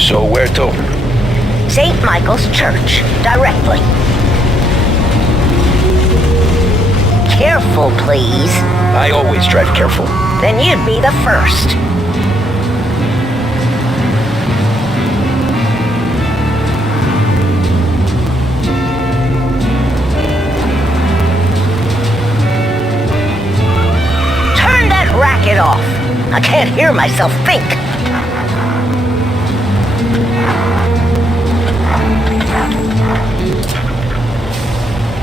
So where to? St. Michael's Church, directly. Careful, please. I always drive careful. Then you'd be the first. Turn that racket off. I can't hear myself think.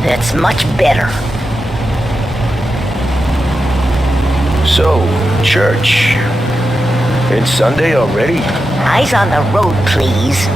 That's much better. So, church. It's Sunday already? Eyes on the road, please.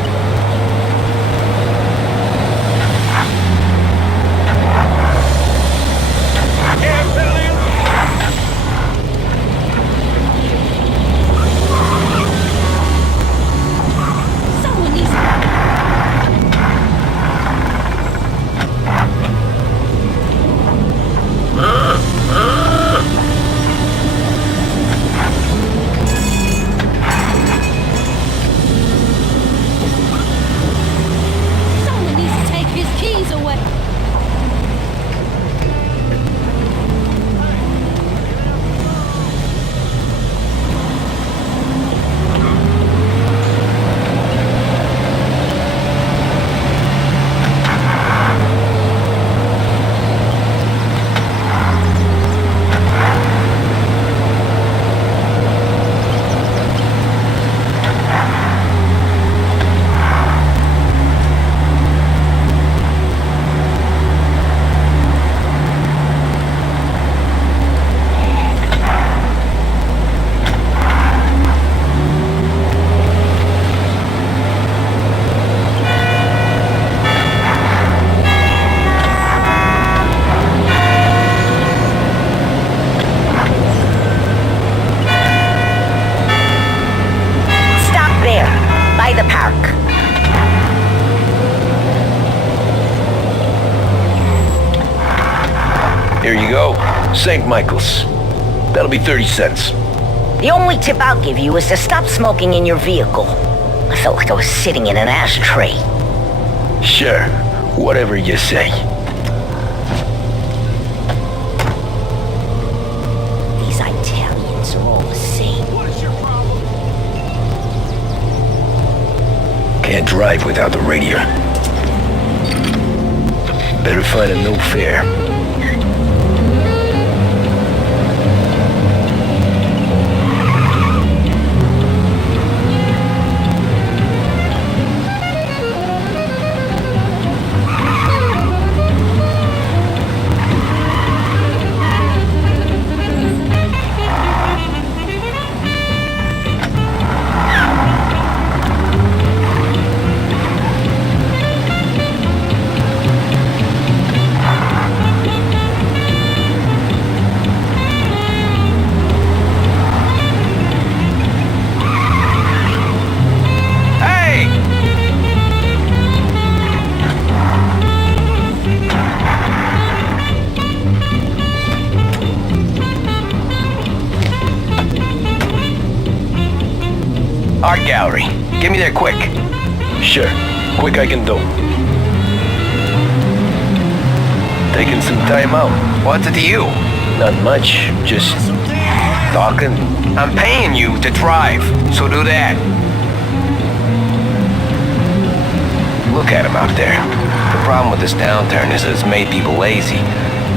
The park. Here you go. St. Michael's. That'll be 30 cents. The only tip I'll give you is to stop smoking in your vehicle. I felt like I was sitting in an ashtray. Sure. Whatever you say. These Italians are all the same. What's your problem? Can't drive without the radio. Better find a no fare. Art gallery. Get me there quick. Sure. Quick I can do. Taking some time out. What's it to you? Not much. Just talking. I'm paying you to drive, so do that. Look at him out there. The problem with this downturn is that it's made people lazy,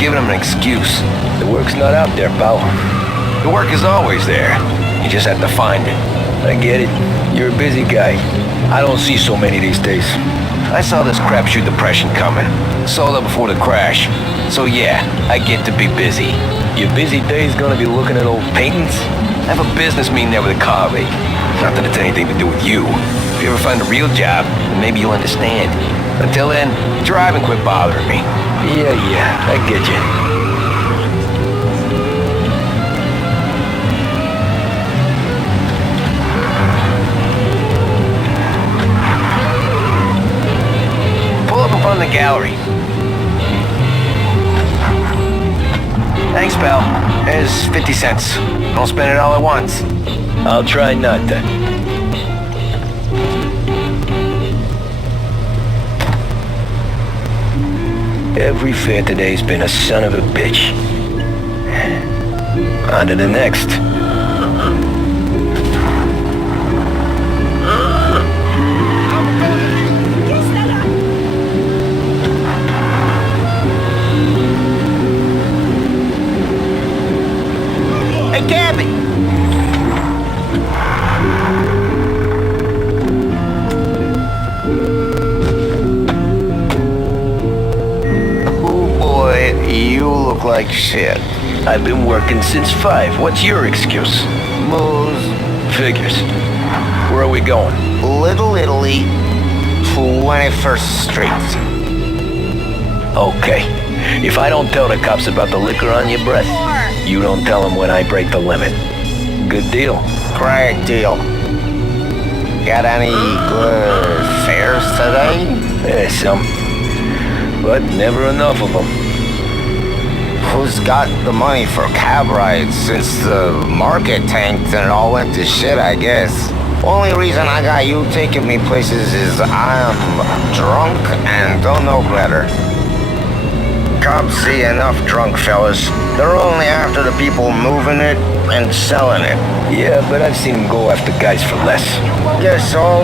giving them an excuse. The work's not out there, pal. The work is always there. You just have to find it. I get it. You're a busy guy. I don't see so many these days. I saw this crapshoot depression coming. Sold up before the crash. So yeah, I get to be busy. Your busy day's gonna be looking at old paintings? I have a business meeting there with a colleague. Not that it's anything to do with you. If you ever find a real job, then maybe you'll understand. Until then, drive and quit bothering me. Yeah, I get you. On the gallery. Thanks, pal. Here's 50 cents. Don't spend it all at once. I'll try not to. Every fare today's been a son of a bitch. On to the next. Hey, Gabby! Oh boy, you look like shit. I've been working since 5. What's your excuse? Booze. Figures. Where are we going? Little Italy, 21st Street. Okay. If I don't tell the cops about the liquor on your breath, you don't tell them when I break the limit. Good deal. Great deal. Got any good fares today? Some. But never enough of them. Who's got the money for cab rides since the market tanked and it all went to shit, I guess? Only reason I got you taking me places is I'm drunk and don't know better. Cops see enough drunk fellas. They're only after the people moving it and selling it. Yeah, but I've seen them go after guys for less. Guess so.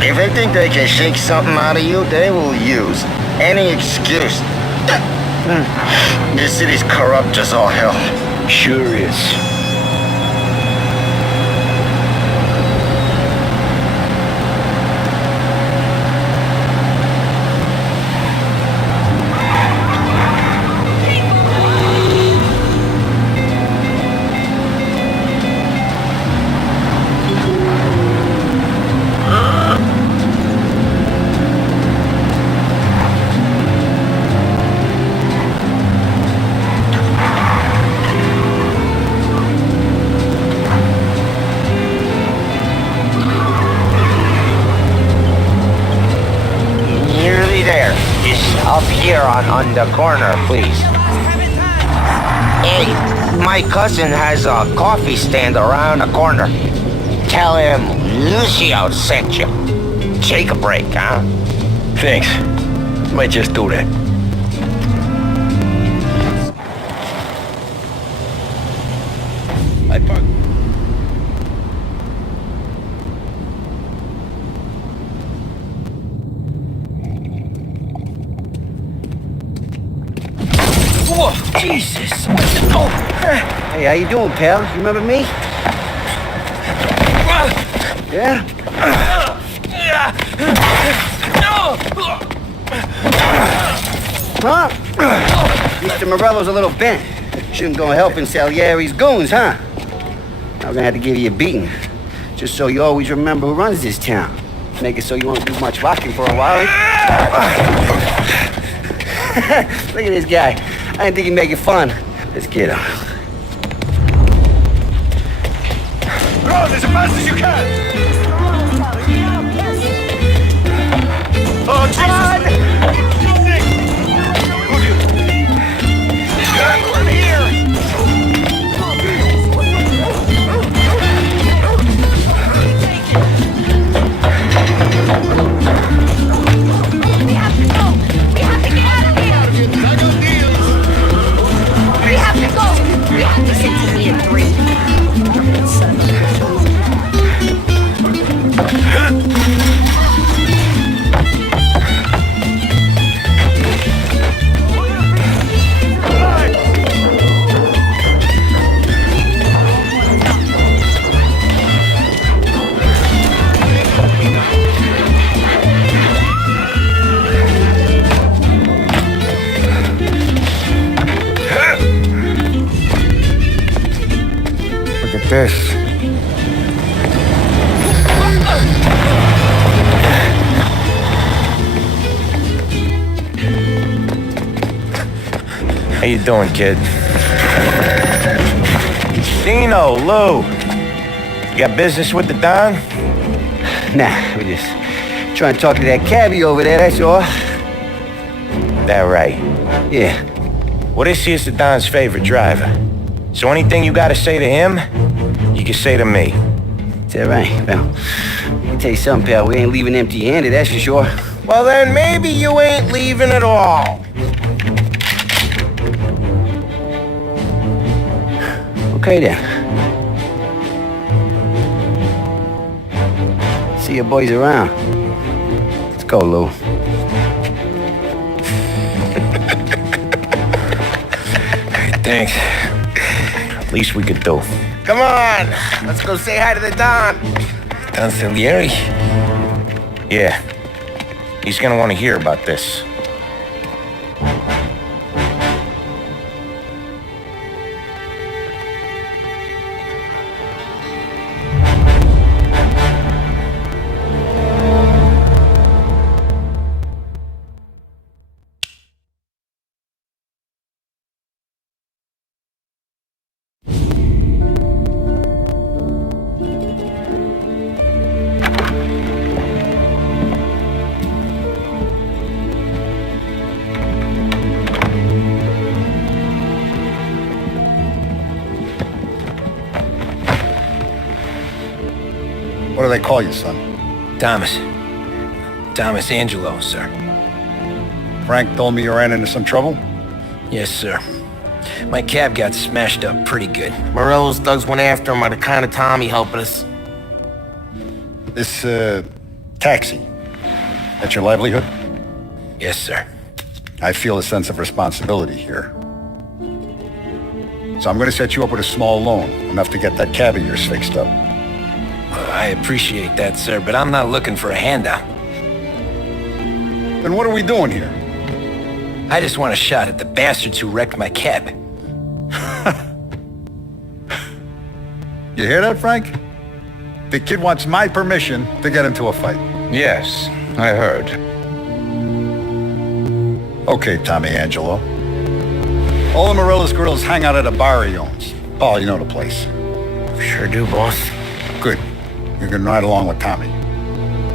If they think they can shake something out of you, they will use any excuse. This city's corrupt as all hell. Sure is. Up here on the corner, please. Hey, my cousin has a coffee stand around the corner. Tell him Lucio sent you. Take a break, huh? Thanks. Might just do that. I parked. Whoa, Jesus! Oh. Hey, how you doing, pal? You remember me? Yeah? Huh? Mr. Morello's a little bent. Shouldn't go helping Salieri's goons, huh? I'm gonna have to give you a beating. Just so you always remember who runs this town. Make it so you won't do much rocking for a while. Look at this guy. I didn't think he'd make it fun. Let's get him. Run as fast as you can! Oh, Jesus! This. How you doing, kid? Dino, Lou. You got business with the Don? Nah, we just trying to talk to that cabbie over there, that's all. That right. Yeah. Well, this here's the Don's favorite driver. So anything you gotta say to him, you can say to me. Is that right? Well, I can tell you something, pal. We ain't leaving empty-handed, that's for sure. Well, then maybe you ain't leaving at all. Okay then. See your boys around. Let's go, Lou. Thanks. Least we could do. Come on, let's go say hi to the Don. Don Salieri? Yeah. He's gonna want to hear about this. What do they call you, son? Thomas. Thomas Angelo, sir. Frank told me you ran into some trouble? Yes, sir. My cab got smashed up pretty good. Morello's thugs went after him by the kind of Tommy helping us. This, taxi, that's your livelihood? Yes, sir. I feel a sense of responsibility here. So I'm gonna set you up with a small loan, enough to get that cab of yours fixed up. I appreciate that, sir, but I'm not looking for a handout. Then what are we doing here? I just want a shot at the bastards who wrecked my cab. You hear that, Frank? The kid wants my permission to get into a fight. Yes, I heard. Okay, Tommy Angelo. All the Morella's girls hang out at a bar he owns. Paul, you know the place. Sure do, boss. Good. You can ride along with Tommy.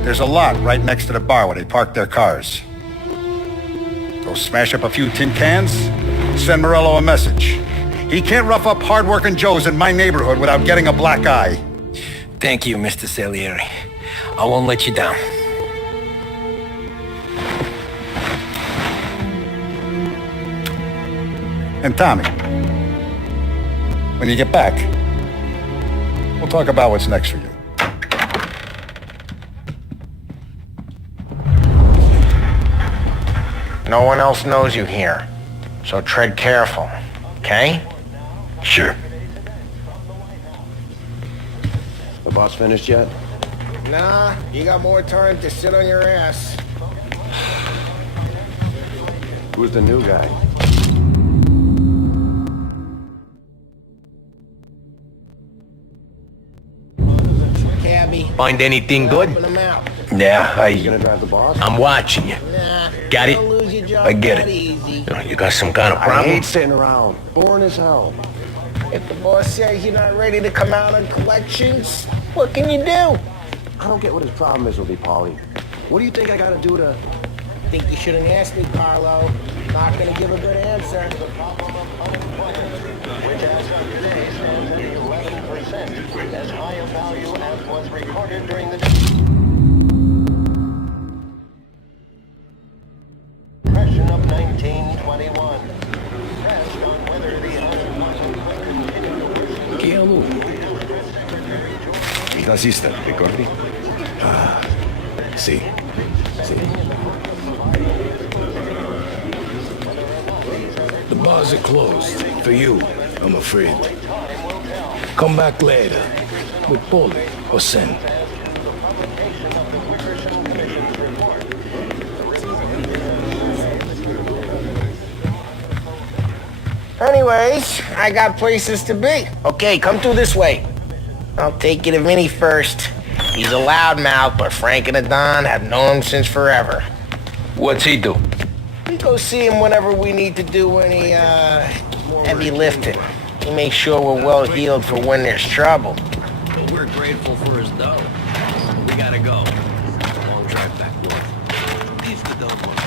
There's a lot right next to the bar where they park their cars. Go smash up a few tin cans, send Morello a message. He can't rough up hard-working Joes in my neighborhood without getting a black eye. Thank you, Mr. Salieri. I won't let you down. And Tommy, when you get back, we'll talk about what's next for you. No one else knows you here, so tread careful, okay? Sure. The boss finished yet? Nah, you got more time to sit on your ass. Who's the new guy? Cabby, Find anything good? open them out. Yeah, You gonna drive the boss? I'm watching you. Nah, Got it? don't lose your job I get that it. easy. You got some kind of I problem? hate sitting around. Boring as hell. If the boss says you're not ready to come out on collections, what can you do? I don't get what his problem is with me, Paulie. What do you think I gotta do to... Think you shouldn't ask me, Carlo. Not gonna give a good answer. Which as of today stands at 11%, as high a value as was recorded during the depression of 1921. Pressed on whether the ¿Qué amo? ¿Y la sister, ricordi? Ah, sì, sì. The bars are closed. For you, I'm afraid. Come back later. With Paulie or Sen. Anyways, I got places to be. Okay, come through this way. I'll take you to Vinny first. He's a loudmouth, but Frank and the Don have known him since forever. What's he do? We go see him whenever we need to do any, heavy lifting. We make sure we're well heeled for when there's trouble. Well, we're grateful for his dough. We gotta go. Long drive back north. Leave the dough one.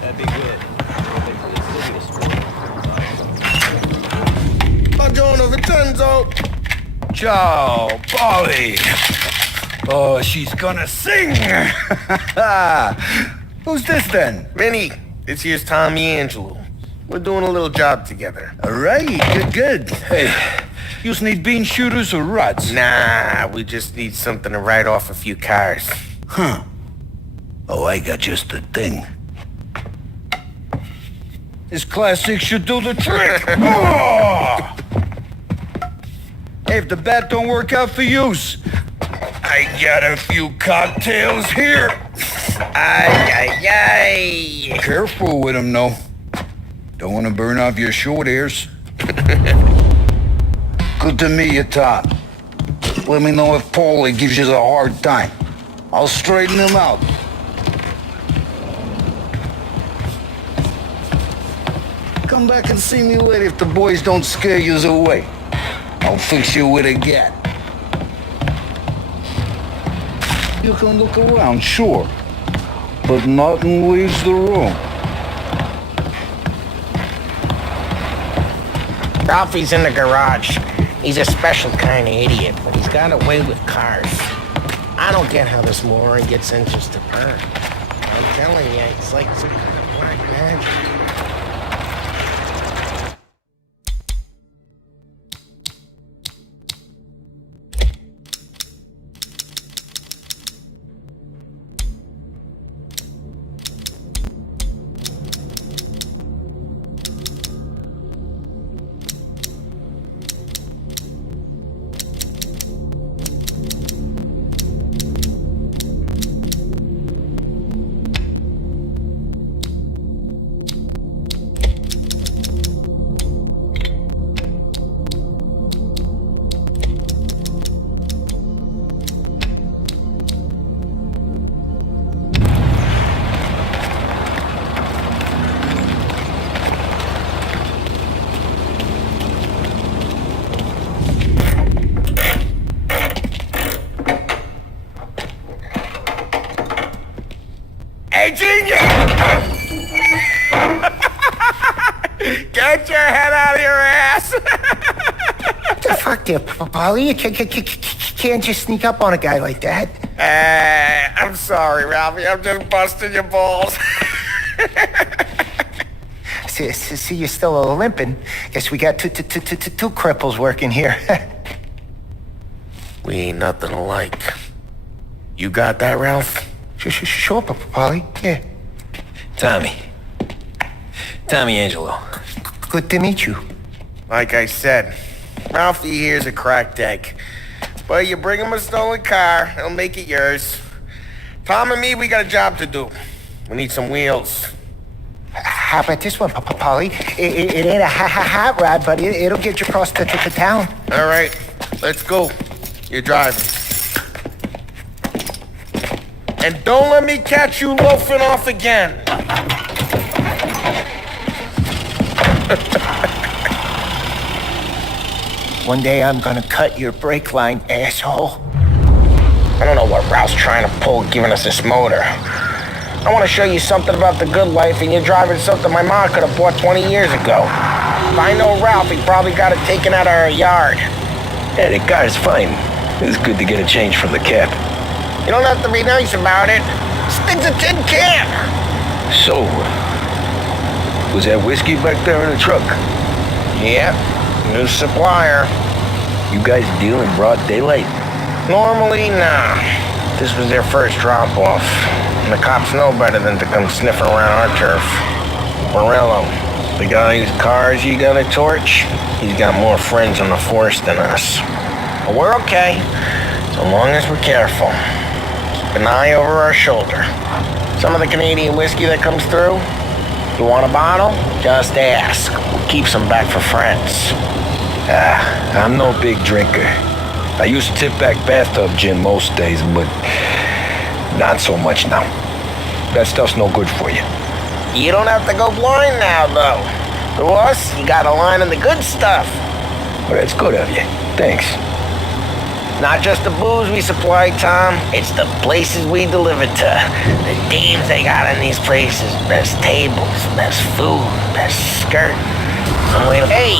That'd be good. Buongiorno, Vincenzo. Ciao, Paulie. Oh, she's gonna sing. Who's this then? Vinny, this here's Tommy Angelo. We're doing a little job together. All right, good. Hey, you need bean shooters or rods? Nah, we just need something to write off a few cars. Huh. Oh, I got just the thing. This classic should do the trick. Oh! Hey, if the bat don't work out for yous, I got a few cocktails here. Ay. Careful with them, though. Don't want to burn off your short hairs. Good to meet you, Tom. Let me know if Paulie gives you a hard time. I'll straighten him out. Come back and see me later if the boys don't scare you away. I'll fix you with a gat. You can look around, sure, but nothing leaves the room. Ralphie's in the garage. He's a special kind of idiot, but he's got a way with cars. I don't get how this moron gets engines to burn. I'm telling you, it's like some kind of black magic. Hey, genius! Get your head out of your ass! What the fuck there, Paulie? You can't just sneak up on a guy like that. I'm sorry, Ralphie. I'm just busting your balls. See, you're still limping. Guess we got two cripples working here. We ain't nothing alike. You got that, Ralph? Sure, Paulie. Yeah. Tommy Angelo. Good to meet you. Like I said, Ralphie here's a cracked egg. But you bring him a stolen car, he'll make it yours. Tom and me, we got a job to do. We need some wheels. How about this one, Paulie? It ain't a hot rod, but it'll get you across to town. All right, let's go. You're driving. And don't let me catch you loafing off again. One day I'm gonna cut your brake line, asshole. I don't know what Ralph's trying to pull giving us this motor. I want to show you something about the good life, and you're driving something my mom could have bought 20 years ago. If I know Ralph, he probably got it taken out of our yard. Yeah, the car's fine. It's good to get a change from the cap. You don't have to be nice about it. This thing's a tin can. So, was that whiskey back there in the truck? Yep, new supplier. You guys deal in broad daylight? Normally, nah. This was their first drop-off. And the cops know better than to come sniffing around our turf. Morello, the guy whose cars you got a torch, he's got more friends on the force than us. But we're okay, so long as we're careful. Keep an eye over our shoulder. Some of the Canadian whiskey that comes through, you want a bottle? Just ask. We'll keep some back for friends. I'm no big drinker. I used to tip back bathtub gin most days, but not so much now. That stuff's no good for you. You don't have to go blind now, though. To us, you got a line of the good stuff. Well, that's good of you. Thanks. Not just the booze we supply, Tom. It's the places we deliver to. The dames they got in these places. Best tables, best food, best skirt. Hey,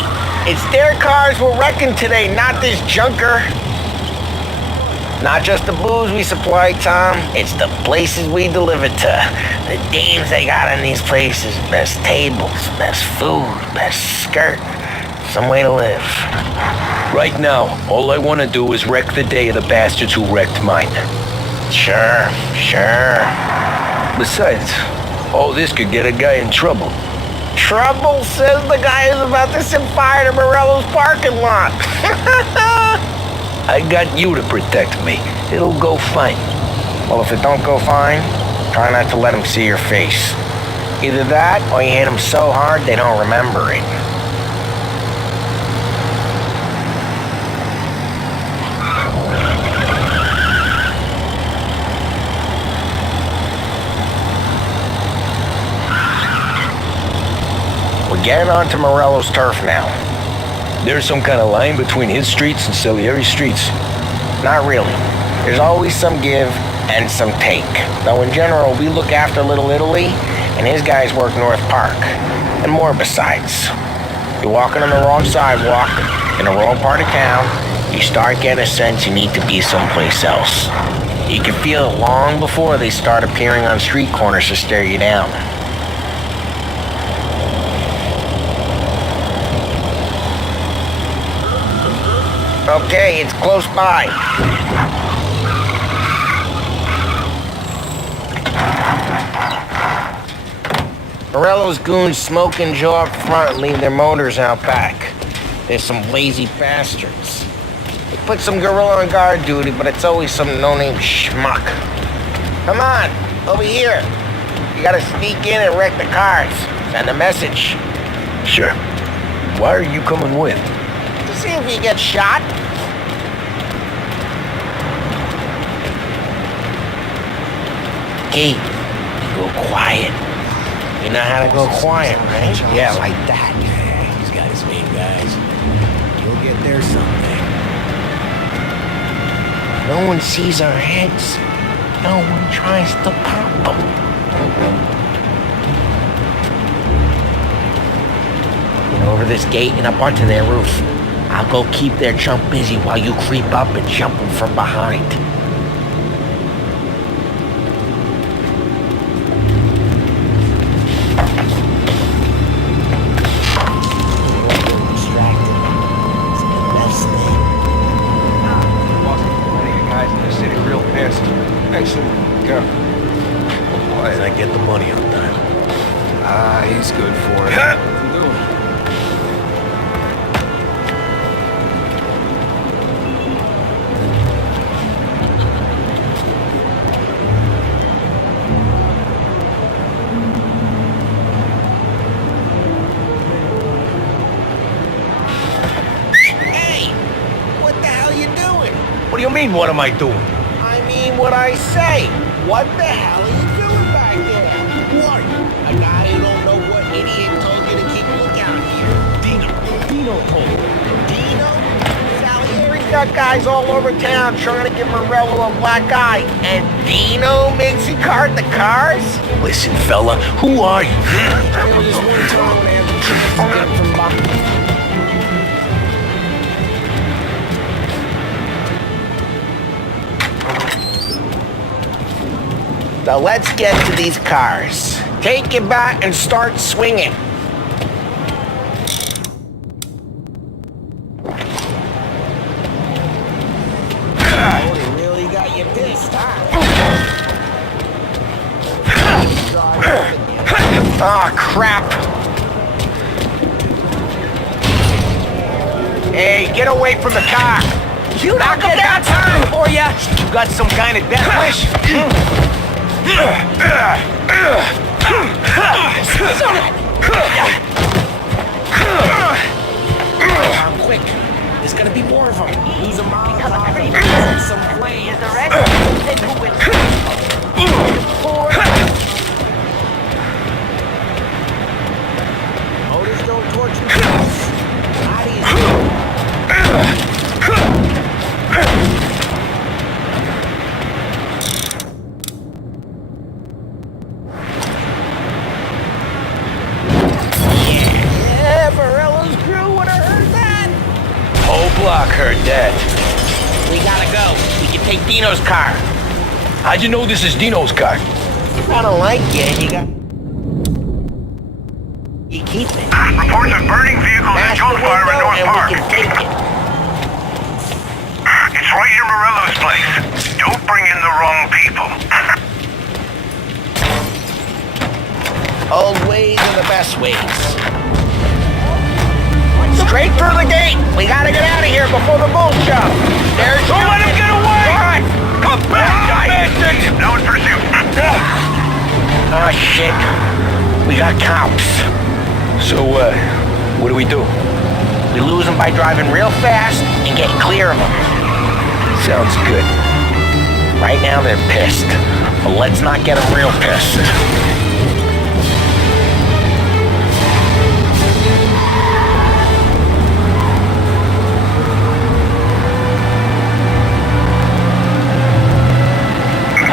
it's their cars we're wrecking today, not this junker. Not just the booze we supply, Tom. It's the places we deliver to. The dames they got in these places. Best tables, best food, best skirt. Some way to live. Right now, all I want to do is wreck the day of the bastards who wrecked mine. Sure. Besides, all this could get a guy in trouble. Trouble, says the guy who's about to set fire to Morello's parking lot. I got you to protect me. It'll go fine. Well, if it don't go fine, try not to let them see your face. Either that, or you hit them so hard they don't remember it. We're getting onto Morello's turf now. There's some kind of line between his streets and Salieri's streets. Not really. There's always some give and some take. Though in general, we look after Little Italy, and his guys work North Park. And more besides. You're walking on the wrong sidewalk, in the wrong part of town, you start getting a sense you need to be someplace else. You can feel it long before they start appearing on street corners to stare you down. Okay, it's close by. Morello's goons smoke and Joe up front and leave their motors out back. There's some lazy bastards. They put some gorilla on guard duty, but it's always some no-name schmuck. Come on, over here. You gotta sneak in and wreck the cars. Send a message. Sure. Why are you coming with? To see if you get shot. Key, go quiet. You know how to go quiet, right? Yeah, like that. Yeah, he's got his main guys. You'll get there someday. No one sees our heads. No one tries to pop them. Get over this gate and up onto their roof. I'll go keep their chump busy while you creep up and jump them from behind. And I get the money on time. Ah, he's good for it. What's he doing? Hey! What the hell you doing? What do you mean, what am I doing? I mean what I say. What the hell are you doing back there? What? A guy who don't know what idiot told you to keep a lookout here. Dino told me. Dino? Salieri's got guys all over town trying to give Morello a black eye. And Dino makes you cart the cars? Listen, fella, who are you? Just one time, man. Get from Mafia. Now let's get to these cars. Take it back and start swinging. Oh, they really got you pissed, huh? Oh, crap. Hey, get away from the car. You don't get that time for ya! You got some kind of death wish? I'm quick. There's gonna be more of them. Use a mile Because of every some plane. is the rest, then who wins? Motors don't torch themselves. Bodies. Yeah, Morello's crew would have heard that. Whole block heard that. We gotta go. We can take Dino's car. How'd you know this is Dino's car? If I don't like you, you keep it. Reports of burning vehicles and Smash the gunfire in window North and Park. we can take it. It's right near Morello's place. Don't bring in the wrong people. Old ways are the best ways. Straight through the gate. We gotta get out of here before the bull show. There's Don't let him get away! God. Come back, bastard! No in pursuit. Oh, shit. We got cops. So, what do? We lose them by driving real fast and getting clear of them. Sounds good. Right now they're pissed, but let's not get them real pissed.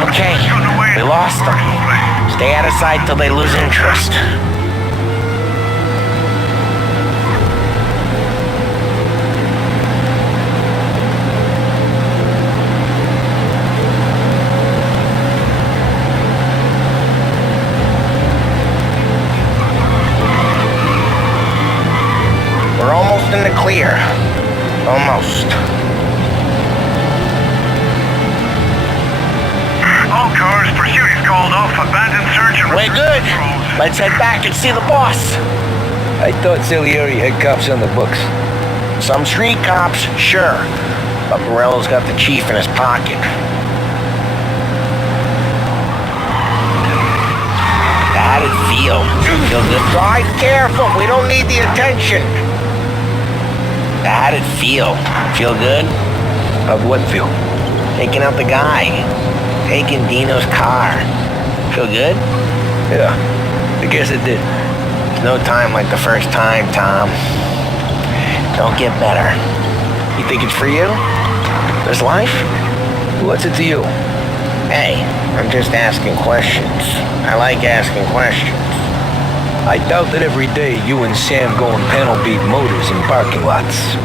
Okay, we lost them. Stay out of sight till they lose interest. We're almost in the clear. Almost. All cars, pursuit is called off. Abandoned search and We're good. Let's head back and see the boss. I thought Salieri had cops on the books. Some street cops, sure. But Morello's got the chief in his pocket. How'd it feel? Feel good? Drive careful. We don't need the attention. How'd it feel? Feel good? How'd what feel? Taking out the guy. Taking Dino's car. Feel good? Yeah, I guess it did. There's no time like the first time, Tom. Don't get better. You think it's for you? This life? What's it to you? Hey, I'm just asking questions. I like asking questions. I doubt that every day you and Sam go and panel beat motors in parking lots.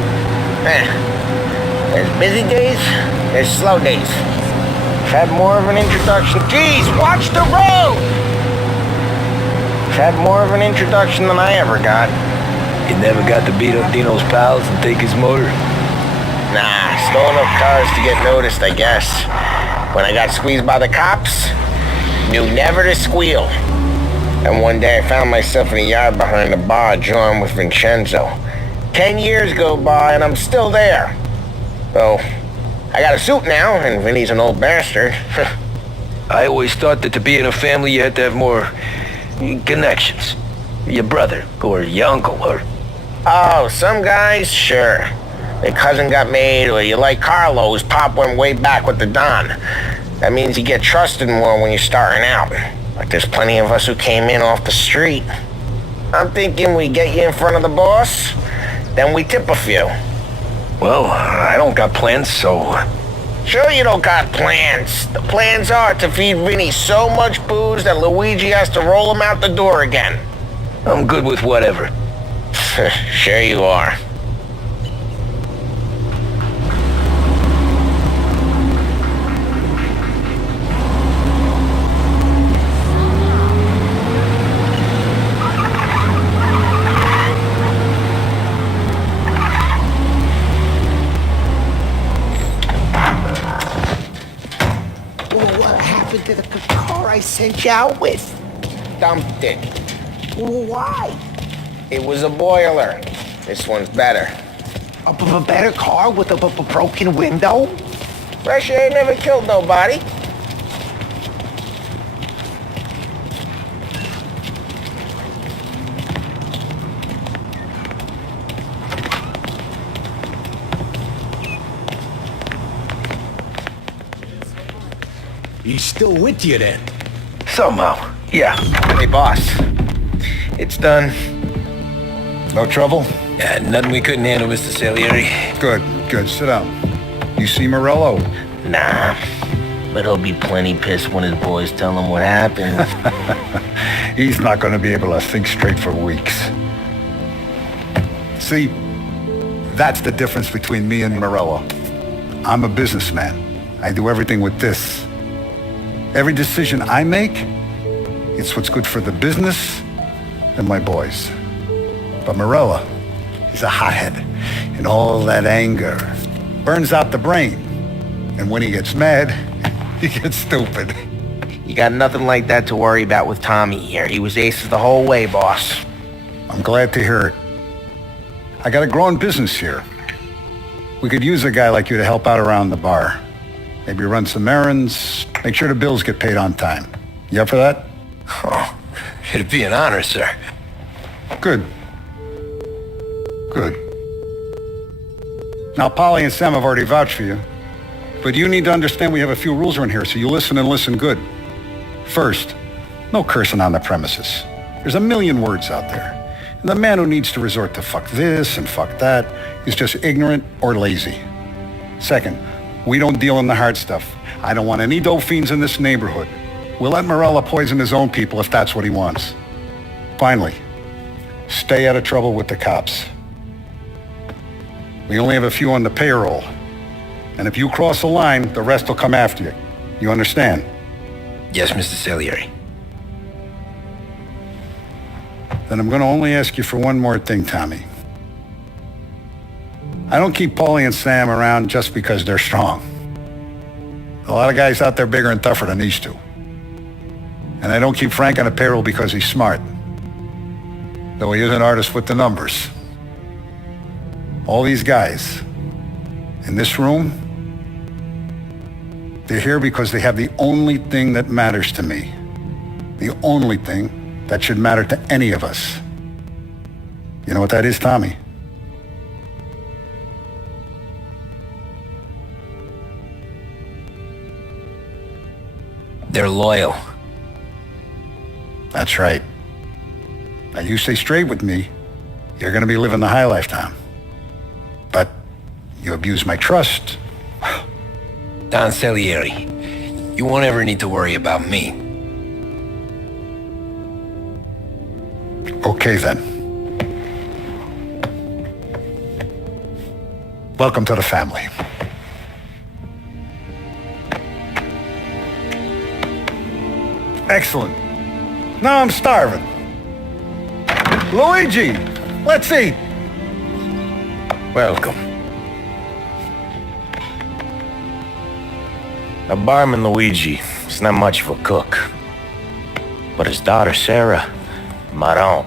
There's busy days, there's slow days. I've had more of an introduction. Geez, watch the road! I've had more of an introduction than I ever got. You never got to beat up Dino's pals and take his motor? Nah, stole enough cars to get noticed, I guess. When I got squeezed by the cops, knew never to squeal. And one day I found myself in a yard behind a bar drawing with Vincenzo. 10 years go by and I'm still there. Though, I got a suit now, and Vinny's an old bastard. I always thought that to be in a family you had to have more connections. Your brother, or your uncle, or... Oh, some guys, sure. Their cousin got made, or you like Carlos, Pop went way back with the Don. That means you get trusted more when you're starting out. Like there's plenty of us who came in off the street. I'm thinking we get you in front of the boss, then we tip a few. Well, I don't got plans, so... Sure you don't got plans. The plans are to feed Vinny so much booze that Luigi has to roll him out the door again. I'm good with whatever. Sure you are. What happened to the car I sent you out with? Dumped it. Why? It was a boiler. This one's better. A better car with a broken window? Fresh air never killed nobody. He's still with you then? Somehow, yeah. Hey, boss. It's done. No trouble? Yeah, nothing we couldn't handle, Mr. Salieri. Good, good. Sit down. You see Morello? Nah, but he'll be plenty pissed when his boys tell him what happened. He's not going to be able to think straight for weeks. See, that's the difference between me and Morello. I'm a businessman. I do everything with this. Every decision I make, it's what's good for the business and my boys. But Morella, he's a hothead, and all that anger burns out the brain. And when he gets mad, he gets stupid. You got nothing like that to worry about with Tommy here. He was aces the whole way, boss. I'm glad to hear it. I got a growing business here. We could use a guy like you to help out around the bar. Maybe run some errands, make sure the bills get paid on time. You up for that? Oh, it'd be an honor, sir. Good. Good. Now, Polly and Sam have already vouched for you. But you need to understand we have a few rules around here, so you listen and listen good. First, no cursing on the premises. There's a million words out there. And the man who needs to resort to fuck this and fuck that is just ignorant or lazy. Second, we don't deal in the hard stuff. I don't want any dope fiends in this neighborhood. We'll let Morella poison his own people if that's what he wants. Finally, stay out of trouble with the cops. We only have a few on the payroll. And if you cross the line, the rest will come after you. You understand? Yes, Mr. Salieri. Then I'm going to only ask you for one more thing, Tommy. I don't keep Paulie and Sam around just because they're strong. A lot of guys out there bigger and tougher than these two. And I don't keep Frank on the payroll because he's smart. Though he is an artist with the numbers. All these guys in this room, they're here because they have the only thing that matters to me. The only thing that should matter to any of us. You know what that is, Tommy? They're loyal. That's right. Now you stay straight with me, you're gonna be living the high life, Tom. But you abuse my trust. Don Salieri, you won't ever need to worry about me. Okay then. Welcome to the family. Excellent. Now I'm starving. Luigi, let's eat. Welcome. The barman Luigi is not much of a cook. But his daughter Sarah, Maron.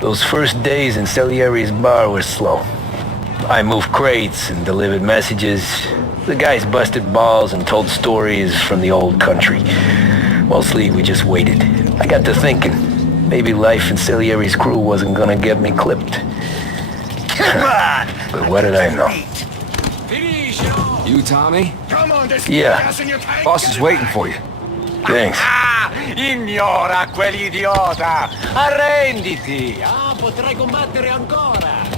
Those first days in Salieri's bar were slow. I moved crates and delivered messages. The guys busted balls and told stories from the old country. Mostly, we just waited. I got to thinking, maybe life in Salieri's crew wasn't gonna get me clipped. But what did I know? You, Tommy? Yeah. Boss is waiting for you. Thanks. Ignora quell'idiota! Arrenditi! Ah, potrai combattere ancora!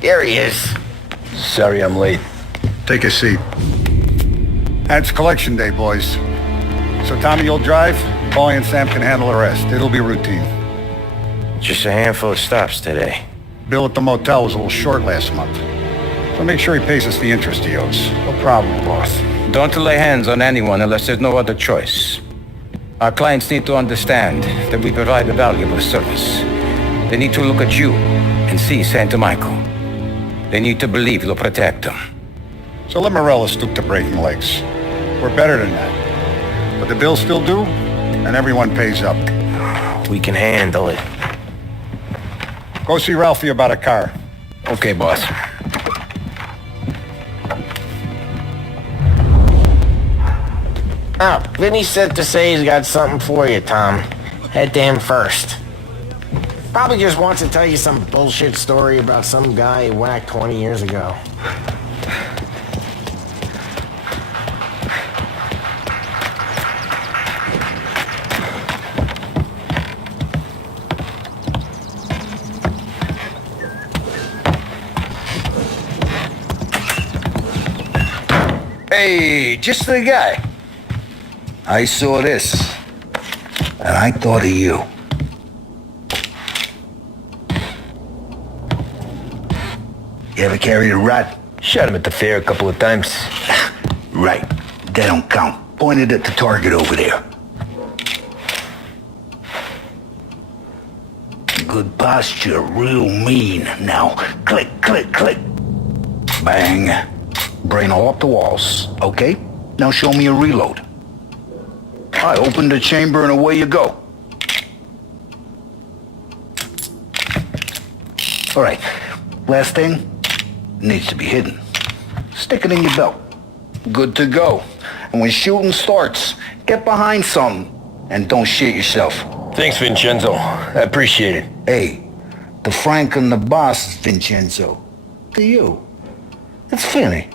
There he is. Sorry I'm late. Take a seat. It's collection day, boys. So Tommy, you'll drive. Paulie and Sam can handle the rest. It'll be routine. Just a handful of stops today. Bill at the motel was a little short last month. So make sure he pays us the interest he owes. No problem, boss. Don't lay hands on anyone unless there's no other choice. Our clients need to understand that we provide a valuable service. They need to look at you and see Santa Michael. They need to believe you'll protect them. So let Morella stoop to breaking legs. We're better than that. But the bill's still due, and everyone pays up. We can handle it. Go see Ralphie about a car. Okay, boss. Oh, Vinny said to say he's got something for you, Tom. Head to him first. Probably just wants to tell you some bullshit story about some guy he whacked 20 years ago. Hey, just the guy. I saw this, and I thought of you. You ever carried a rat? Shot him at the fair a couple of times. Right. That don't count. Pointed at the target over there. Good posture, real mean. Now, click, click, click. Bang. Brain all up the walls, okay? Now show me a reload. I open the chamber and away you go. All right, last thing, needs to be hidden. Stick it in your belt. Good to go. And when shooting starts, get behind something and don't shit yourself. Thanks, Vincenzo. I appreciate it. Hey, the Frank and the boss is Vincenzo. To you, it's Finny.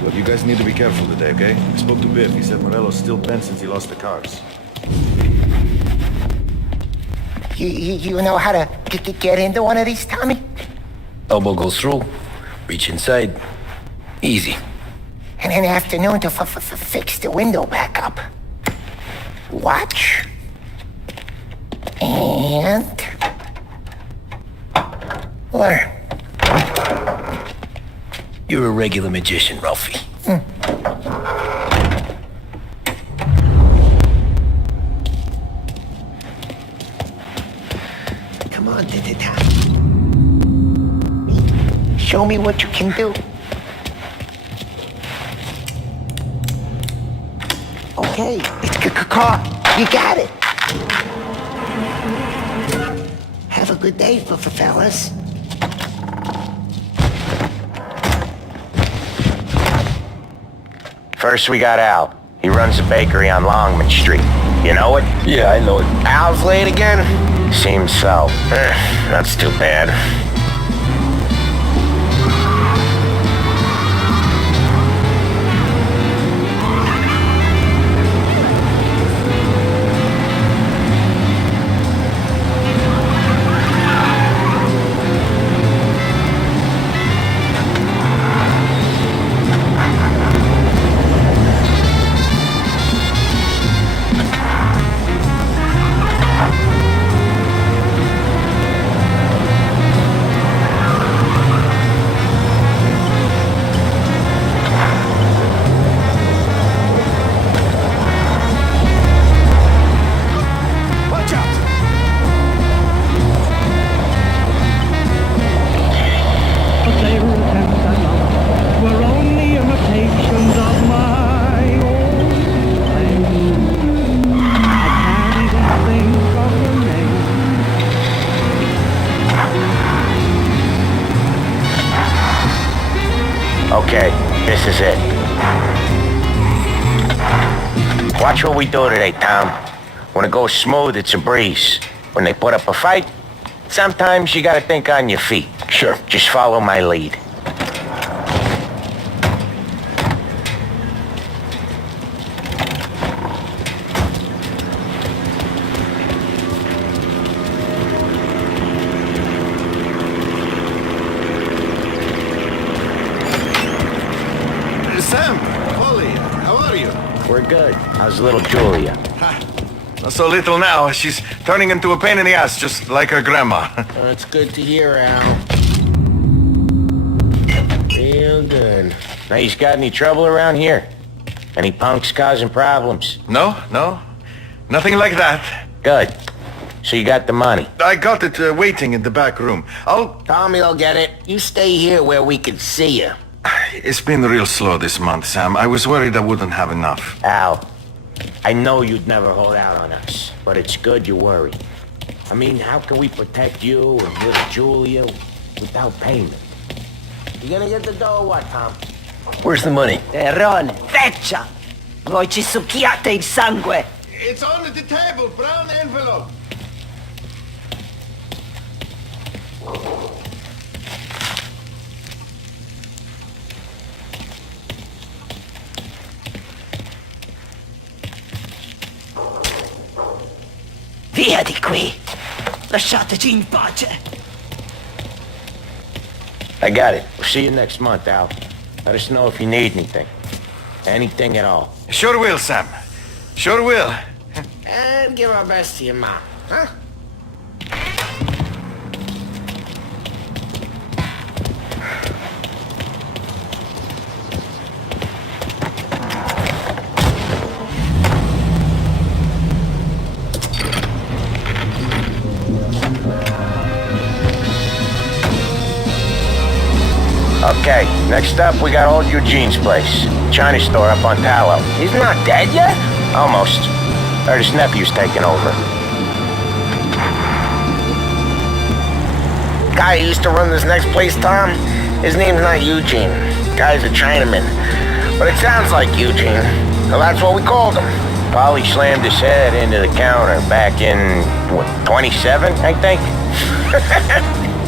Look, you guys need to be careful today, okay? I spoke to Biff. He said Morello's still bent since he lost the cars. You know how to get into one of these, Tommy? Elbow goes through. Reach inside. Easy. And in the afternoon to fix the window back up. Watch. And... learn. You're a regular magician, Ralphie. Come on, Tom. Show me what you can do. Okay, it's car. You got it. Have a good day, fellas. First we got Al. He runs a bakery on Longman Street. You know it? Yeah, I know it. Al's late again? Seems so. That's too bad. Okay, this is it. Watch what we do today, Tom. When it goes smooth, it's a breeze. When they put up a fight, sometimes you gotta think on your feet. Sure. Just follow my lead. Sam, Polly, how are you? We're good. How's little Julia? Not so little now. She's turning into a pain in the ass, just like her grandma. It's good to hear, Al. Real good. Now, you got any trouble around here? Any punks causing problems? No, nothing like that. Good. So you got the money? I got it waiting in the back room. Tommy'll get it. You stay here where we can see you. It's been real slow this month, Sam. I was worried I wouldn't have enough. Al, I know you'd never hold out on us, but it's good you're worried. I mean, how can we protect you and little Julia without payment? You gonna get the dough or what, Tom? Where's the money? Terrone, feccia! Voi ci succhiate il sangue! It's on the table, brown envelope. Via di qui. Lasciateci in pace. I got it. We'll see you next month, Al. Let us know if you need anything. Anything at all. Sure will, Sam. Sure will. And give our best to your mom, huh? Okay, next up we got old Eugene's place. China store up on Tallow. He's not dead yet? Almost. Heard his nephew's taking over. Guy who used to run this next place, Tom, his name's not Eugene. Guy's a Chinaman. But it sounds like Eugene. So that's what we called him. Polly slammed his head into the counter back in, what, 27, I think?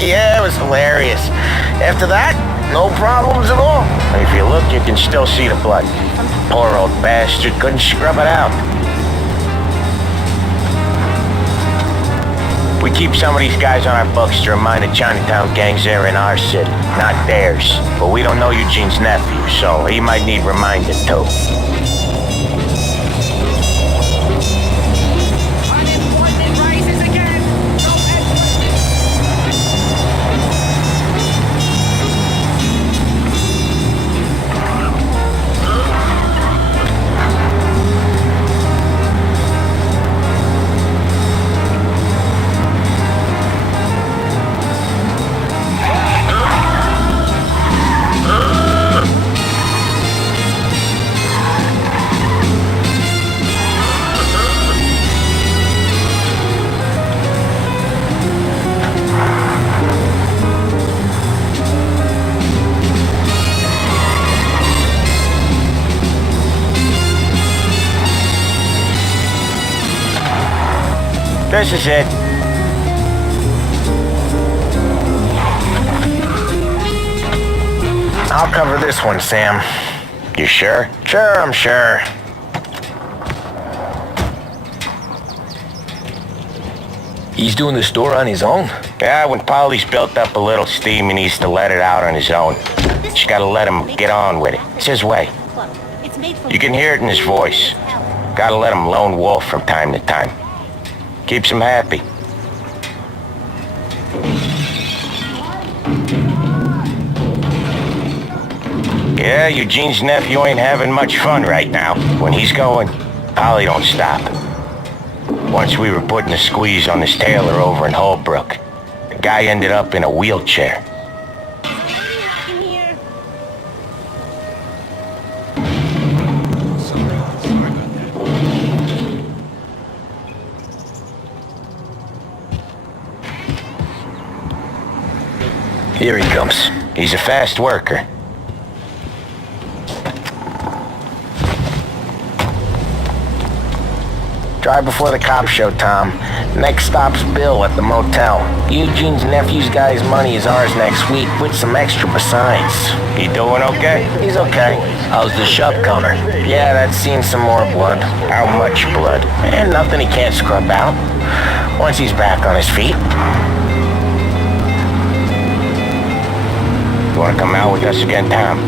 Yeah, it was hilarious. After that, no problems at all. And if you look, you can still see the blood. Poor old bastard couldn't scrub it out. We keep some of these guys on our books to remind the Chinatown gangs they're in our city, not theirs. But we don't know Eugene's nephew, so he might need reminding too. This is it. I'll cover this one, Sam. You sure? Sure, I'm sure. He's doing the store on his own? Yeah, when Polly's built up a little steam, he needs to let it out on his own. Just gotta let him get on with it. It's his way. You can hear it in his voice. Gotta let him lone wolf from time to time. Keeps him happy. Yeah, Eugene's nephew ain't having much fun right now. When he's going, Polly don't stop. Once we were putting a squeeze on this tailor over in Holbrook. The guy ended up in a wheelchair. Here he comes. He's a fast worker. Drive before the cops show, Tom. Next stop's Bill at the motel. Eugene's nephew's guy's money is ours next week, with some extra besides. He doing okay? He's okay. How's the shop counter? Yeah, that's seen some more blood. How much blood? And nothing he can't scrub out. Once he's back on his feet. You wanna come out with us again, Tom?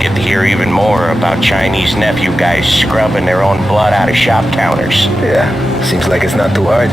Get to hear even more about Chinese nephew guys scrubbing their own blood out of shop counters. Yeah, seems like it's not too hard.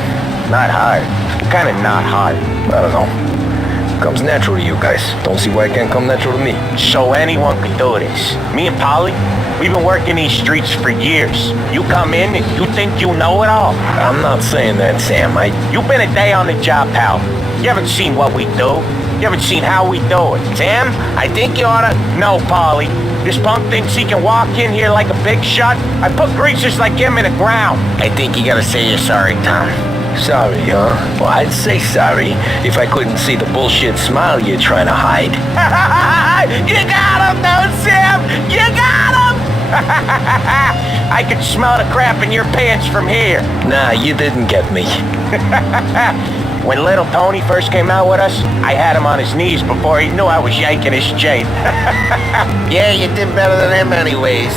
Not hard. Kinda not hard. I don't know. Comes natural to you guys. Don't see why it can't come natural to me. So anyone could do this. Me and Polly, we've been working these streets for years. You come in and you think you know it all. I'm not saying that, Sam. You've been a day on the job, pal. You haven't seen what we do. You haven't seen how we do it. Sam, I think you oughta... No, Polly. This punk thinks he can walk in here like a big shot. I put greasers like him in the ground. I think you gotta say you're sorry, Tom. Sorry, huh? Well, I'd say sorry if I couldn't see the bullshit smile you're trying to hide. You got him, though, Sam! You got him! I could smell the crap in your pants from here. Nah, you didn't get me. When little Tony first came out with us, I had him on his knees before he knew I was yanking his chain. Yeah, you did better than him anyways.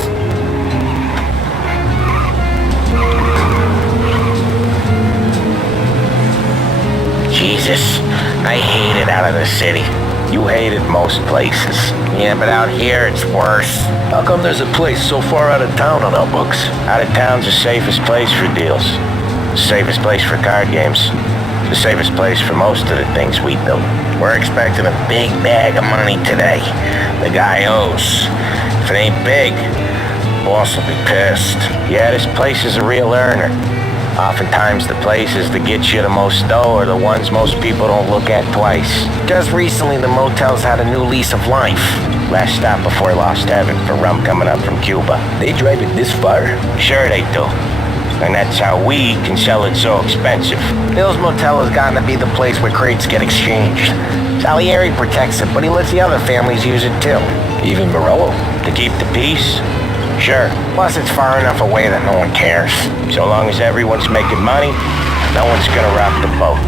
Jesus, I hate it out of the city. You hate it most places. Yeah, but out here it's worse. How come there's a place so far out of town on our books? Out of town's the safest place for deals. The safest place for card games. The safest place for most of the things we do. We're expecting a big bag of money today. The guy owes. If it ain't big, boss will be pissed. Yeah, this place is a real earner. Oftentimes the places that get you the most dough are the ones most people don't look at twice. Just recently the motel's had a new lease of life. Last stop before Lost Heaven for rum coming up from Cuba. They drive it this far? Sure they do. And that's how we can sell it so expensive. Bill's Motel has gotten to be the place where crates get exchanged. Salieri protects it, but he lets the other families use it too. Even Morello? To keep the peace? Sure. Plus it's far enough away that no one cares. So long as everyone's making money, no one's gonna rock the boat.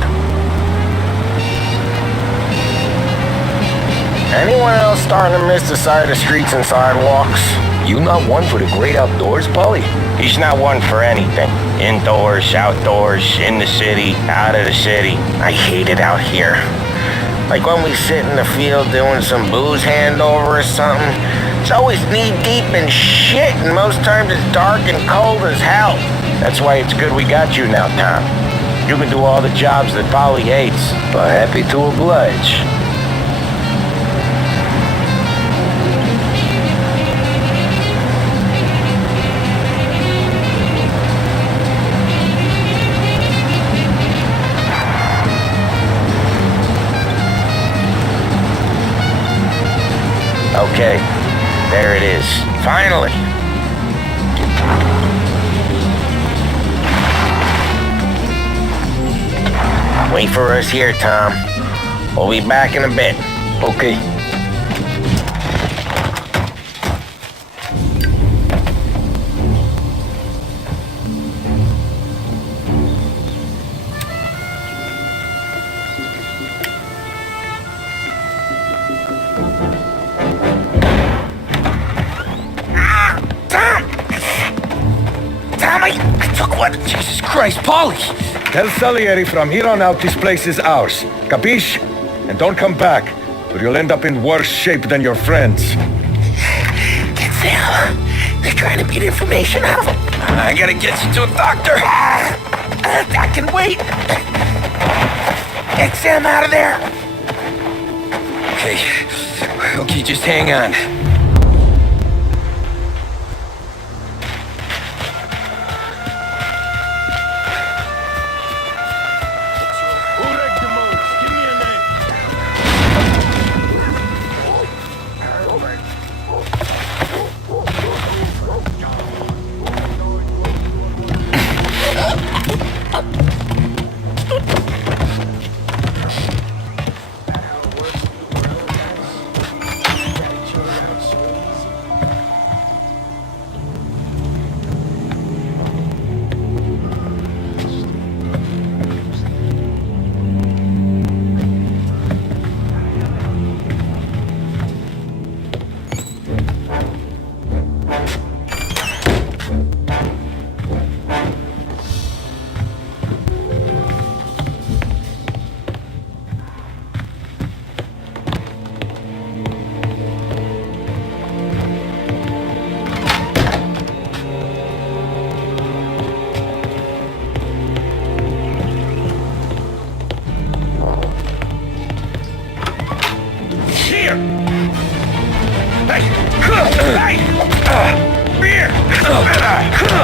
Anyone else starting to miss the side of streets and sidewalks? You not one for the great outdoors, Polly? He's not one for anything. Indoors, outdoors, in the city, out of the city. I hate it out here. Like when we sit in the field doing some booze handover or something, it's always knee-deep in shit, and most times it's dark and cold as hell. That's why it's good we got you now, Tom. You can do all the jobs that Polly hates. Well, happy to oblige. Okay, there it is. Finally! Wait for us here, Tom. We'll be back in a bit. Okay. Jesus Christ, Polly! Tell Salieri from here on out this place is ours. Capiche? And don't come back, or you'll end up in worse shape than your friends. Get Sam. They're trying to beat information out of him. I gotta get you to a doctor. I can wait. Get Sam out of there. Okay, just hang on.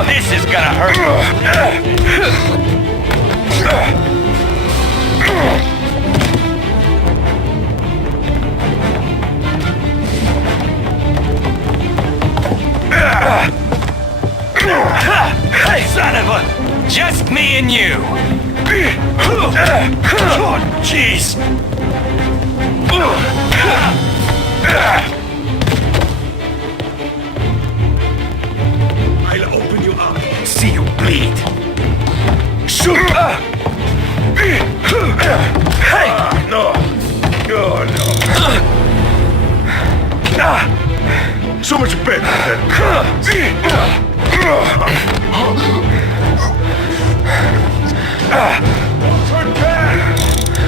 This is gonna hurt. Son of a... Just me and you. Oh, jeez. I'll open you up. See you bleed. Shoot! Hey! No. No, no. So much better than... Turn back!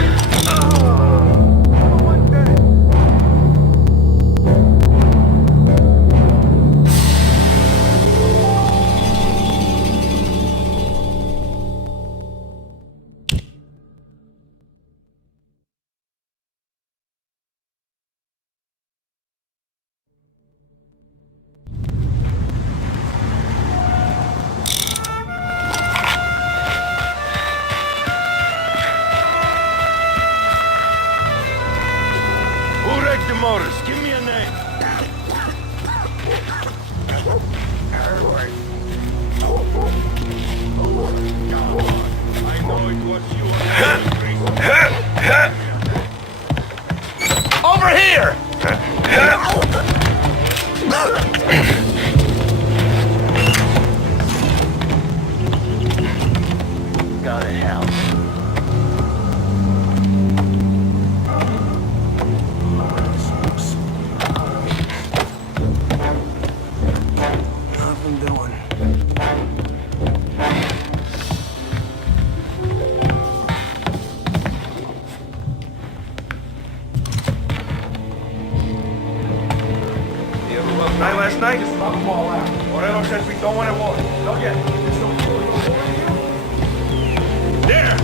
Night last night? Just knock them all out. Moreno says we don't want to war. Not yet. There!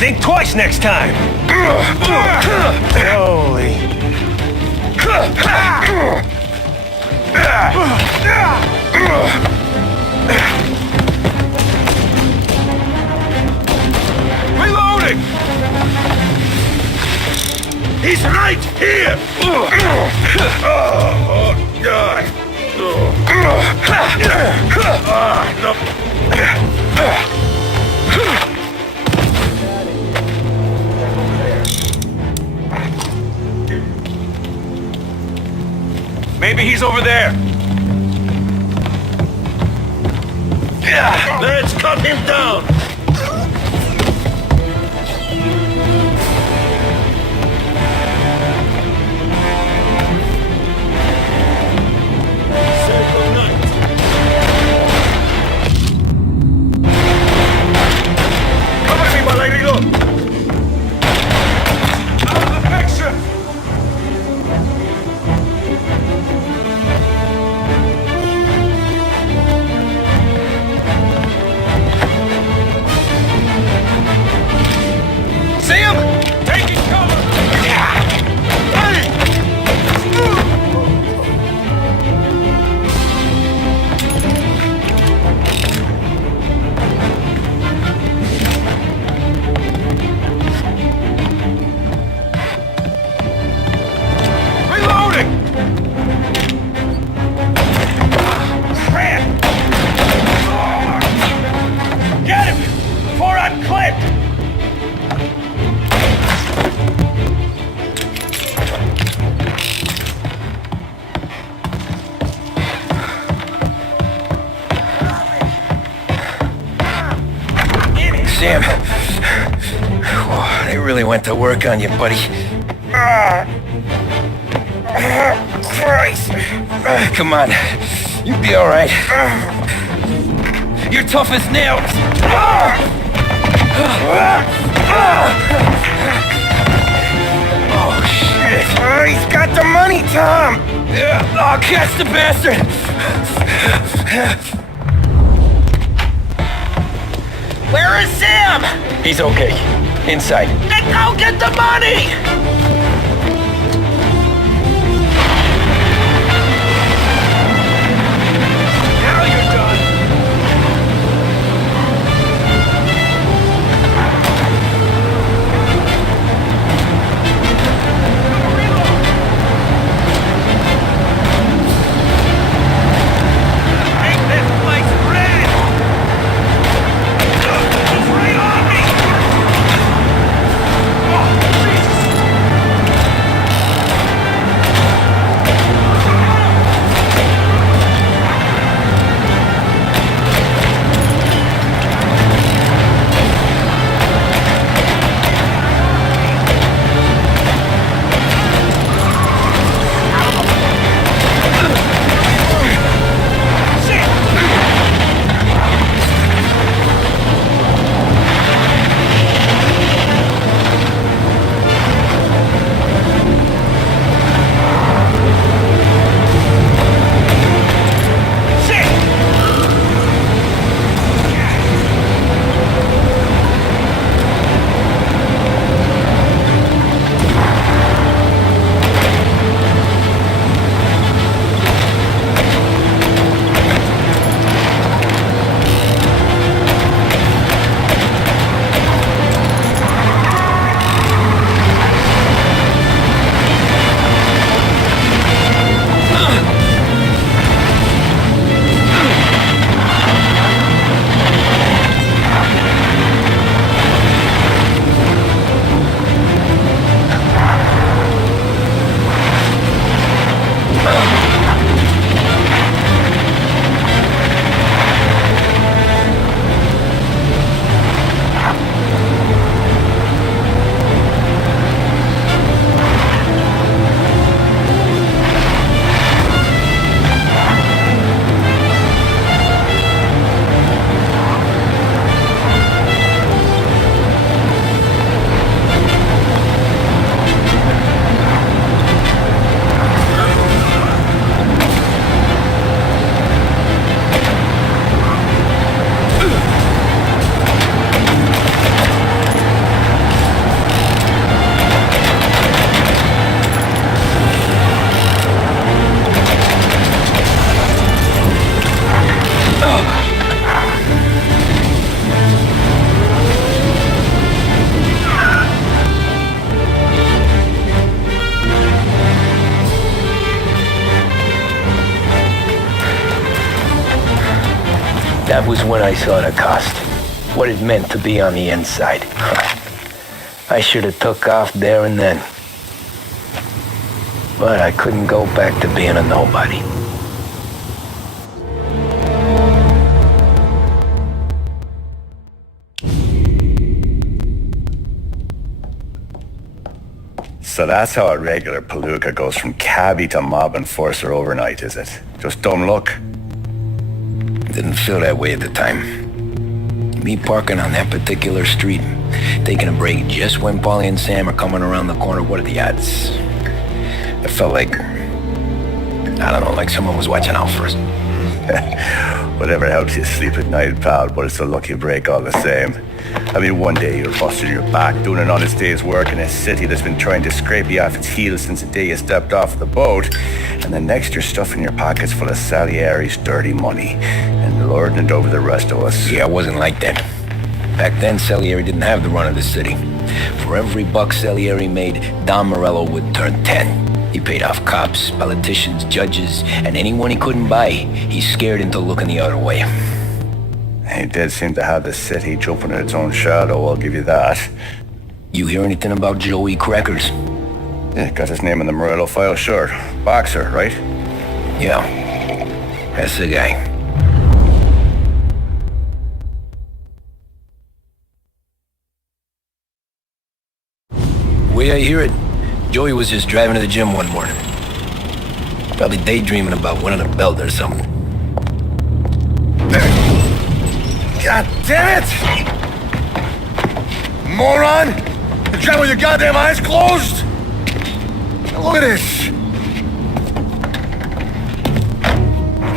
Think twice next time! Holy. Reloading! He's right here! Oh, God! No. Maybe he's over there. Let's cut him down. Cover me while I reload. Out of the picture. See him? Taking cover! Reloading! Crap! Get him! Before I'm clipped! Sam. Whoa, they really went to work on you, buddy. Christ. Come on. You'll be all right. You're tough as nails. Oh, shit. He's got the money, Tom. I'll catch the bastard. Where is Sam? He's okay. Inside. Then go get the money! Now you're done! Make this place red! He's right on me! Oh, Jesus! That was when I saw the cost. What it meant to be on the inside. I should have took off there and then. But I couldn't go back to being a nobody. So that's how a regular palooka goes from cabbie to mob enforcer overnight, is it? Just dumb luck? Didn't feel that way at the time. Me parking on that particular street, taking a break just when Paulie and Sam are coming around the corner, what are the odds? I felt like, I don't know, like someone was watching out for us. Whatever helps you sleep at night, pal, but it's a lucky break all the same. I mean, one day you're busting your back, doing an honest day's work in a city that's been trying to scrape you off its heels since the day you stepped off the boat, and the next you're stuffing your pockets full of Salieri's dirty money and lording it over the rest of us. Yeah, it wasn't like that. Back then, Salieri didn't have the run of the city. For every buck Salieri made, Don Morello would turn 10. He paid off cops, politicians, judges, and anyone he couldn't buy, he's scared into looking the other way. He did seem to have the city jumping at its own shadow, I'll give you that. You hear anything about Joey Crackers? Yeah, got his name in the Morello file, sure. Boxer, right? Yeah, that's the guy. The way I hear it, Joey was just driving to the gym one morning. Probably daydreaming about winning a belt or something. God damn it! Moron! You're driving with your goddamn eyes closed? Now look at this.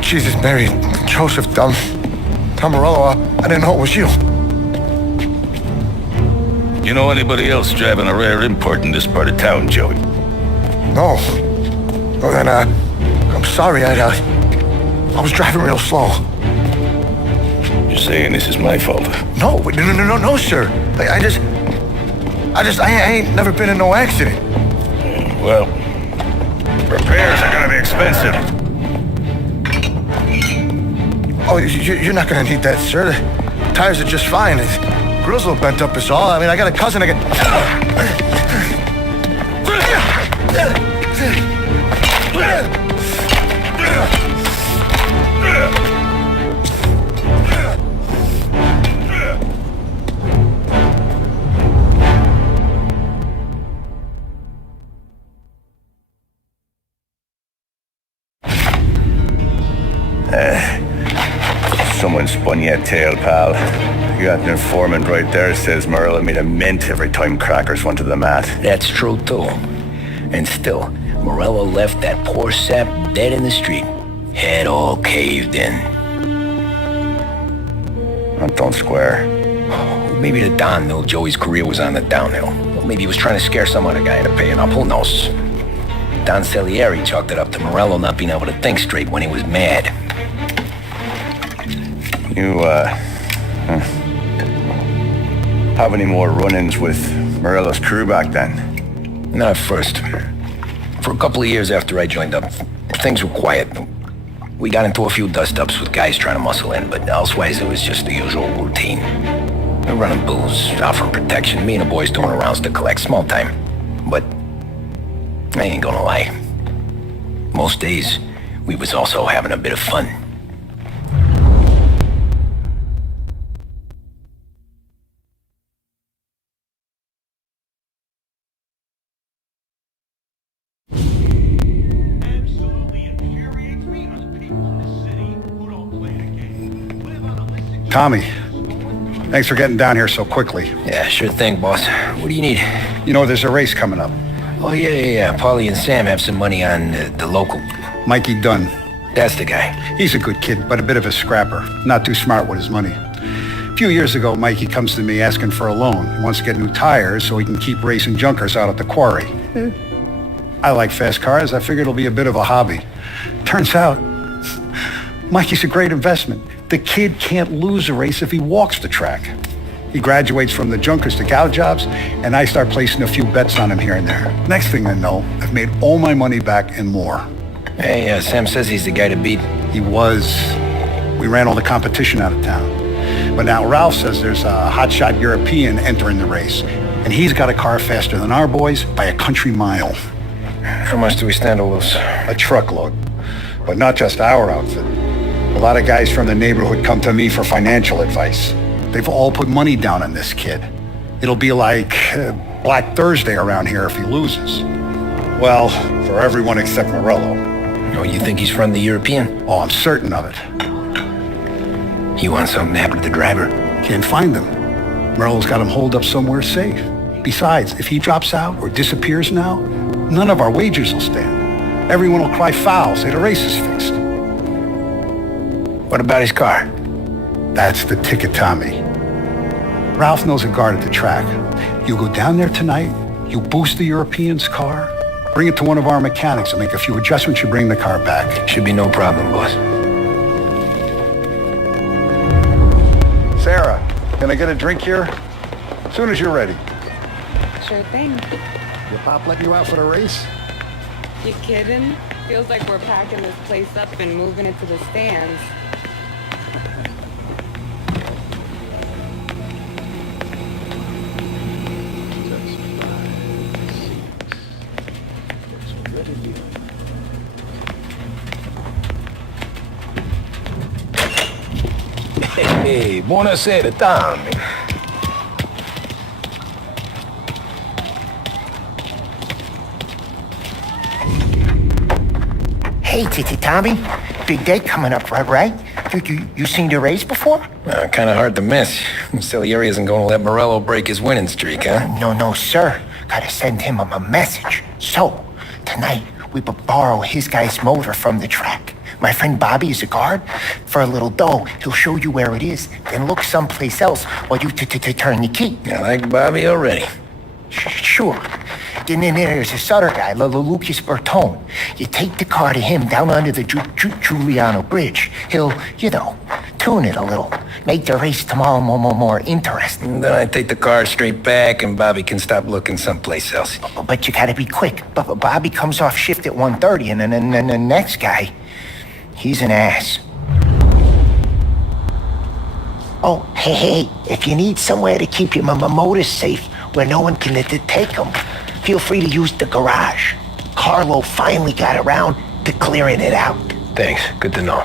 Jesus, Mary, Joseph, Tom Morello, I didn't know it was you. You know anybody else driving a rare import in this part of town, Joey? No. Well, then, I'm sorry, I was driving real slow. You're saying this is my fault? No, sir. I ain't never been in no accident. Well, repairs are gonna be expensive. Oh, you're not gonna need that, sir. The tires are just fine. The grill's a little bent up is all. I mean, I got a cousin I can... Someone spun you a tail, pal. You got an informant right there says Morello made a mint every time Crackers went to the mat. That's true, too. And still, Morello left that poor sap dead in the street. Head all caved in. That don't square. Maybe the Don knew Joey's career was on the downhill. Or maybe he was trying to scare some other guy into paying up. Who knows? Don Salieri chalked it up to Morello not being able to think straight when he was mad. You, have any more run-ins with Morello's crew back then? Not at first. For a couple of years after I joined up, things were quiet. We got into a few dust-ups with guys trying to muscle in, but elsewise it was just the usual routine. We're running booze, offering protection, me and the boys doing rounds to collect, small time. But I ain't gonna lie. Most days, we was also having a bit of fun. Tommy, thanks for getting down here so quickly. Yeah, sure thing, boss. What do you need? You know, there's a race coming up. Oh, yeah. Paulie and Sam have some money on the local. Mikey Dunn. That's the guy. He's a good kid, but a bit of a scrapper. Not too smart with his money. A few years ago, Mikey comes to me asking for a loan. He wants to get new tires so he can keep racing junkers out at the quarry. I like fast cars. I figured it'll be a bit of a hobby. Turns out, Mikey's a great investment. The kid can't lose a race if he walks the track. He graduates from the junkers to cow jobs, and I start placing a few bets on him here and there. Next thing I know, I've made all my money back and more. Hey, Sam says he's the guy to beat. He was. We ran all the competition out of town. But now Ralph says there's a hotshot European entering the race, and he's got a car faster than our boys by a country mile. How much do we stand to lose? A truckload. But not just our outfit. A lot of guys from the neighborhood come to me for financial advice. They've all put money down on this kid. It'll be like Black Thursday around here if he loses. Well, for everyone except Morello. Oh, you think he's from the European? Oh, I'm certain of it. You want something to happen to the driver? Can't find him. Morello's got him holed up somewhere safe. Besides, if he drops out or disappears now, none of our wagers will stand. Everyone will cry foul, say the race is fixed. What about his car? That's the ticket, Tommy. Ralph knows a guard at the track. You go down there tonight, you boost the European's car, bring it to one of our mechanics and make a few adjustments, you bring the car back. Should be no problem, boss. Sarah, can I get a drink here? As soon as you're ready. Sure thing. Your pop let you out for the race? You kidding? Feels like we're packing this place up and moving it to the stands. Hey, buonasera, Tommy. Hey, Tommy. Big day coming up, right? You seen the race before? Kind of hard to miss. Salieri isn't going to let Morello break his winning streak, huh? No, sir. Gotta send him a message. So, tonight, we borrow his guy's motor from the track. My friend Bobby is a guard. For a little dough, he'll show you where it is, then look someplace else while you turn the key. I like Bobby already. Sure. Then there's this other guy, Lucas Bertone. You take the car to him down under the Giuliano Bridge. He'll, tune it a little. Make the race tomorrow more interesting. And then I take the car straight back and Bobby can stop looking someplace else. But you gotta be quick. Bobby comes off shift at 1:30 and then the next guy, he's an ass. Oh, hey, if you need somewhere to keep your motor safe where no one can take them, feel free to use the garage. Carlo finally got around to clearing it out. Thanks. Good to know.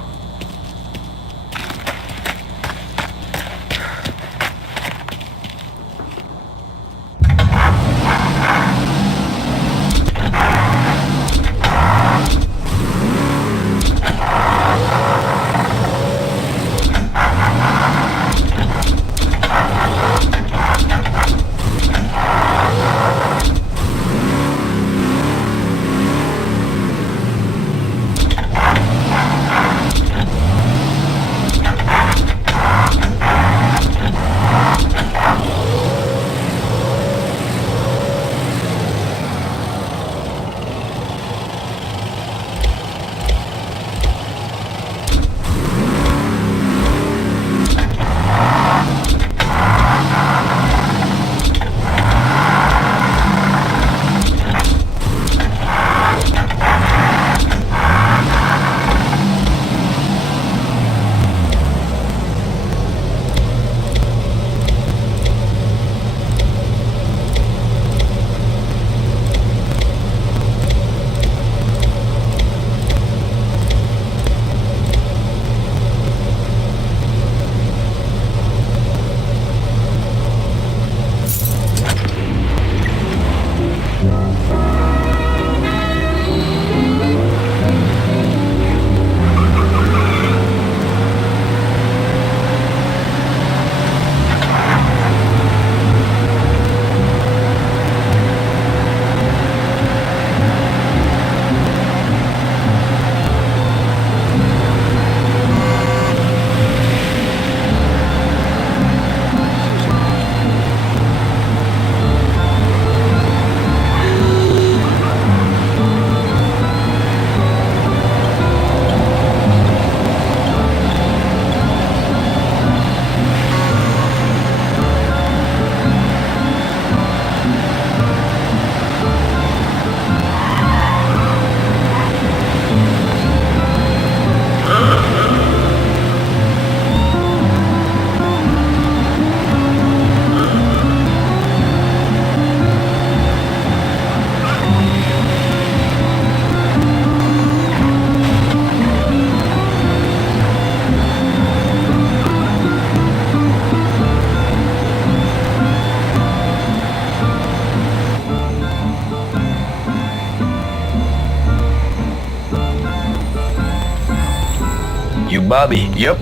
You Bobby? Yep.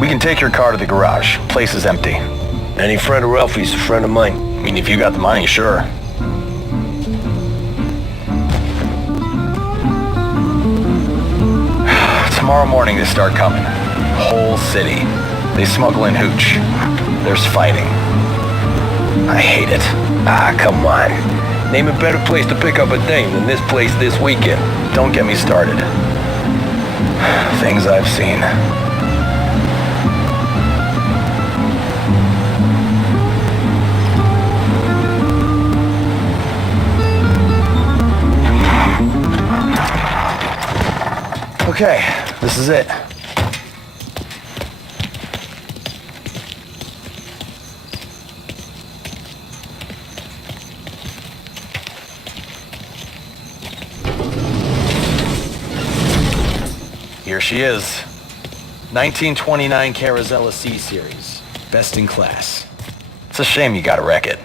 We can take your car to the garage. Place is empty. Any friend of Ralphie's a friend of mine. I mean, if you got the money, sure. Tomorrow morning they start coming. Whole city. They smuggle in hooch. There's fighting. I hate it. Ah, come on. Name a better place to pick up a dame than this place this weekend. Don't get me started. Things I've seen. Okay, this is it. Here she is. 1929 Carazella C-Series. Best in class. It's a shame you gotta wreck it.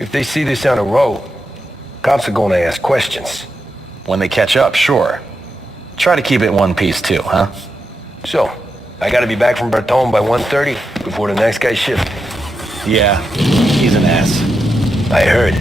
If they see this on a road, cops are gonna ask questions. When they catch up, sure. Try to keep it one piece too, huh? So, I gotta be back from Bertone by 1:30 before the next guy shifts. Yeah, he's an ass. I heard.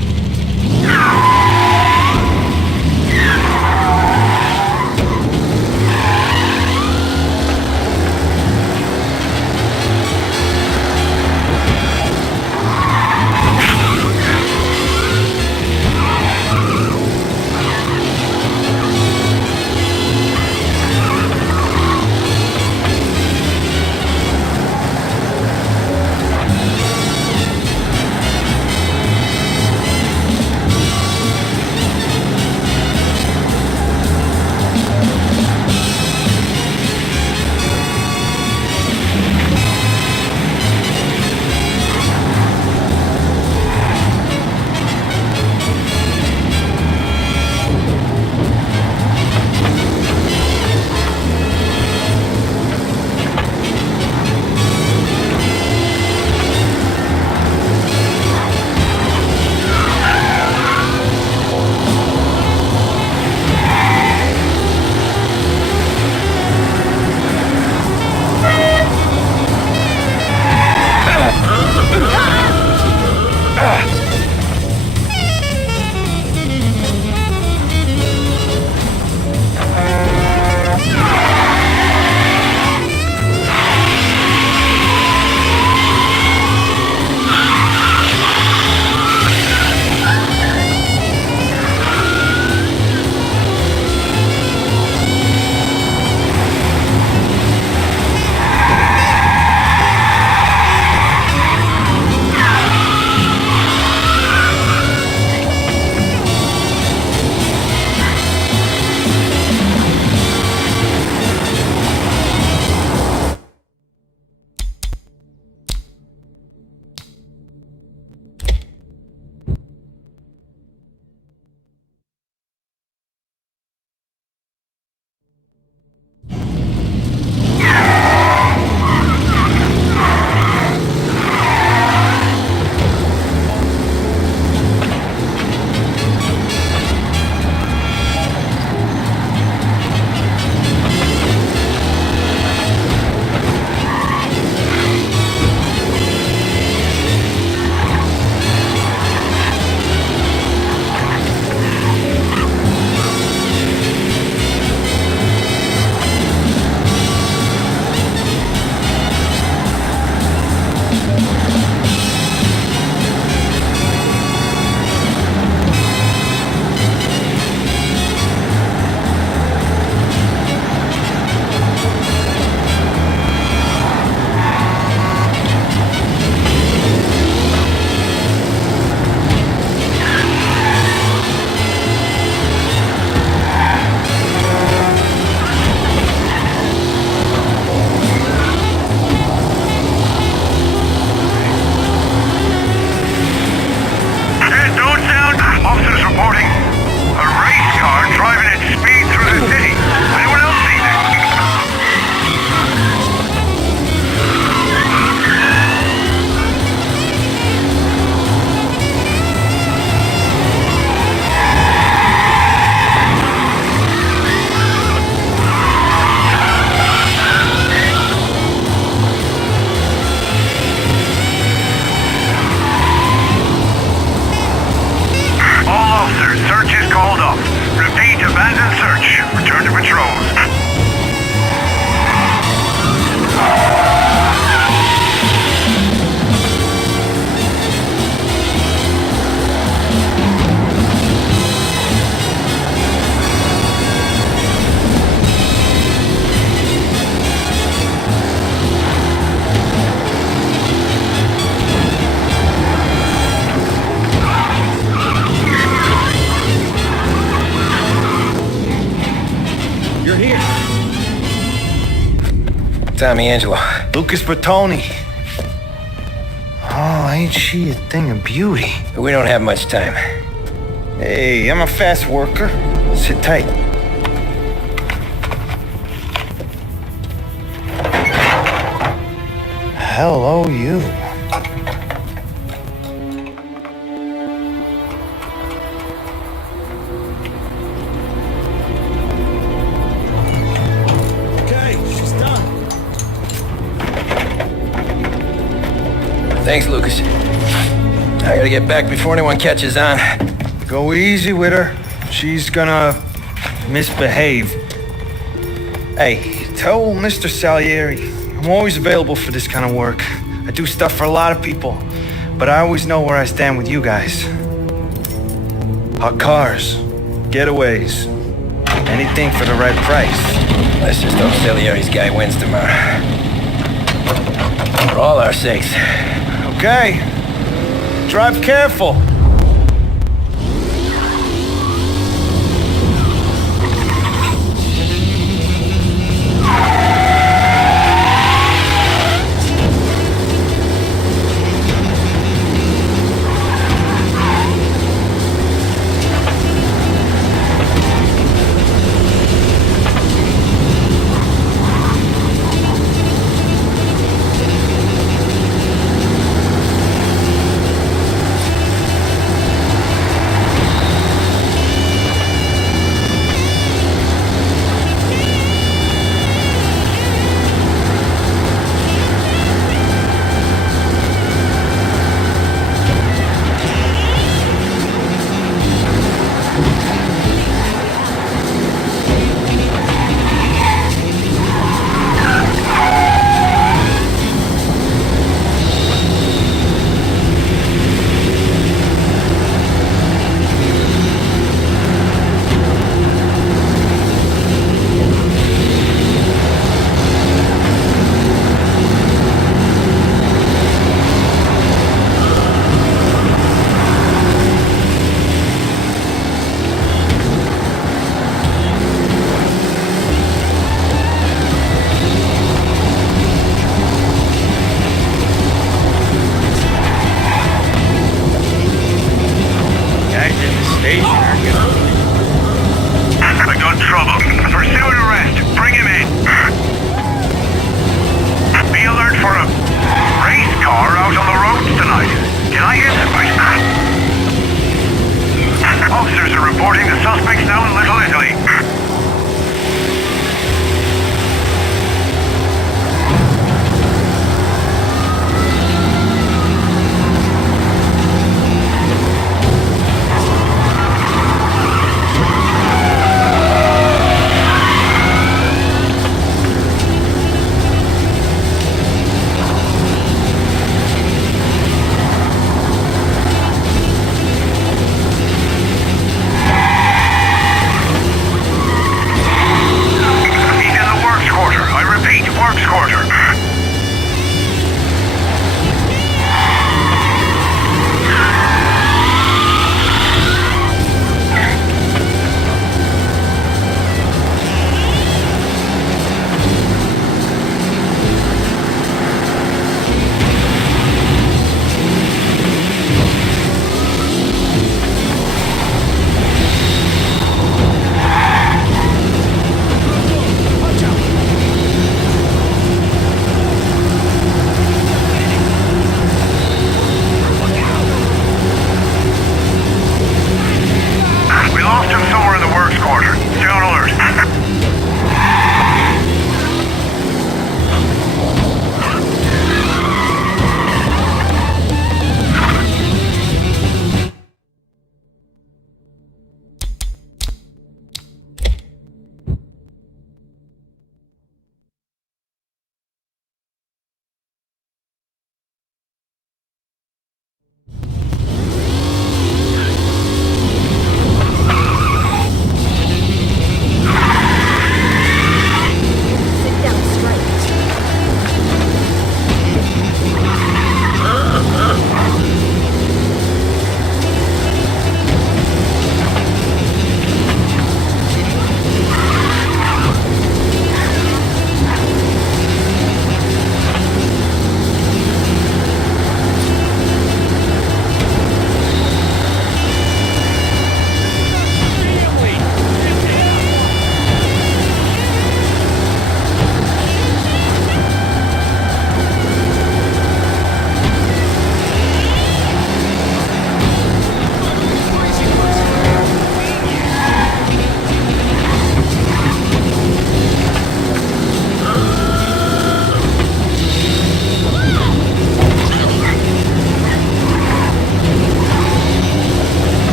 You're here. Tommy Angelo. Lucas Bertoni. Oh, ain't she a thing of beauty? We don't have much time. Hey, I'm a fast worker. Sit tight. Hello, you. Okay, she's done. Thanks, Lucas. I gotta get back before anyone catches on. Go easy with her. She's gonna misbehave. Hey, tell Mr. Salieri I'm always available for this kind of work. I do stuff for a lot of people, but I always know where I stand with you guys. Hot cars, getaways, anything for the right price. Let's just hope Salieri's guy wins tomorrow. For all our sakes. Okay. Drive careful.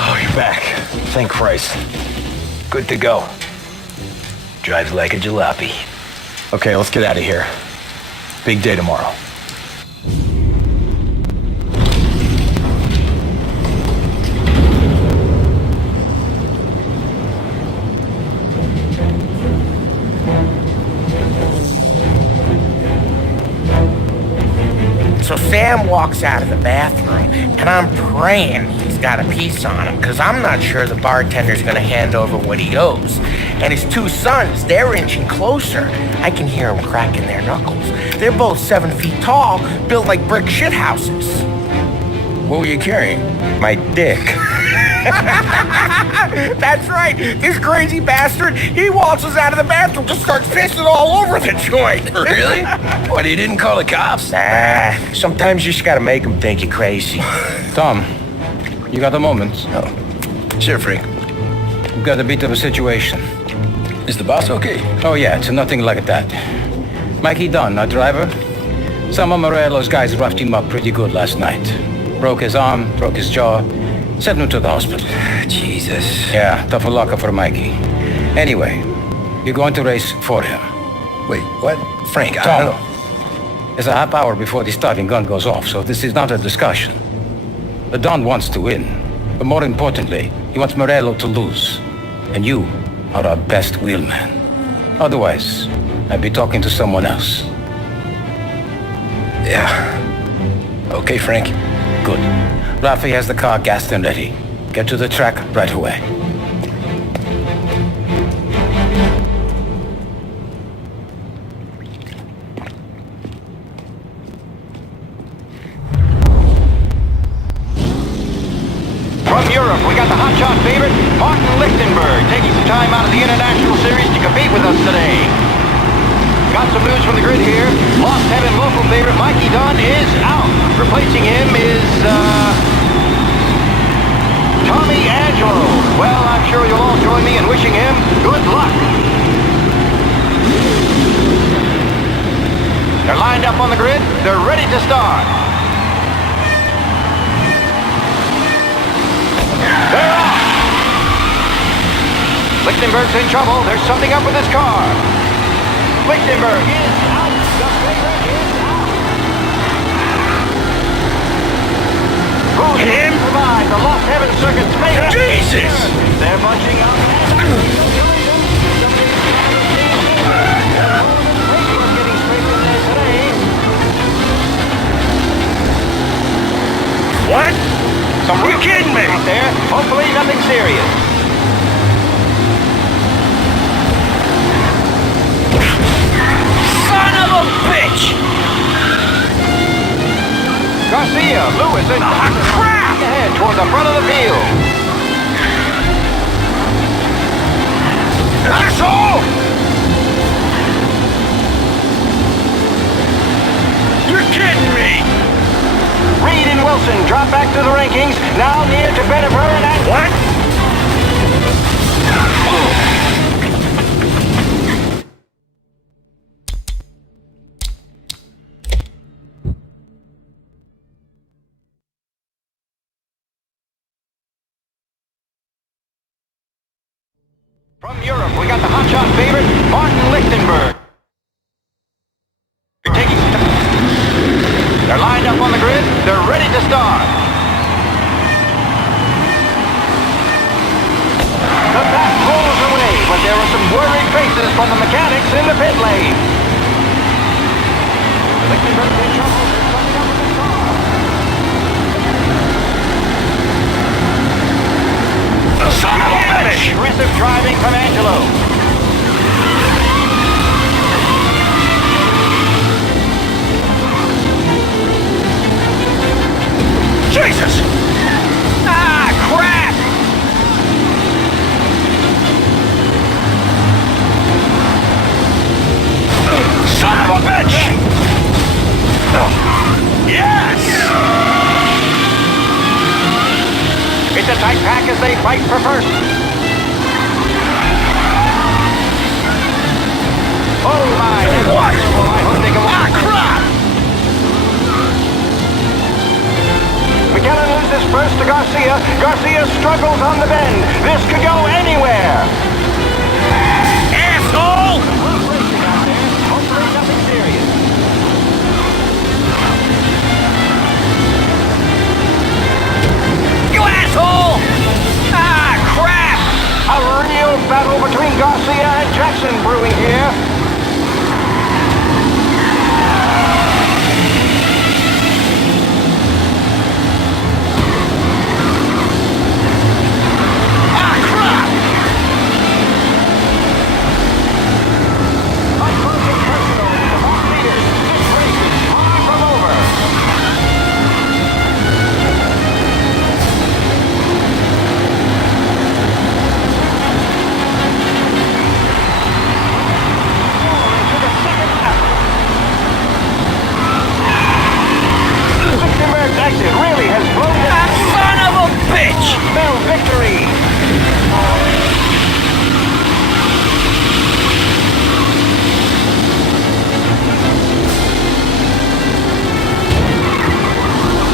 Oh, you're back. Thank Christ. Good to go. Drives like a jalopy. Okay, let's get out of here. Big day tomorrow. So Sam walks out of the bathroom, and I'm praying he's got a piece on him, because I'm not sure the bartender's going to hand over what he owes. And his two sons, they're inching closer. I can hear them cracking their knuckles. They're both 7 feet tall, built like brick shithouses. What were you carrying? My dick. That's right. This crazy bastard, he waltzes out of the bathroom, just starts pissing all over the joint. Really? What, you didn't call the cops? Nah, sometimes you just gotta make them think you're crazy. Tom, you got a moment? Oh, sure, Frank. We've got a bit of a situation. Is the boss okay? Oh yeah, it's nothing like that. Mikey Dunn, our driver. Some of Morello's guys roughed him up pretty good last night. Broke his arm, broke his jaw. Sent him to the hospital. Jesus. Yeah, tough luck for Mikey. Anyway, you're going to race for him. Wait, what? Frank, I Tom, don't know. it's a half hour before the starting gun goes off, so this is not a discussion. The Don wants to win, but more importantly, he wants Morello to lose. And you are our best wheelman. Otherwise, I'd be talking to someone else. Yeah. Okay, Frank. Good. Rafi has the car gassed and ready. Get to the track right away. From Europe, we got the hotshot favorite, Martin Lichtenberg, taking some time out of the International Series to compete with us today. Got some news from the grid here. Lost Heaven local favorite Mikey Dunn is out. Replacing him is, Tommy Angelo. Well, I'm sure you'll all join me in wishing him good luck. They're lined up on the grid. They're ready to start. They're off. Lichtenberg's in trouble. There's something up with his car. Lichtenberg is out. The favorite is out. Who's him? Survive the Lost Heaven Circuit's favorite. Jesus! They're bunching up. What? Some Are you kidding me? out there. Hopefully nothing serious. Son of a bitch! Garcia, Lewis, and crap! Ahead toward the front of the field. Asshole! You're kidding me! Reed and Wilson drop back to the rankings, now near to Bennifer and... What? From Europe, we got the hotshot favorite, Martin Lichtenberg. They're taking... They're lined up on the grid. They're ready to start. The pack rolls away, but there were some worried faces from the mechanics in the pit lane. Lichtenberg's in trouble. There's something up with his car. Son of a bitch! Aggressive driving from Angelo. Jesus! Ah, crap! Son of a bitch! Yes! It's a tight pack as they fight for first. Oh my! What? I hope they can Ah, crap! We cannot lose this first to Garcia. Garcia struggles on the bend. This could go anywhere. Asshole! Hopefully nothing serious. You asshole! Ah, crap! A real battle between Garcia and Jackson brewing here. Exit really has blown down. Son of a bitch! Spell victory.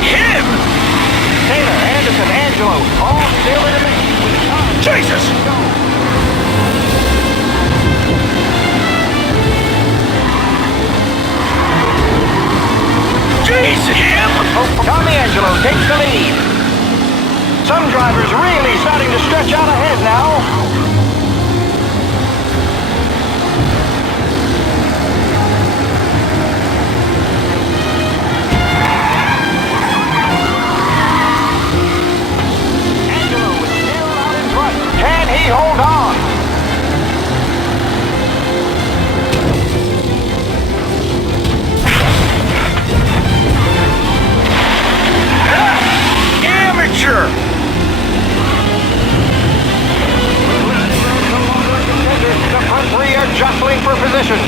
Him! Taylor, Anderson, Angelo, all still in the mix. Jesus! Jesus! Him! Tommy Angelo takes the lead. Some drivers really starting to stretch out ahead now. Angelo is still out in front. Can he hold on? Amateur! The front three are jostling for position.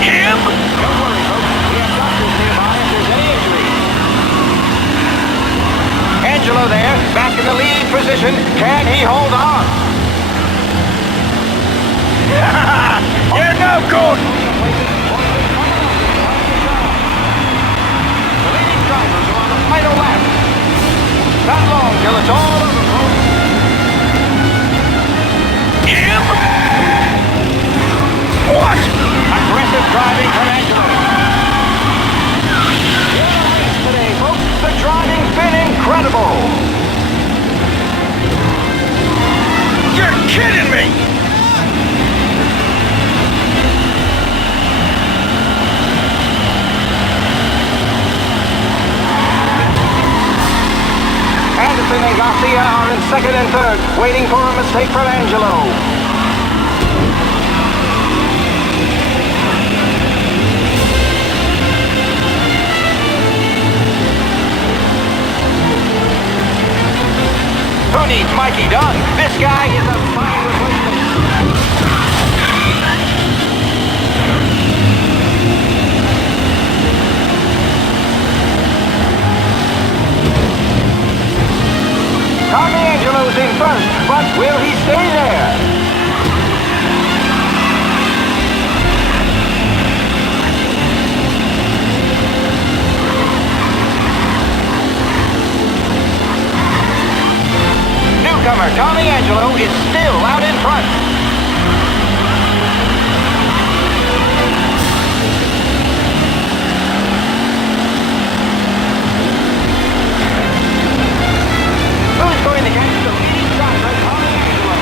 Him! Don't worry, folks. We have doctors nearby if there's any injury. Angelo there, back in the lead position. Can he hold on? You're no good! The leading drivers are on the final lap. Not long till it's all over, folks. Him! What? Aggressive driving from Angelo. Today, folks, the driving's been incredible. You're kidding me! Anderson and Garcia are in second and third, waiting for a mistake from Angelo. Who needs Mikey Dunn? This guy is a fine replacement. Tommy Angelo's in first, but will he stay there? Newcomer Tommy Angelo is still out in front. Who's going to catch the leading driver, Tommy Angelo?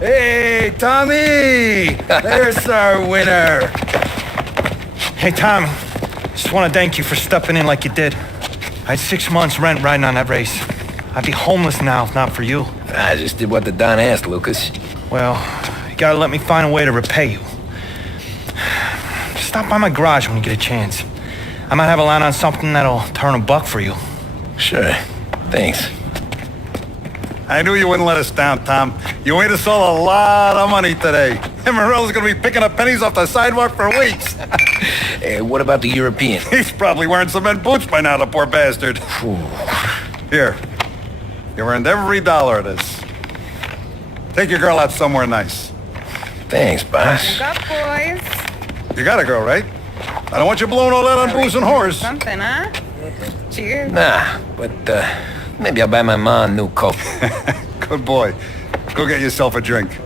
Hey, Tommy! There's our winner. Hey, Tom. Just want to thank you for stepping in like you did. I had 6 months rent riding on that race. I'd be homeless now if not for you. I just did what the Don asked, Lucas. Well, you gotta let me find a way to repay you. Stop by my garage when you get a chance. I might have a line on something that'll turn $1 for you. Sure. Thanks. I knew you wouldn't let us down, Tom. You made us all a lot of money today. And Morello's gonna be picking up pennies off the sidewalk for weeks. Hey, what about the European? He's probably wearing cement boots by now, the poor bastard. Here. You earned every dollar of this. Take your girl out somewhere nice. Thanks, boss. Up, boys. You got a girl, right? I don't want you blowing all that on booze and whores. Something, huh? Cheers. Nah, but maybe I'll buy my mom a new coat. Good boy. Go get yourself a drink.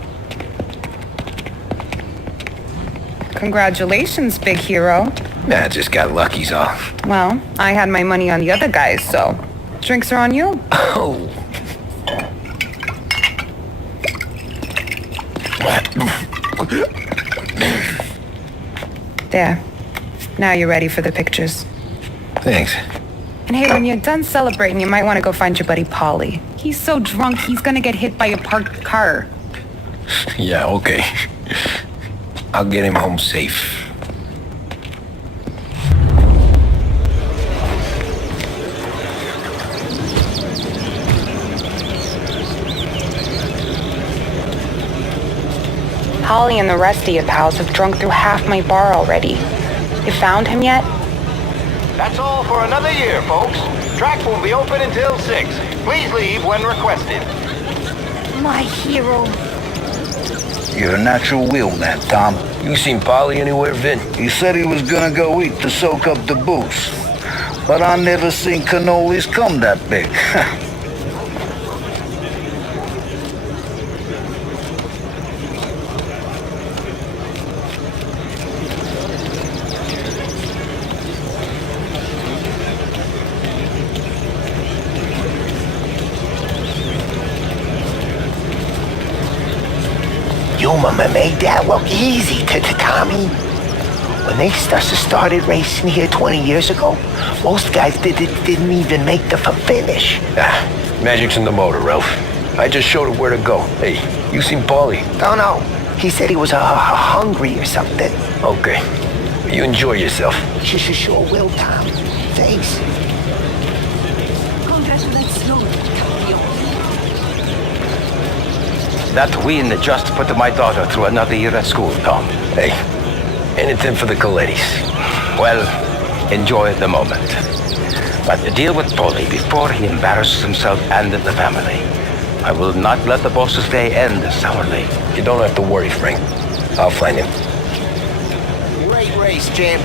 Congratulations, big hero. Nah, I just got lucky's all. Well, I had my money on the other guys, so drinks are on you. Oh. There. Now you're ready for the pictures. Thanks. And hey, when you're done celebrating, you might want to go find your buddy Paulie. He's so drunk, he's gonna get hit by a parked car. Yeah, okay. I'll get him home safe. Holly and the rest of your pals have drunk through half my bar already. You found him yet? That's all for another year, folks. Track won't be open until 6. Please leave when requested. My hero. You're a natural wheel man, Tom. You seen Polly anywhere, Vin? He said he was gonna go eat to soak up the booze. But I never seen cannolis come that big. Your mama made that look easy to Tommy. When they started racing here 20 years ago, most guys didn't even make the finish. Magic's in the motor, Ralph. I just showed her where to go. Hey, you seen Paulie? Oh no, he said he was hungry or something. Okay. You enjoy yourself. Sure will, Tom. Thanks. That win just put my daughter through another year at school, Tom. Hey, anything for the Colettis. Well, enjoy the moment. But deal with Paulie before he embarrasses himself and the family. I will not let the boss's day end sourly. You don't have to worry, Frank. I'll find him. Great race, champ.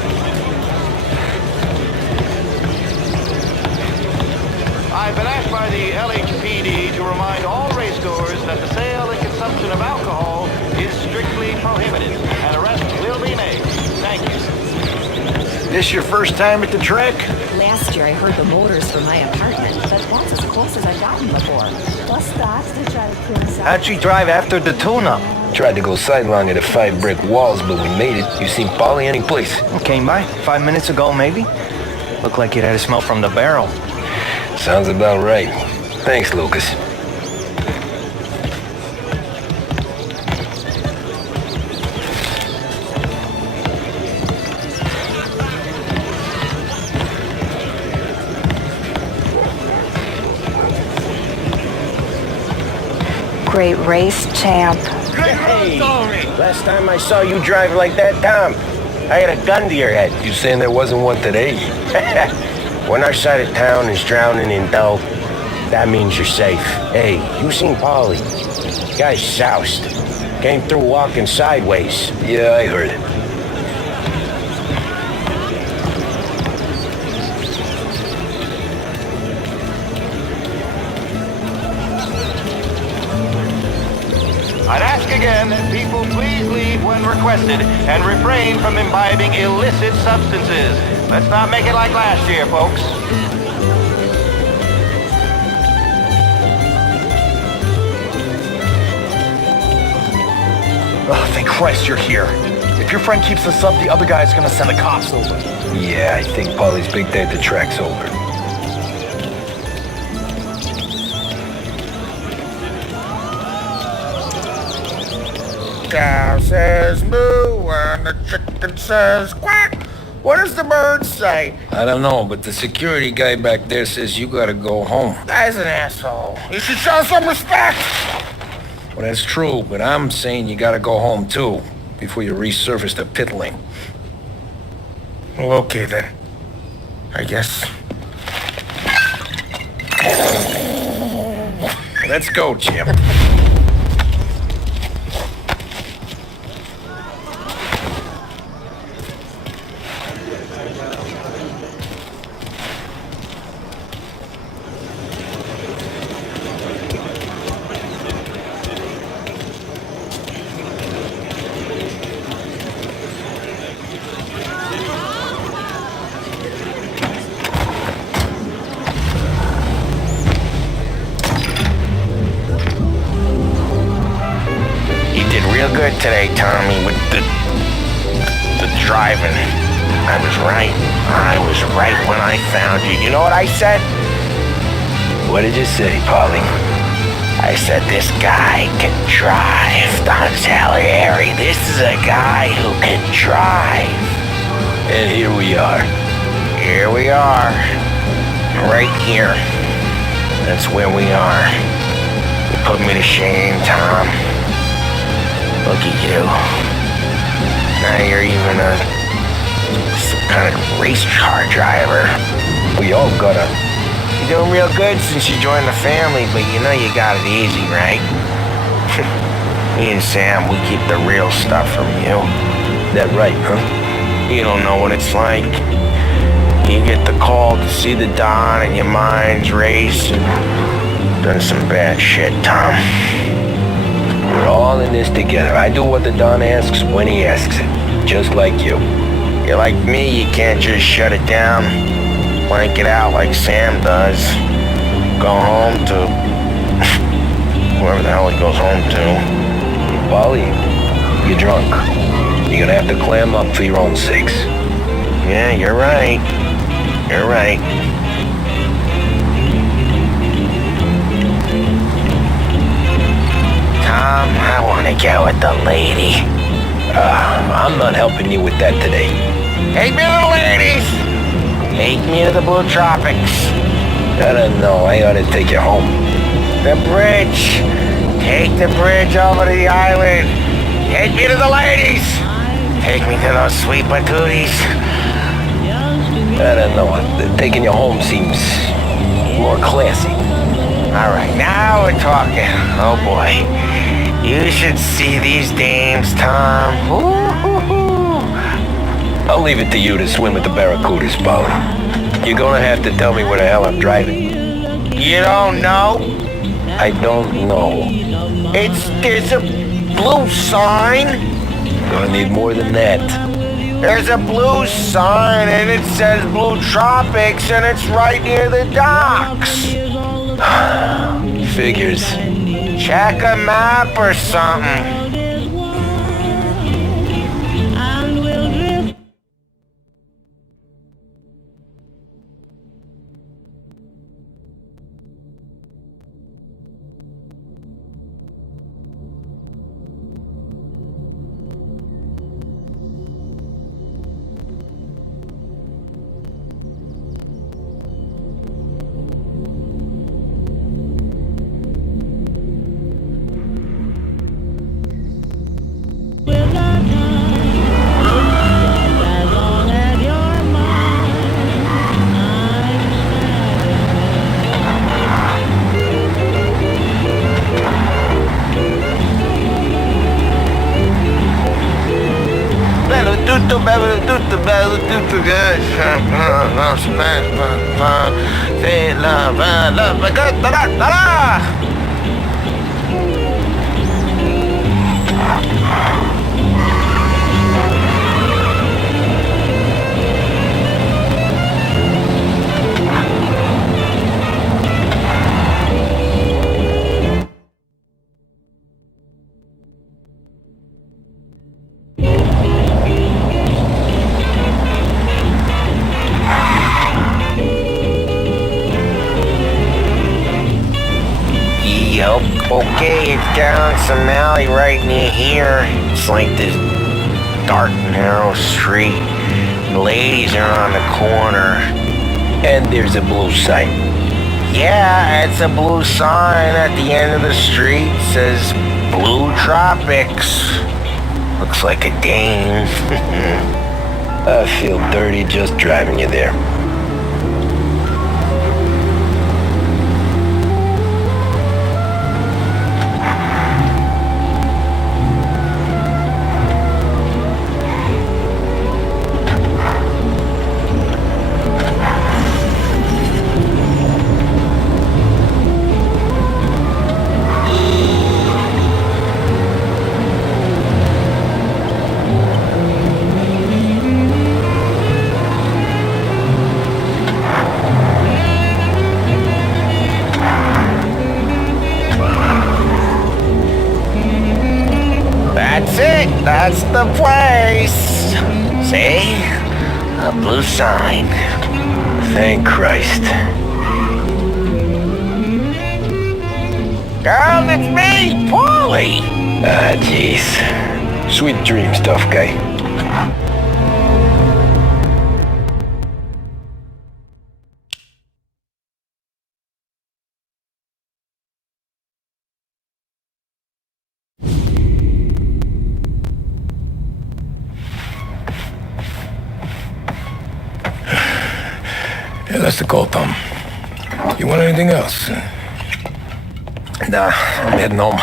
I've been asked by the LHPD to remind all racegoers that the sale and consumption of alcohol is strictly prohibited. An arrest will be made. Thank you. This your first time at the track? Last year I heard the motors from my apartment, but that's as close as I've gotten before. Plus that's to try to criticize. How'd you drive after the tune-up? Tried to go sidelong at the 5 brick walls, but we made it. You seen Polly any place? Came by 5 minutes ago, maybe. Looked like it had a smell from the barrel. Sounds about right. Thanks, Lucas. Great race, champ. Hey, last time I saw you drive like that, Tom, I had a gun to your head. You saying there wasn't one today? When our side of town is drowning in dough, that means you're safe. Hey, you seen Paulie? Guy's soused. Came through walking sideways. Yeah, I heard it. I'd ask again that people please leave when requested and refrain from imbibing illicit substances. Let's not make it like last year, folks. Oh, thank Christ you're here. If your friend keeps this up, the other guy's gonna send the cops over. Yeah, I think Polly's big day at the track's over. Cow says moo and the chicken says quack. What does the bird say? I don't know, but the security guy back there says you gotta go home. Guy's an asshole. You should show some respect. Well, that's true, but I'm saying you gotta go home too, before you resurface the pit lane. Well, okay then. I guess. Let's go, Jim. Good today, Tommy, with the driving. I was right. I was right when I found you. You know what I said? What did you say, Polly? I said, this guy can drive, Don Salieri. This is a guy who can drive. And here we are. Here we are. Right here. That's where we are. You put me to shame, Tom. Look at you. Now you're even some kind of race car driver. We all gotta. You're doing real good since you joined the family, but you know you got it easy, right? Me and Sam, we keep the real stuff from you. That right, huh? You don't know what it's like. You get the call to see the Don and your mind's race and done some bad shit, Tom. We're all in this together. I do what the Don asks when he asks it. Just like you. You're like me, you can't just shut it down. Blank it out like Sam does. Go home to... whoever the hell he goes home to. Polly, you're drunk. You're gonna have to clam up for your own sakes. Yeah, you're right. You're right. Tom, I want to get with the lady. I'm not helping you with that today. Take me to the ladies! Take me to the Blue Tropics. I don't know. I ought to take you home. The bridge. Take the bridge over to the island. Take me to the ladies. Take me to those sweet patooties. I don't know. Taking you home seems more classy. All right, now we're talking. Oh boy. You should see these dames, Tom. Ooh. I'll leave it to you to swim with the barracudas, Polly. You're gonna have to tell me where the hell I'm driving. You don't know? I don't know. There's a blue sign. Gonna need more than that. There's a blue sign and it says Blue Tropics and it's right near the docks. Figures. Check a map or something. Okay, it's down some alley right near here. It's like this dark, narrow street. Ladies are on the corner. And there's a blue sign. Yeah, it's a blue sign at the end of the street. Says Blue Tropics. Looks like a game. I feel dirty just driving you there. That's it. That's the place. See? A blue sign. Thank Christ. Girl, it's me, Paulie. Ah, jeez. Sweet dreams, tough guy. Yeah, that's the call, Tom. You want anything else? Nah, I'm heading home.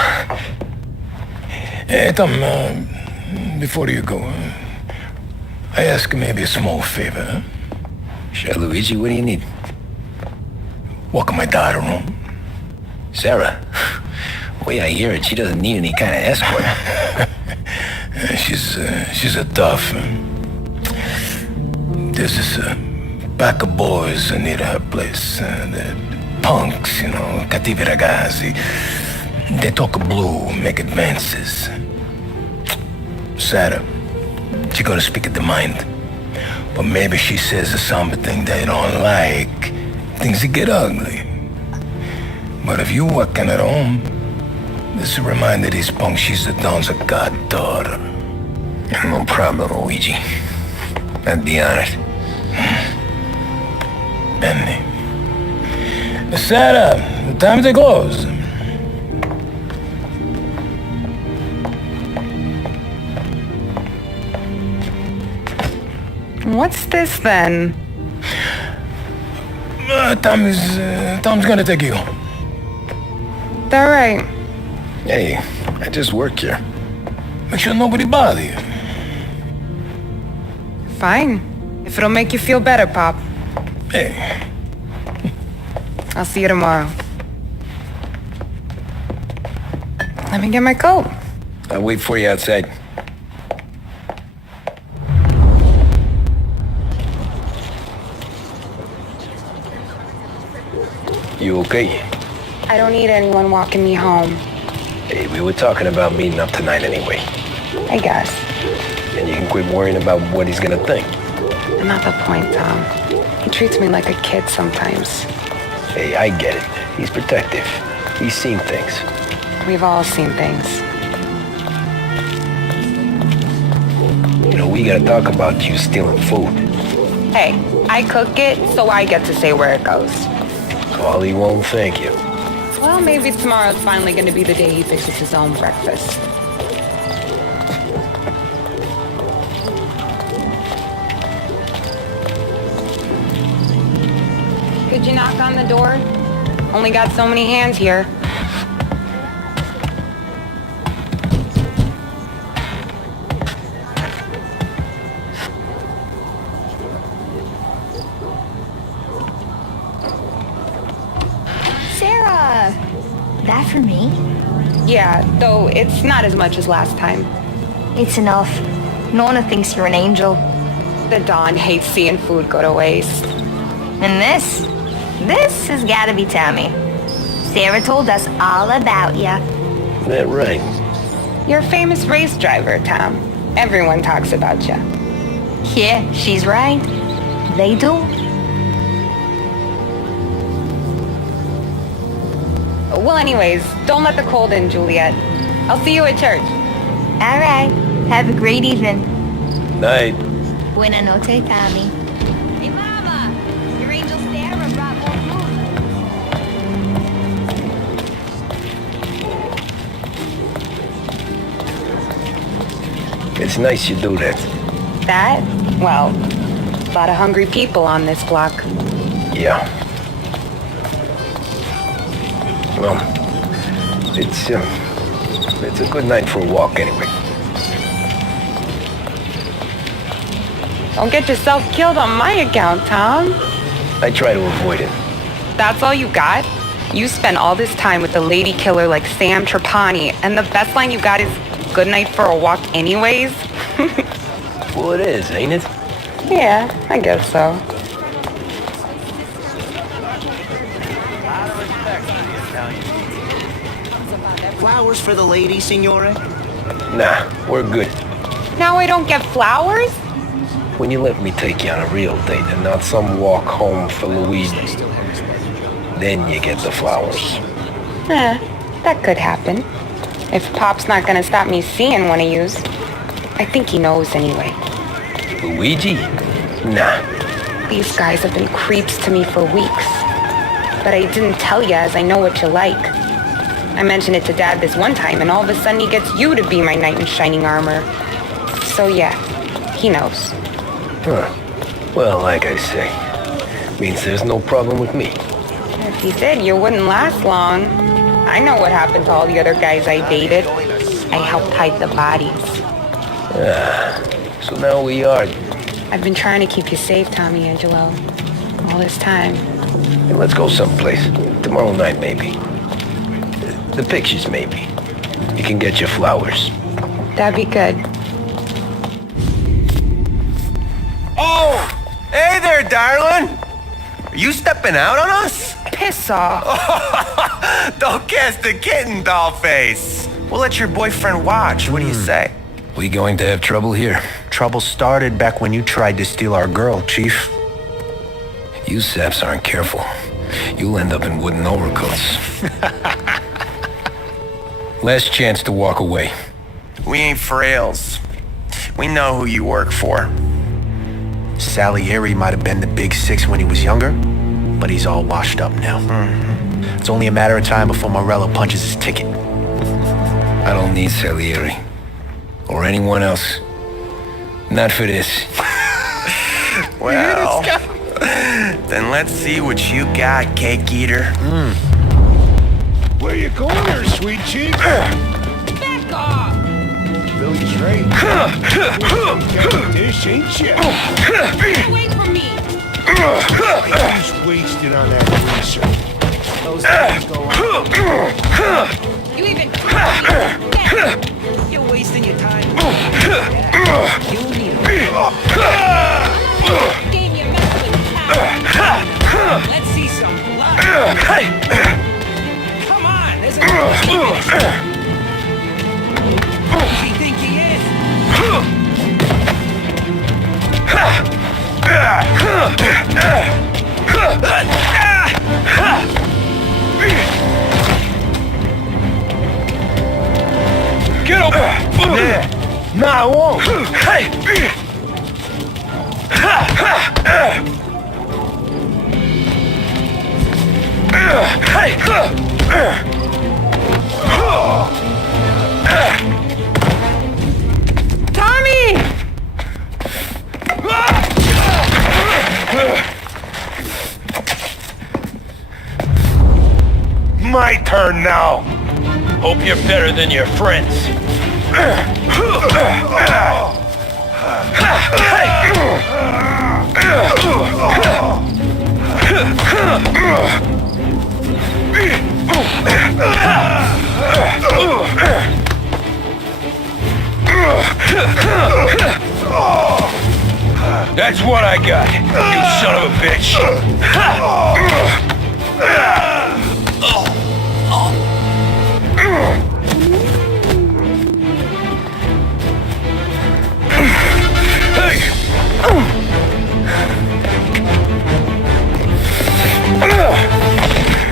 Hey, Tom, before you go, I ask maybe a small favor, huh? Sure, Luigi, what do you need? Walk my daughter home. Sarah? The way I hear it, she doesn't need any kind of escort. She's a tough. There's this pack of boys near her place. They're punks, cattivi ragazzi. They talk blue, make advances. Sarah, she gonna speak at the mind. But maybe she says something they don't like. Things get ugly. But if you walking at home, this will remind these punks she's the Don's goddaughter. No problem, Luigi. I'd be honored. Benny. Sarah, time to close. What's this then? Tom's gonna take you home. All right. Hey, I just work here. Make sure nobody bother you. Fine. If it'll make you feel better, Pop. Hey. I'll see you tomorrow. Let me get my coat. I'll wait for you outside. You okay? I don't need anyone walking me home. Hey, we were talking about meeting up tonight anyway. I guess. And you can quit worrying about what he's gonna think. Not the point, Tom. He treats me like a kid sometimes. Hey, I get it. He's protective. He's seen things. We've all seen things. We gotta talk about you stealing food. Hey, I cook it, so I get to say where it goes. Paulie won't thank you. Well, maybe tomorrow's finally gonna be the day he fixes his own breakfast. Could you knock on the door? Only got so many hands here. Sarah! That for me? Yeah, though it's not as much as last time. It's enough. Nona thinks you're an angel. The Don hates seeing food go to waste. And this has gotta be Tommy. Sarah told us all about ya. Is that right? You're a famous race driver, Tom. Everyone talks about you. Yeah, she's right. They do. Well, anyways, don't let the cold in, Juliet. I'll see you at church. All right. Have a great evening. Night. Buena noche, Tommy. Hey, Mama! Your angel Sarah brought more food. It's nice you do that. That? Well, a lot of hungry people on this block. Yeah. Well, it's a good night for a walk anyway. Don't get yourself killed on my account, Tom. I try to avoid it. That's all you got? You spend all this time with a lady killer like Sam Trapani, and the best line you got is, good night for a walk anyways? Well, it is, ain't it? Yeah, I guess so. Flowers for the lady, signore? Nah, we're good. Now I don't get flowers? When you let me take you on a real date and not some walk home for Luigi, then you get the flowers. That could happen. If Pop's not gonna stop me seeing one of yous. I think he knows anyway. Luigi? Nah. These guys have been creeps to me for weeks. But I didn't tell you as I know what you like. I mentioned it to Dad this one time and all of a sudden he gets you to be my knight in shining armor. So yeah, he knows. Huh. Well, like I say, means there's no problem with me. If he did, you wouldn't last long. I know what happened to all the other guys I dated. I helped hide the bodies. So now we are. I've been trying to keep you safe, Tommy Angelo. All this time. Hey, let's go someplace. Tomorrow night, maybe. The pictures, maybe. You can get your flowers. That'd be good. Oh! Hey there, darling! Are you stepping out on us? Piss off. Don't cast the kitten, dollface. We'll let your boyfriend watch. What do you say? We going to have trouble here? Trouble started back when you tried to steal our girl, Chief. You saps aren't careful. You'll end up in wooden overcoats. Last chance to walk away. We ain't frails. We know who you work for. Salieri might have been the big six when he was younger, but he's all washed up now. It's only a matter of time before Morello punches his ticket. I don't need Salieri. Or anyone else. Not for this. Well, then let's see what you got, cake eater. Where you going there, sweet cheek? Back off! Billy's right. You're dish, ain't you? Get away from me! He's wasted on that greaser. Those things go on. You even You're wasting your time. You need game you mess with power. Let's see some blood. Come on, there's a Who do you think he is? Get over there! No, I won't! Hey! Tommy! My turn now! Hope you're better than your friends. That's what I got, you son of a bitch!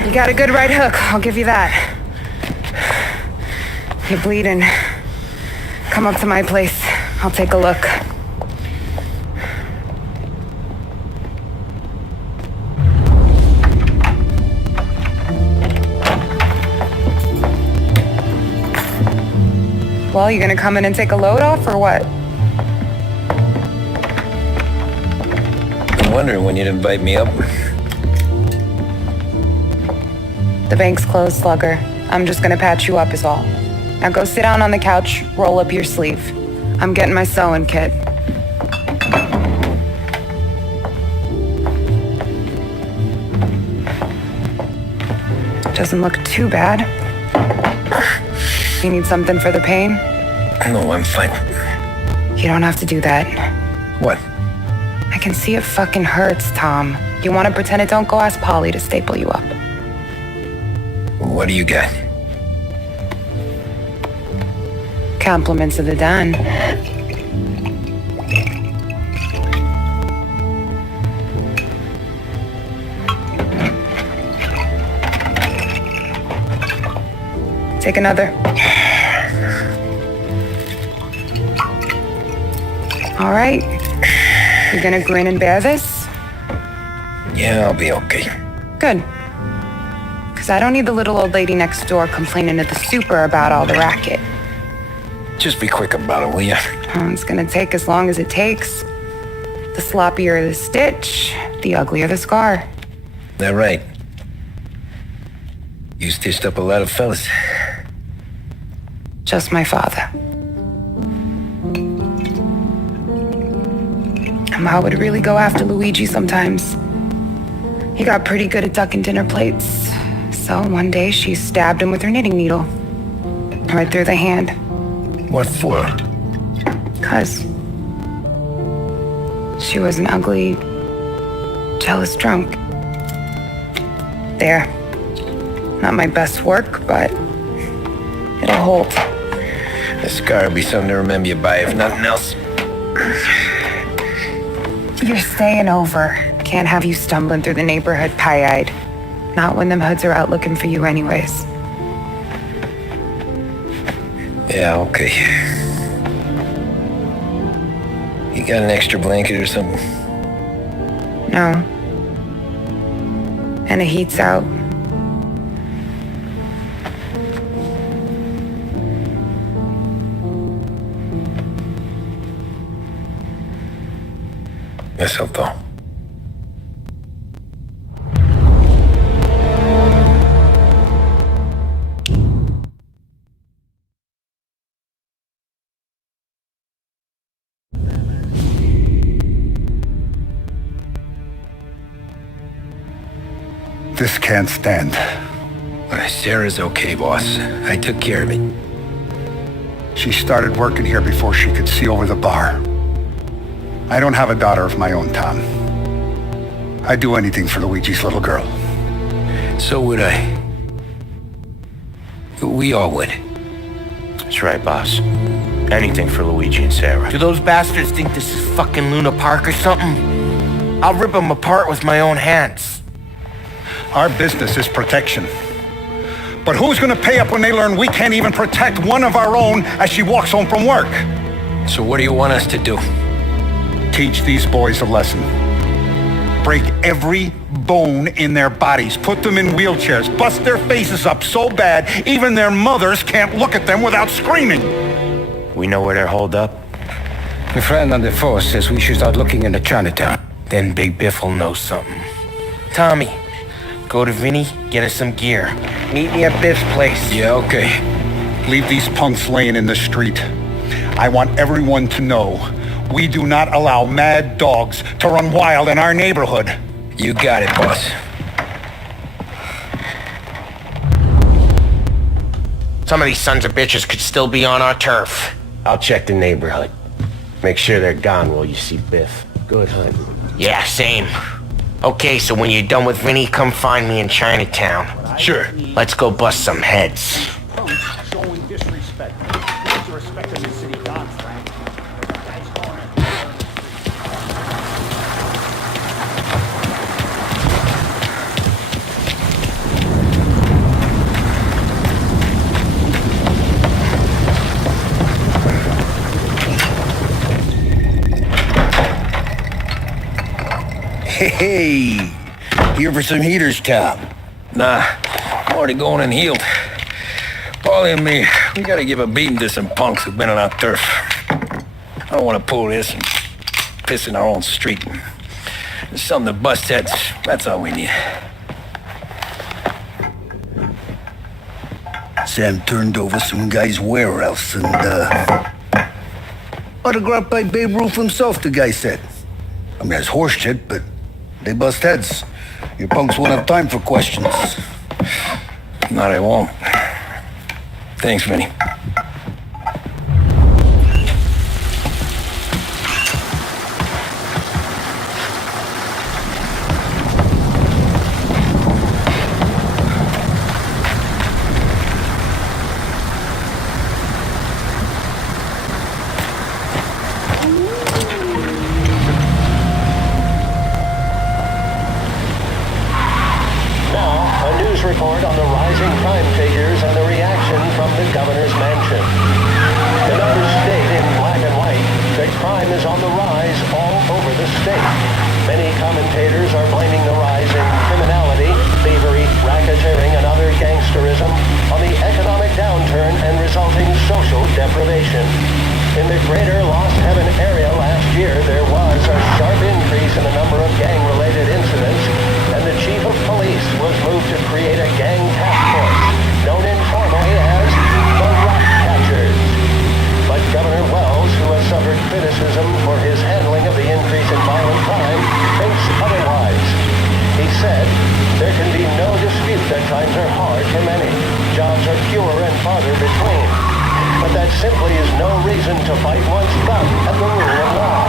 You got a good right hook, I'll give you that. You're bleeding. Come up to my place. I'll take a look. Well, you gonna come in and take a load off, or what? I'm wondering when you'd invite me up. The bank's closed, Slugger. I'm just gonna patch you up is all. Now go sit down on the couch, roll up your sleeve. I'm getting my sewing kit. Doesn't look too bad. You need something for the pain? No, I'm fine. You don't have to do that. What? I can see it fucking hurts, Tom. You want to pretend it don't? Go ask Polly to staple you up. What do you got? Compliments of the Don. Take another. All right. You gonna grin and bear this? Yeah, I'll be okay. Good. Because I don't need the little old lady next door complaining to the super about all the racket. Just be quick about it, will ya? Oh, it's gonna take as long as it takes. The sloppier the stitch, the uglier the scar. That right? You stitched up a lot of fellas. Just my father. Ma would really go after Luigi sometimes. He got pretty good at ducking dinner plates. So one day she stabbed him with her knitting needle. Right through the hand. What for? 'Cause she was an ugly, jealous drunk. There. Not my best work, but it'll hold. The scar will be something to remember you by, if nothing else. You're staying over. Can't have you stumbling through the neighborhood pie-eyed. Not when them hoods are out looking for you anyways. Yeah, okay. You got an extra blanket or something? No. And the heat's out. Eso todo. This can't stand. Sarah's okay, boss. I took care of it. She started working here before she could see over the bar. I don't have a daughter of my own, Tom. I'd do anything for Luigi's little girl. So would I. We all would. That's right, boss. Anything for Luigi and Sarah. Do those bastards think this is fucking Luna Park or something? I'll rip them apart with my own hands. Our business is protection. But who's gonna pay up when they learn we can't even protect one of our own as she walks home from work? So what do you want us to do? Teach these boys a lesson. Break every bone in their bodies. Put them in wheelchairs. Bust their faces up so bad even their mothers can't look at them without screaming. We know where they're holed up. My friend on the force says we should start looking into Chinatown. Then Big Biff will know something. Tommy, go to Vinny, get us some gear. Meet me at Biff's place. Yeah, okay. Leave these punks laying in the street. I want everyone to know we do not allow mad dogs to run wild in our neighborhood. You got it, boss. Some of these sons of bitches could still be on our turf. I'll check the neighborhood. Make sure they're gone while you see Biff. Good hunt. Yeah, same. Okay, so when you're done with Vinny, come find me in Chinatown. Sure. Let's go bust some heads. Showing disrespect. Disrespect in the city dogs, Frank. Hey, here for some heaters, Tom? Nah, I'm already going and healed. Boss Paulie and me, we gotta give a beating to some punks who've been on our turf. I don't want to pull this and piss in our own street. There's something to bust heads. That's all we need. Sam turned over some guy's warehouse and, autographed by Babe Ruth himself, the guy said. I mean, that's horse shit, but they bust heads. Your punks won't have time for questions. Not I won't. Thanks, Vinny. Report on the rising crime figures and the reaction from the governor's mansion. The numbers state in black and white that crime is on the rise all over the state. Many commentators are blaming the rise in criminality, thievery, racketeering, and other gangsterism on the economic downturn and resulting social deprivation. In the greater Lost Heaven area last year, there was a sharp increase in the number of gang-related incidents, and the chief of police was moved to create a gang task force, known informally as the Rat Catchers. But Governor Wells, who has suffered criticism for his handling of the increase in violent crime, thinks otherwise. He said, "There can be no dispute that times are hard for many. Jobs are fewer and farther between. But that simply is no reason to fight one's butt at the rule of law.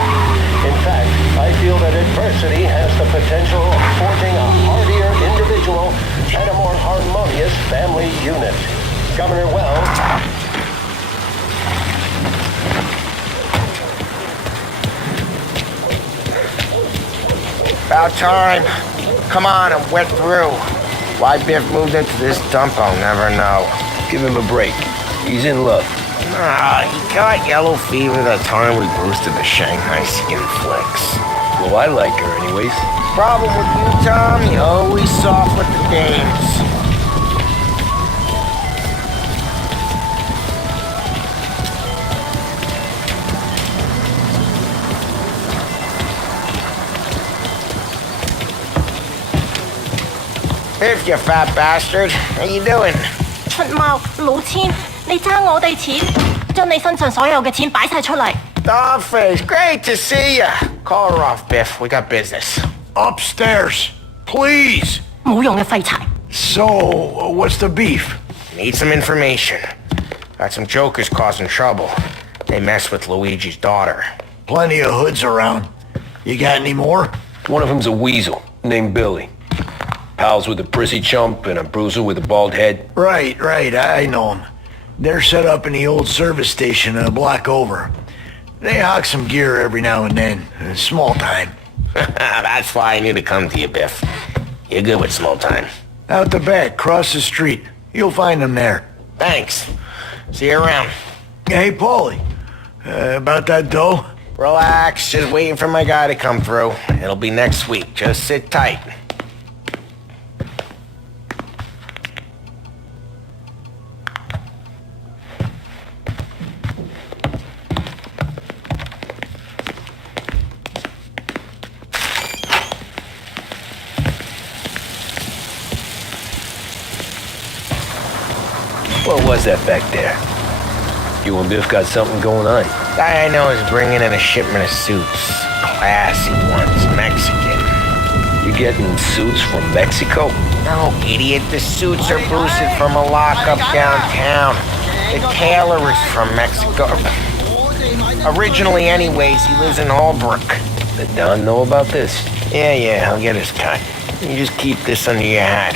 In fact, I feel that adversity has the potential of forging a hardier individual and a more harmonious family unit." Governor Wells... About time. Come on, I'm wet through. Why Biff moved into this dump, I'll never know. Give him a break. He's in love. Nah, he got yellow fever the time we boosted the Shanghai skin flicks. Well, I like her anyways. Problem with you, Tom, you always soft with the dames. Biff, you fat bastard. How you doing? 出貓老千，你爭我哋錢，將你身上所有嘅錢擺晒出嚟。Dogface, great to see ya. Call her off, Biff. We got business. Upstairs, please. 冇用嘅廢柴。So, what's the beef? Need some information. Got some jokers causing trouble. They mess with Luigi's daughter. Plenty of hoods around. You got any more? One of them's a weasel named Billy. Pals with a prissy chump and a bruiser with a bald head. Right, I know them. They're set up in the old service station a block over. They hawk some gear every now and then. Small time. That's why I knew to come to you, Biff. You're good with small time. Out the back, cross the street. You'll find them there. Thanks. See you around. Hey, Paulie. About that dough? Relax. Just waiting for my guy to come through. It'll be next week. Just sit tight. What was that back there? You and Biff got something going on. Guy I know is bringing in a shipment of suits. Classy ones, Mexican. You getting suits from Mexico? No, idiot. The suits are boosted from a lockup downtown. The tailor is from Mexico. Originally, anyways, he lives in Holbrook. Did Don know about this? Yeah, he'll get his cut. You just keep this under your hat.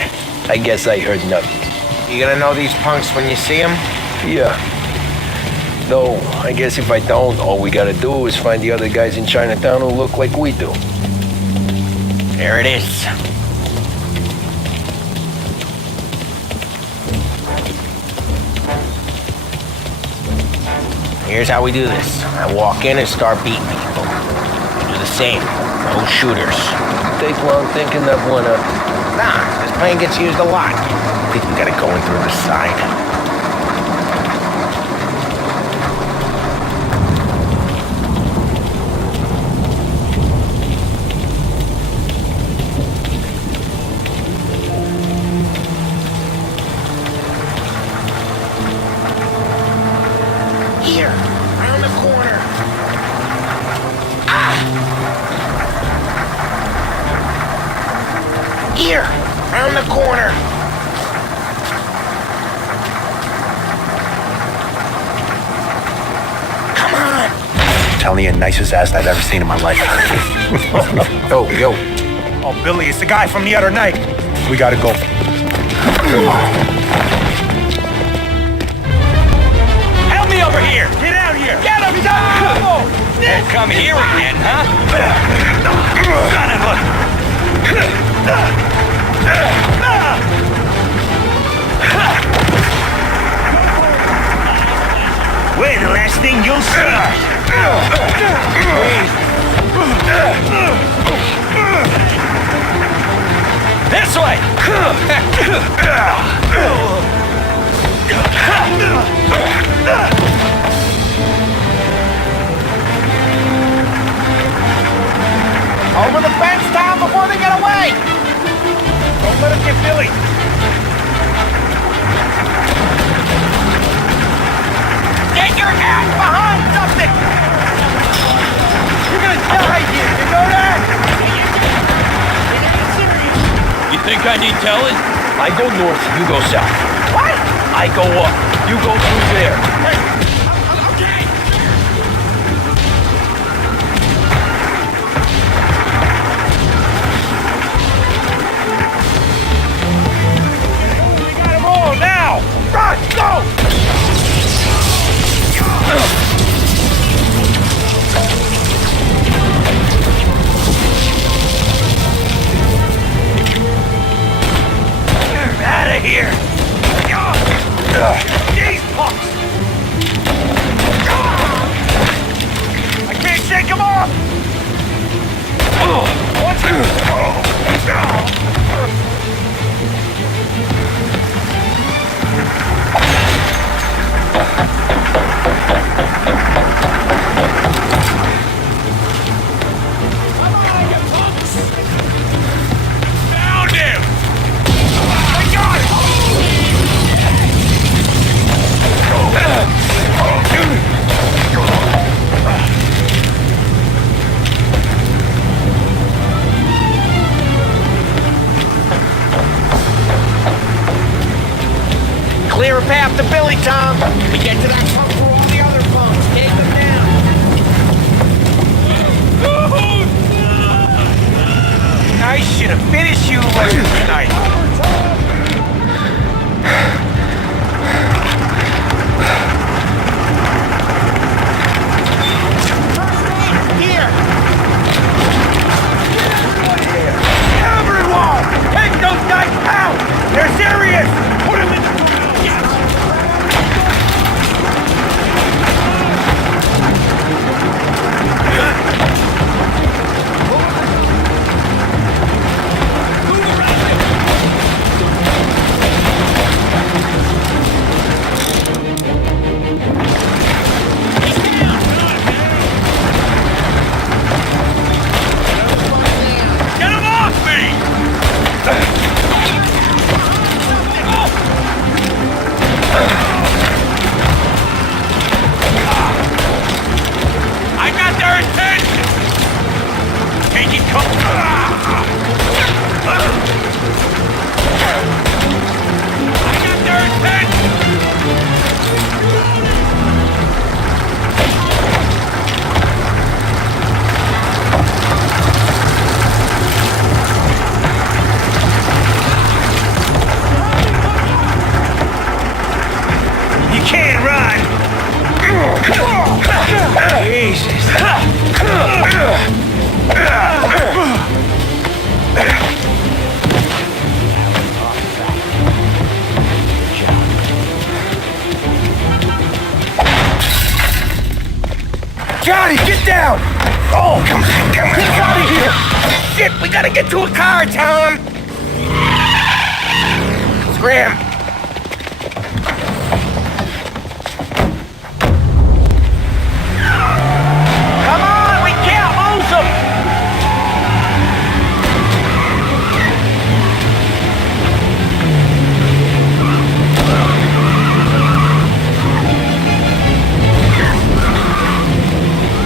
I guess I heard nothing. You gonna know these punks when you see them? Yeah. Though, I guess if I don't, all we gotta do is find the other guys in Chinatown who look like we do. There it is. Here's how we do this. I walk in and start beating people. You do the same. No shooters. Take long thinking that one up. Nah, this plane gets used a lot. I think we gotta go in through the side. the corner. Come on. I'm telling you, nicest ass I've ever seen in my life. Oh, yo. Oh, Billy, it's the guy from the other night. We gotta go. Help me over here. Get out here. Get him, Tom. Won't come here again, huh? Son of a... Wait, the last thing you'll see. This way! Over the fence, Tom, before they get away! Don't let him get Billy! Get your ass behind something! You're gonna die here, you know that? You think I need telling? I go north, you go south. What? I go up, you go through there. Okay. We got him all now! Run, go! Out of here! These punks! I can't shake them off! Found him! I got Clear a path to Billy, Tom. We get to that pump through all the other pumps. Take them down. I should have finished you later tonight. Here. Everyone, take those guys out. They're serious. Put them in the... Get him off me! I got their attention! Taking cover! I got their attention! You can't run! Jesus! Johnny, get down! Oh, come on. Get out of here! Shit, we gotta get to a car, Tom! Scram! Come on, we can't lose them!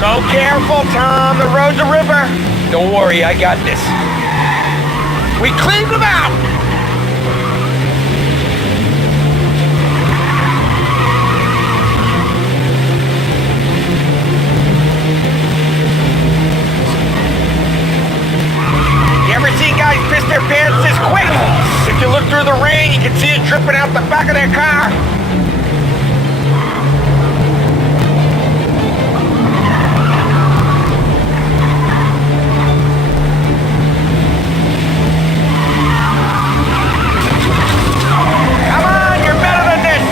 Go careful, Tom. The road's a river. Don't worry, I got this. We cleaned them out. the rain, you can see it dripping out the back of their car. Come on, you're better than this.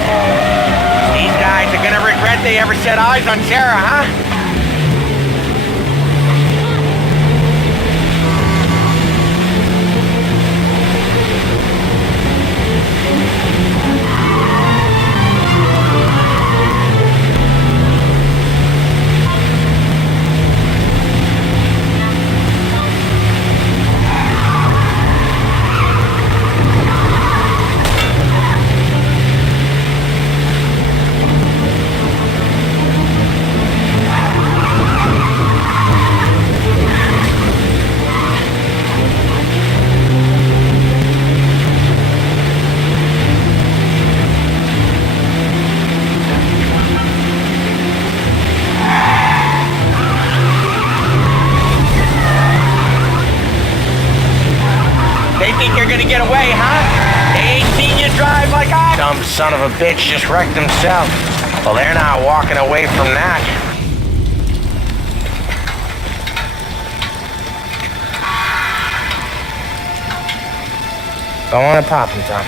These guys are gonna regret they ever set eyes on Sarah, huh? Get away, huh? They ain't seen you drive like I... Dumb son of a bitch just wrecked himself. Well, they're not walking away from that. Don't want to pop him, Tom.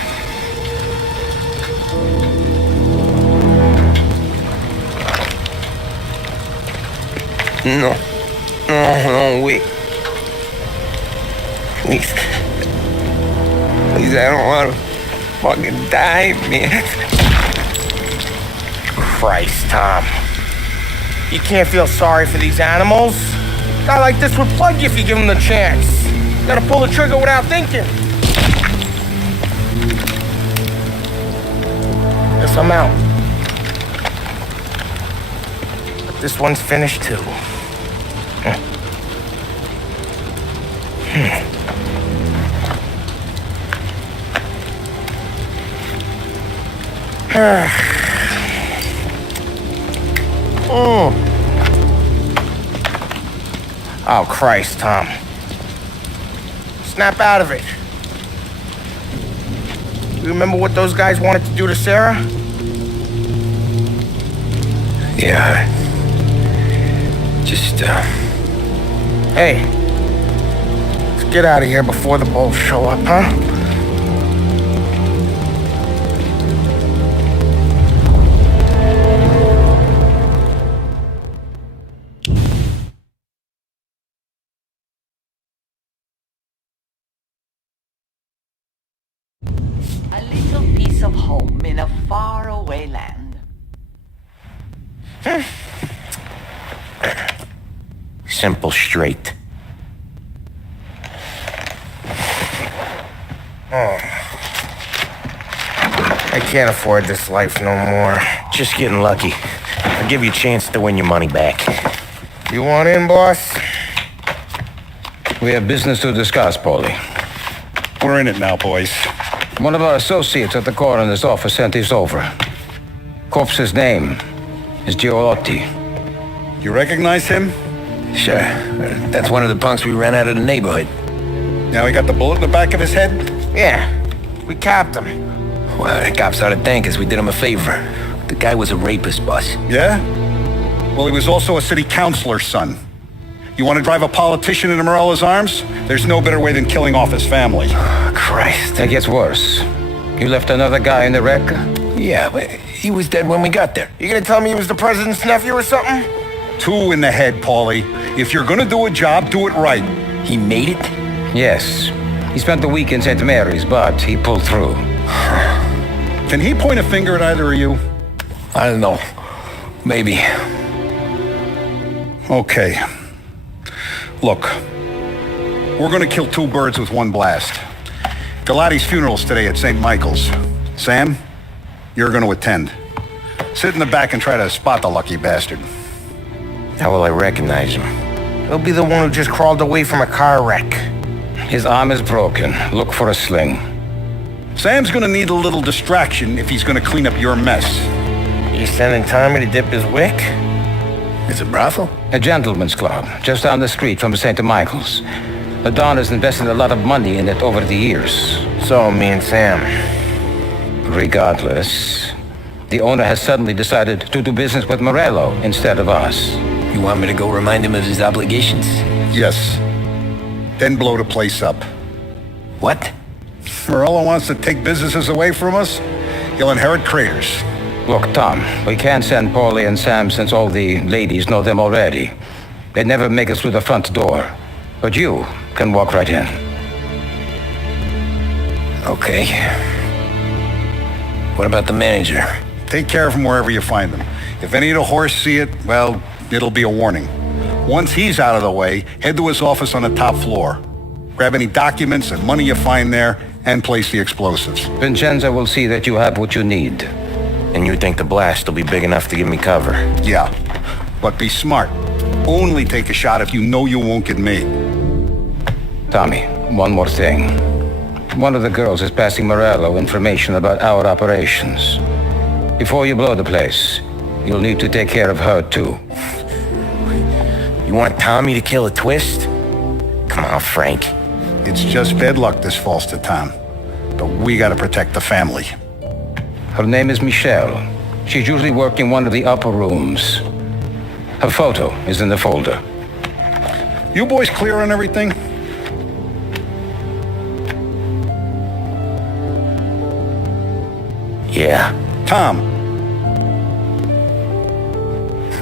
No, wait. Please. Please, I don't want to fucking die, man. Christ, Tom. You can't feel sorry for these animals. A guy like this would plug you if you give him the chance. You gotta pull the trigger without thinking. Guess I'm out. But this one's finished too. Oh, Christ, Tom. Snap out of it. You remember what those guys wanted to do to Sarah? Yeah. Just, Hey. Let's get out of here before the bulls show up, huh? A little piece of home in a faraway land. Simple, straight. I can't afford this life no more. Just getting lucky. I'll give you a chance to win your money back. You want in, boss? We have business to discuss, Paulie. We're in it now, boys. One of our associates at the coroner's office sent this over. Corpse's name is Giolotti. You recognize him? Sure. That's one of the punks we ran out of the neighborhood. Now he got the bullet in the back of his head? Yeah. We capped him. Well, the cops ought to thank us. We did him a favor. The guy was a rapist, boss. Yeah? Well, he was also a city councilor's son. You want to drive a politician into Morella's arms? There's no better way than killing off his family. Oh, Christ. It gets worse. You left another guy in the wreck? Yeah, but he was dead when we got there. You gonna tell me he was the president's nephew or something? 2 in the head, Paulie. If you're gonna do a job, do it right. He made it? Yes. He spent the week in St. Mary's, but he pulled through. Can he point a finger at either of you? I don't know. Maybe. Okay. Look, we're gonna kill 2 birds with 1 blast. Galati's funeral's today at St. Michael's. Sam, you're gonna attend. Sit in the back and try to spot the lucky bastard. How will I recognize him? He'll be the one who just crawled away from a car wreck. His arm is broken. Look for a sling. Sam's gonna need a little distraction if he's gonna clean up your mess. You sending Tommy to dip his wick? It's a brothel? A gentleman's club, just down the street from St. Michael's. The Don has invested a lot of money in it over the years. So, me and Sam. Regardless, the owner has suddenly decided to do business with Morello instead of us. You want me to go remind him of his obligations? Yes. Then blow the place up. What? Morello wants to take businesses away from us? He'll inherit craters. Look, Tom, we can't send Paulie and Sam since all the ladies know them already. They'd never make it through the front door. But you can walk right in. Okay. What about the manager? Take care of him wherever you find him. If any of the horse see it, well, it'll be a warning. Once he's out of the way, head to his office on the top floor. Grab any documents and money you find there, and place the explosives. Vincenzo will see that you have what you need. And you think the blast will be big enough to give me cover? Yeah, but be smart. Only take a shot if you know you won't get made. Tommy, one more thing. One of the girls is passing Morello information about our operations. Before you blow the place, you'll need to take care of her too. You want Tommy to kill a twist? Come on, Frank. It's just bad luck this falls to Tom. But we gotta protect the family. Her name is Michelle. She's usually working one of the upper rooms. Her photo is in the folder. You boys clear on everything? Yeah. Tom.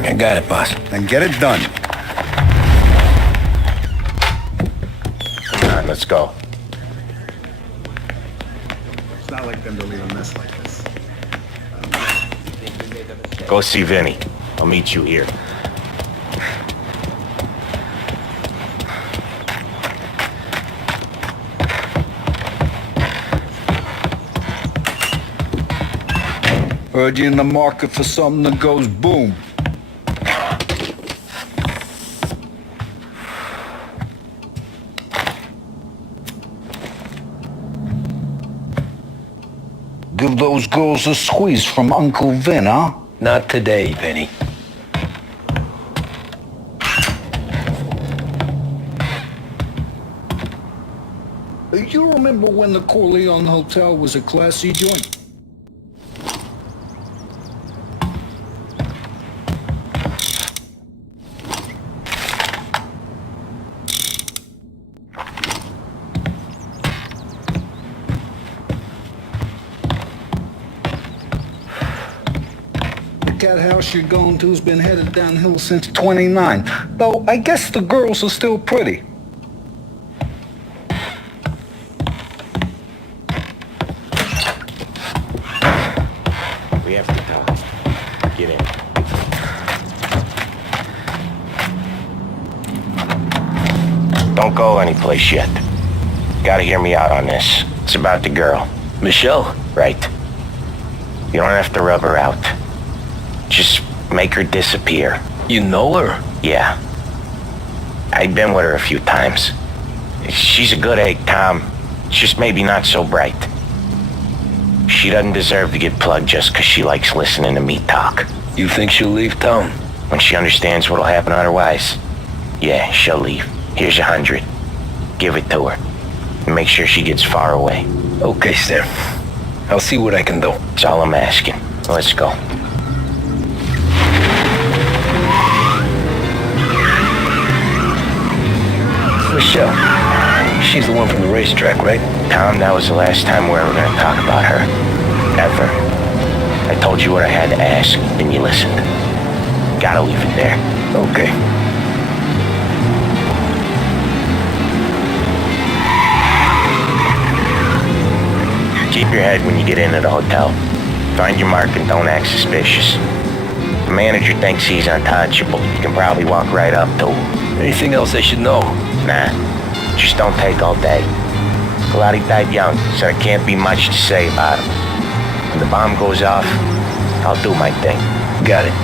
I got it, boss. Then get it done. Come on, let's go. It's not like them to leave a mess like this. Go see Vinny. I'll meet you here. Heard you in the market for something that goes boom. Give those girls a squeeze from Uncle Vin, huh? Not today, Penny. You remember when the Corleone Hotel was a classy joint? The cat house you're going to's been headed downhill since 29. Though I guess the girls are still pretty. We have to talk. Get in. Don't go anyplace yet. Gotta hear me out on this. It's about the girl. Michelle? Right. You don't have to rub her out. Just make her disappear. You know her? Yeah. I've been with her a few times. She's a good egg, Tom. Just maybe not so bright. She doesn't deserve to get plugged just because she likes listening to me talk. You think she'll leave town? When she understands what'll happen otherwise, yeah, she'll leave. Here's 100. Give it to her. And make sure she gets far away. Okay, Sam. I'll see what I can do. That's all I'm asking. Let's go. Michelle. She's the one from the racetrack, right? Tom, that was the last time we were ever going to talk about her. Ever. I told you what I had to ask, and you listened. Gotta leave it there. Okay. Keep your head when you get into the hotel. Find your mark and don't act suspicious. The manager thinks he's untouchable. You can probably walk right up to him. Anything else I should know? Nah. Just don't take all day. Galati died young, so there can't be much to say about him. When the bomb goes off, I'll do my thing. Got it.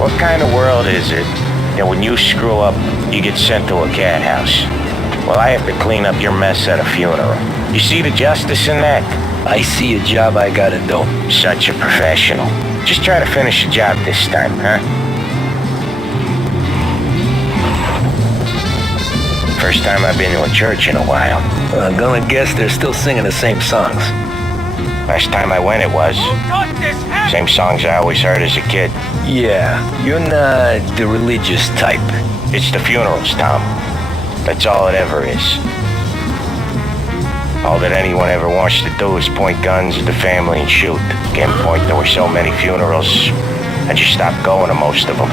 What kind of world is it that when you screw up, you get sent to a cat house? Well, I have to clean up your mess at a funeral. You see the justice in that? I see a job I gotta do. Such a professional. Just try to finish the job this time, huh? First time I've been to a church in a while. I'm gonna guess they're still singing the same songs. Last time I went, it was. Same songs I always heard as a kid. Yeah, you're not the religious type. It's the funerals, Tom. That's all it ever is. All that anyone ever wants to do is point guns at the family and shoot. Can't point, there were so many funerals. I just stopped going to most of them.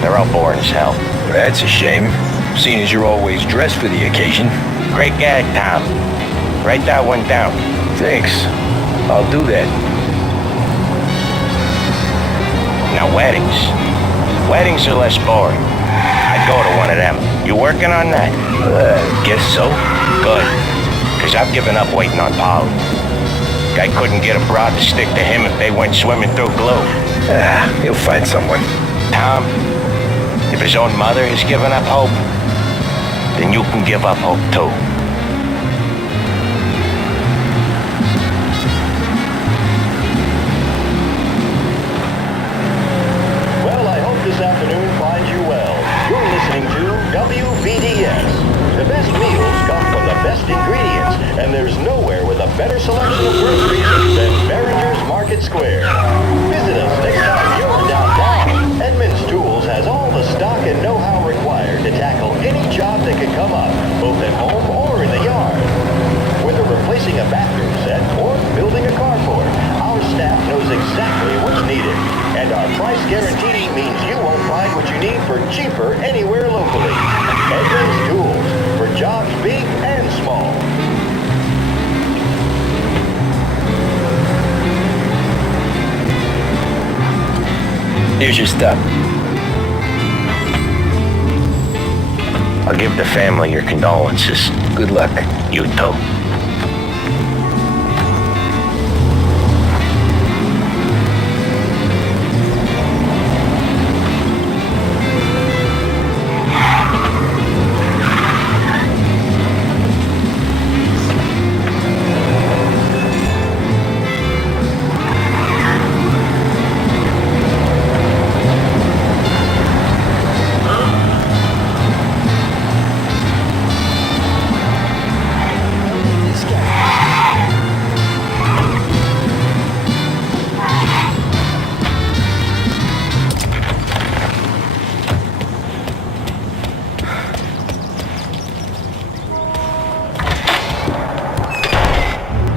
They're all boring as hell. That's a shame, seeing as you're always dressed for the occasion. Great gag, Tom. Write that one down. Thanks. I'll do that. Now, weddings. Weddings are less boring. I'd go to one of them. You working on that? Guess so. Good. Because I've given up waiting on Polly. Guy couldn't get a broad to stick to him if they went swimming through glue. He'll find someone. Tom, if his own mother has given up hope, then you can give up hope too. Well, I hope this afternoon finds you well. You're listening to WVDS. The best meals come from the best ingredients, and there's nowhere with a better selection of groceries than Behringer's Market Square. Visit us next time you're downtown. Edmunds Tools has all the stock and know-how required to tackle any job that could come up, both at home or in the yard. Whether replacing a bathroom set or building a carport, our staff knows exactly what's needed. And our price guarantee means you won't find what you need for cheaper anywhere locally. Edmunds Tools, for jobs big and small. Here's your stuff. I'll give the family your condolences. Good luck. You too.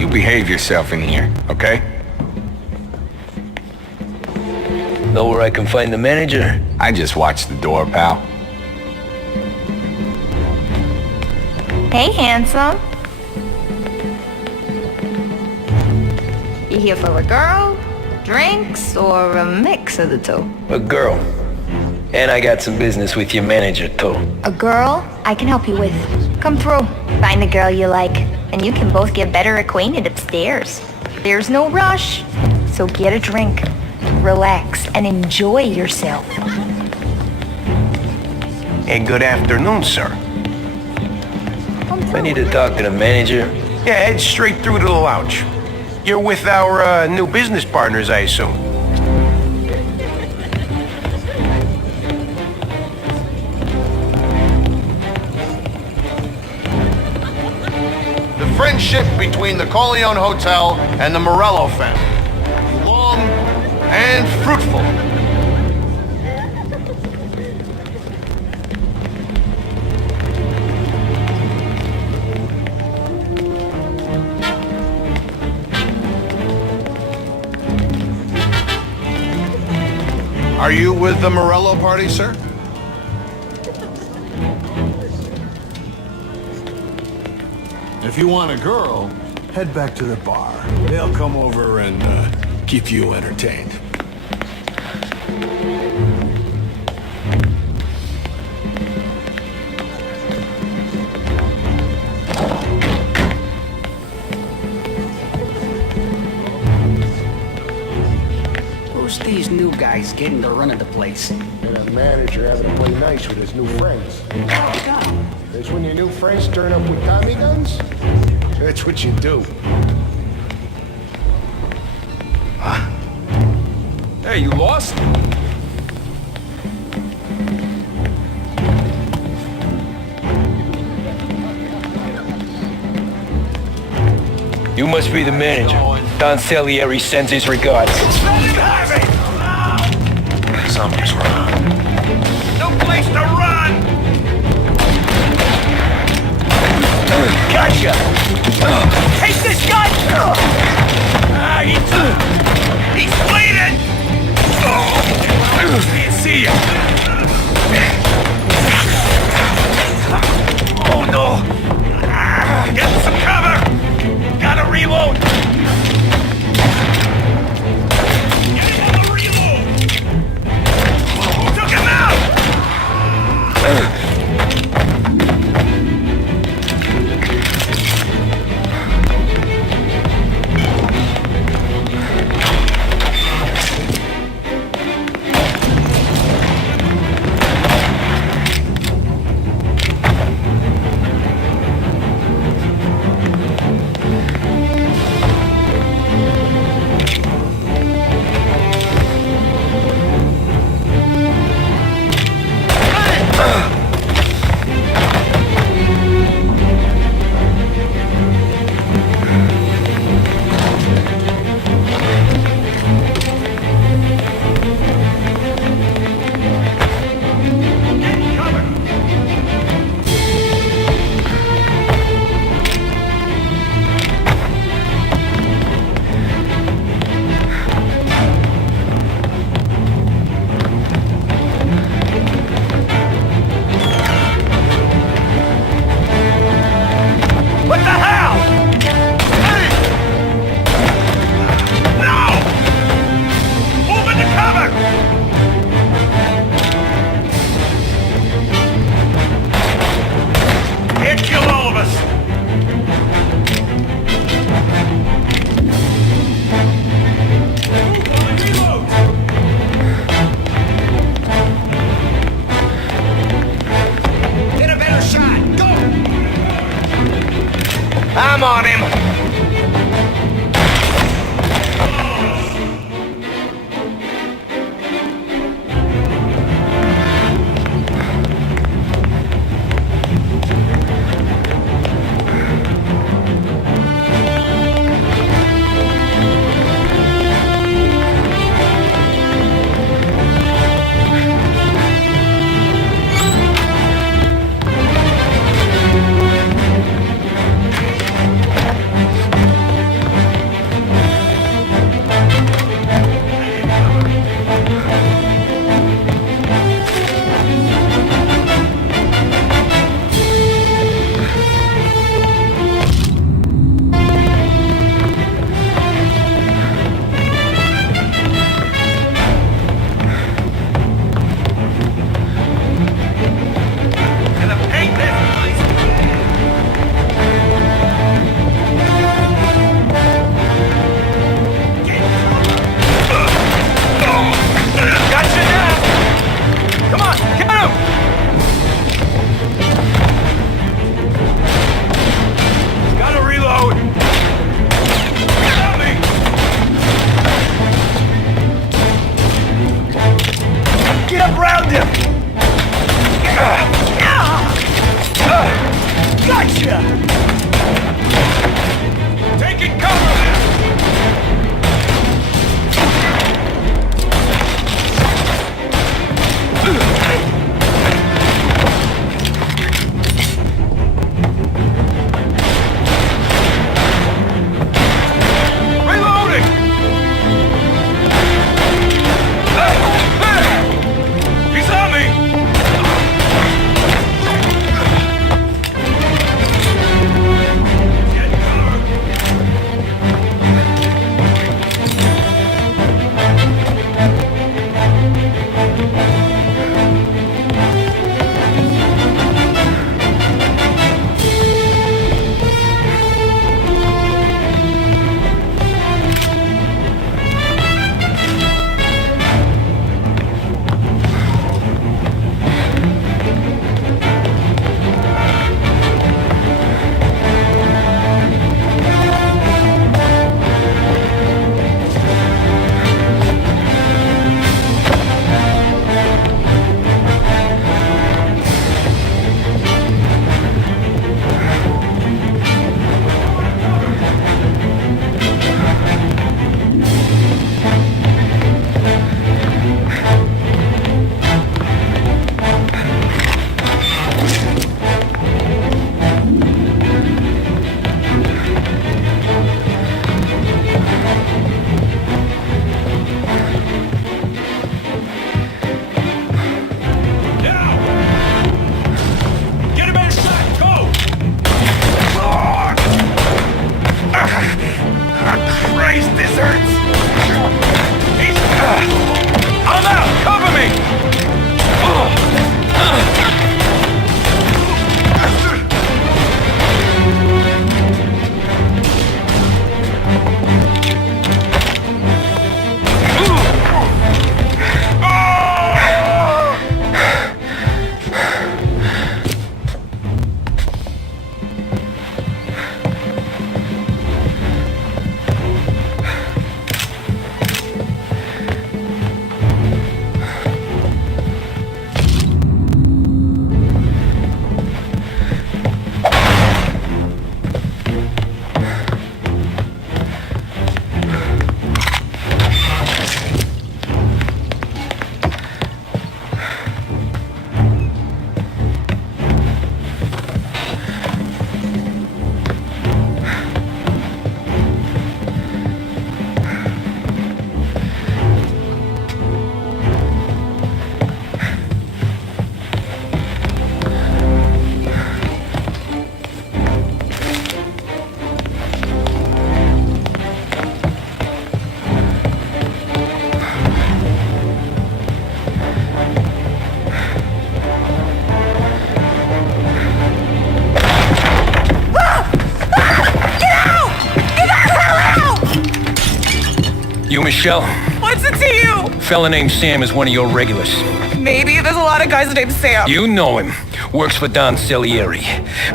Behave yourself in here, okay? Know where I can find the manager? I just watched the door, pal. Hey, handsome. You here for a girl, drinks, or a mix of the two? A girl. And I got some business with your manager, too. A girl I can help you with. Come through. Find the girl you like, and you can both get better acquainted upstairs. There's no rush, so get a drink, relax, and enjoy yourself. Hey, good afternoon, sir. I need to talk to the manager. Yeah, head straight through to the lounge. You're with our new business partners, I assume. Friendship between the Corleone Hotel and the Morello family. Long and fruitful. Are you with the Morello party, sir? If you want a girl, head back to the bar. They'll come over and keep you entertained. Who's these new guys getting the run of the place? And a manager having to play nice with his new friends. That's when your new friends turn up with Tommy guns? That's what you do. Hey, you lost? You must be the manager. Don Salieri sends his regards. Something's wrong. No place to run! Gotcha! Take this gun! He's bleeding! Can't see you! Oh no! Get some cover! Gotta reload! Get him a reload! Took him out! What the hell? No! Move into cover! Can't kill all of us! Get a better shot! Go! I'm on him! Michelle. What's it to you? Fella named Sam is one of your regulars. Maybe there's a lot of guys named Sam. You know him. Works for Don Salieri.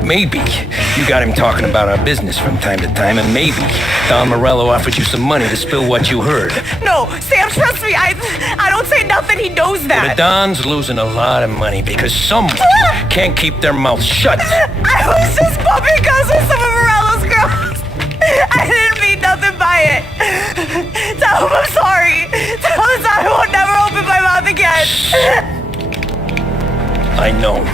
Maybe you got him talking about our business from time to time, and maybe Don Morello offered you some money to spill what you heard. No, Sam, trust me. I don't say nothing. He knows that. The Don's losing a lot of money because someone can't keep their mouth shut. I was just bumping guns with some of Morello's girls. I didn't mean nothing by it. Tell him I'm sorry. Tell him I won't never open my mouth again. I know.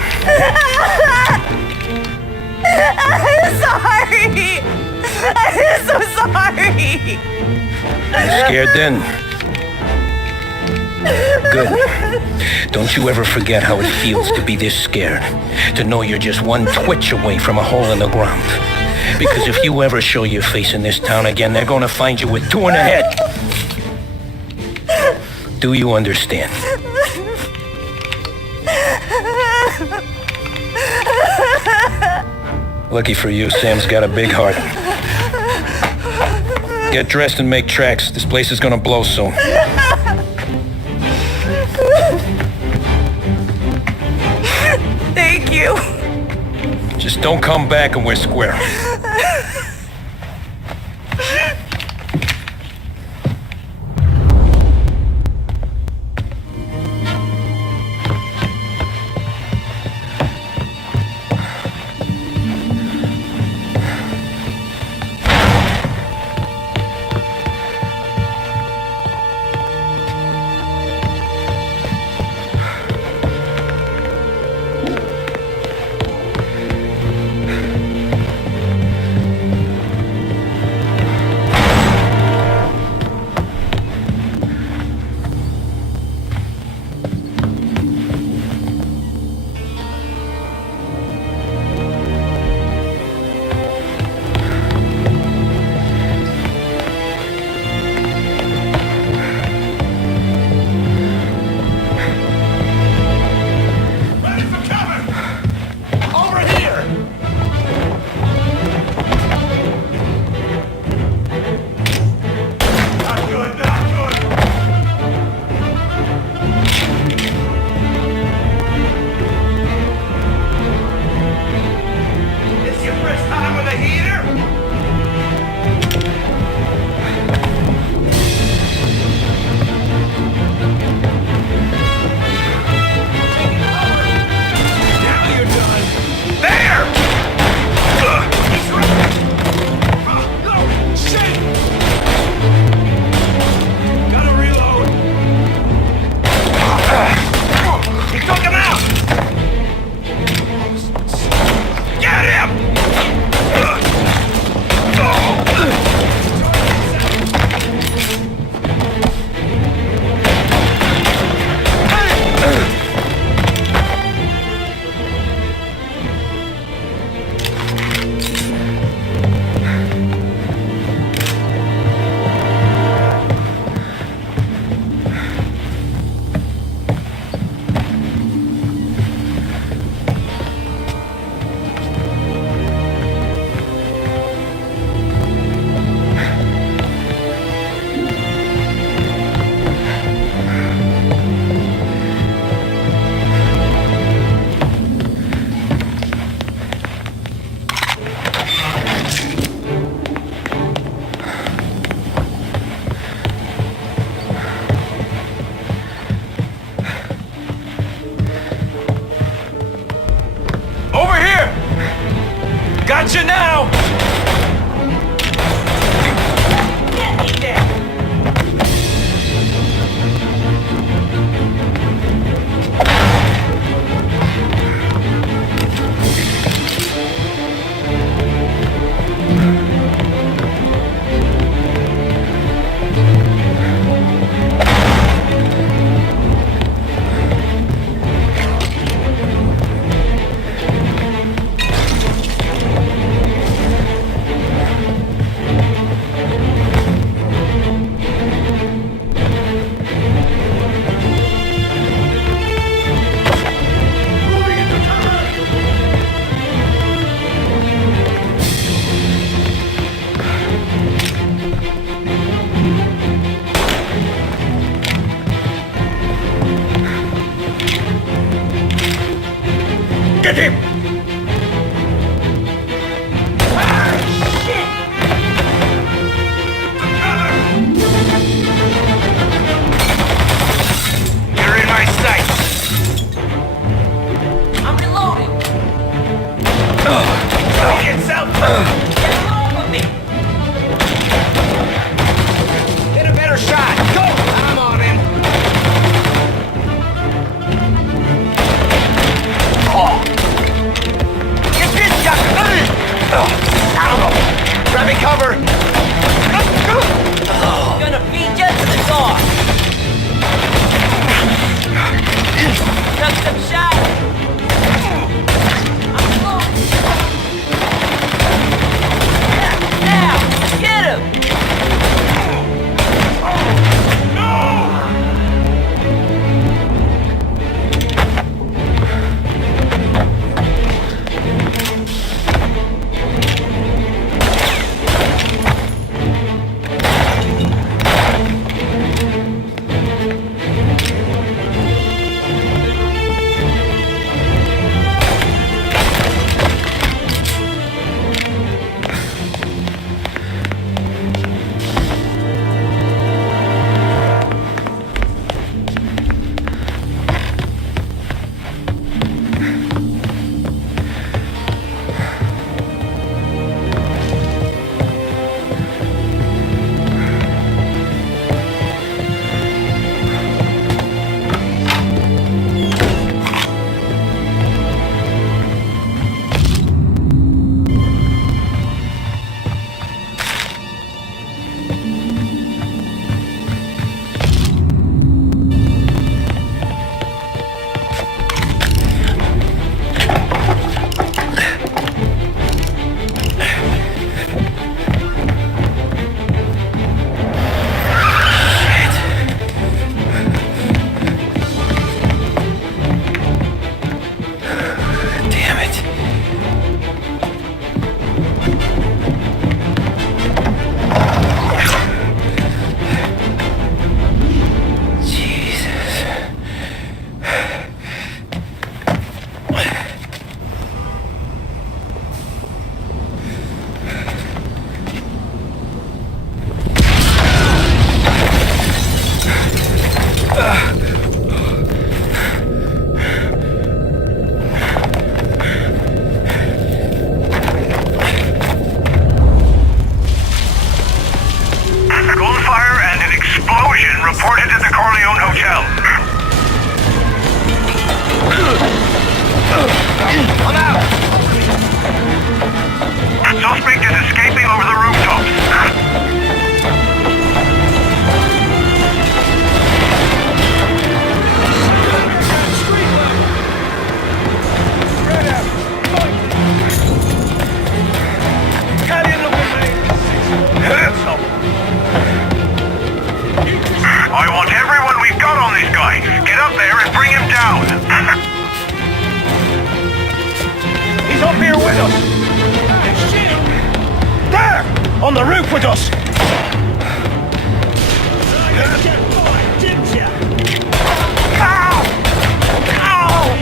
I'm sorry. I'm so sorry. You scared then? Good. Don't you ever forget how it feels to be this scared. To know you're just one twitch away from a hole in the ground. Because if you ever show your face in this town again, they're gonna find you with two in the head. Do you understand? Lucky for you, Sam's got a big heart. Get dressed and make tracks. This place is gonna blow soon. Thank you. Just don't come back and we're square. Get a better shot. Go! I'm on him. Get this guy! Grab me cover! Gonna feed you to the dog. Took some shots. Now, get him! Suspect is escaping over the rooftops. I want everyone we've got on this guy. Get up there and bring him down. He's up here with us. There! On the roof with us. Ow! Ow!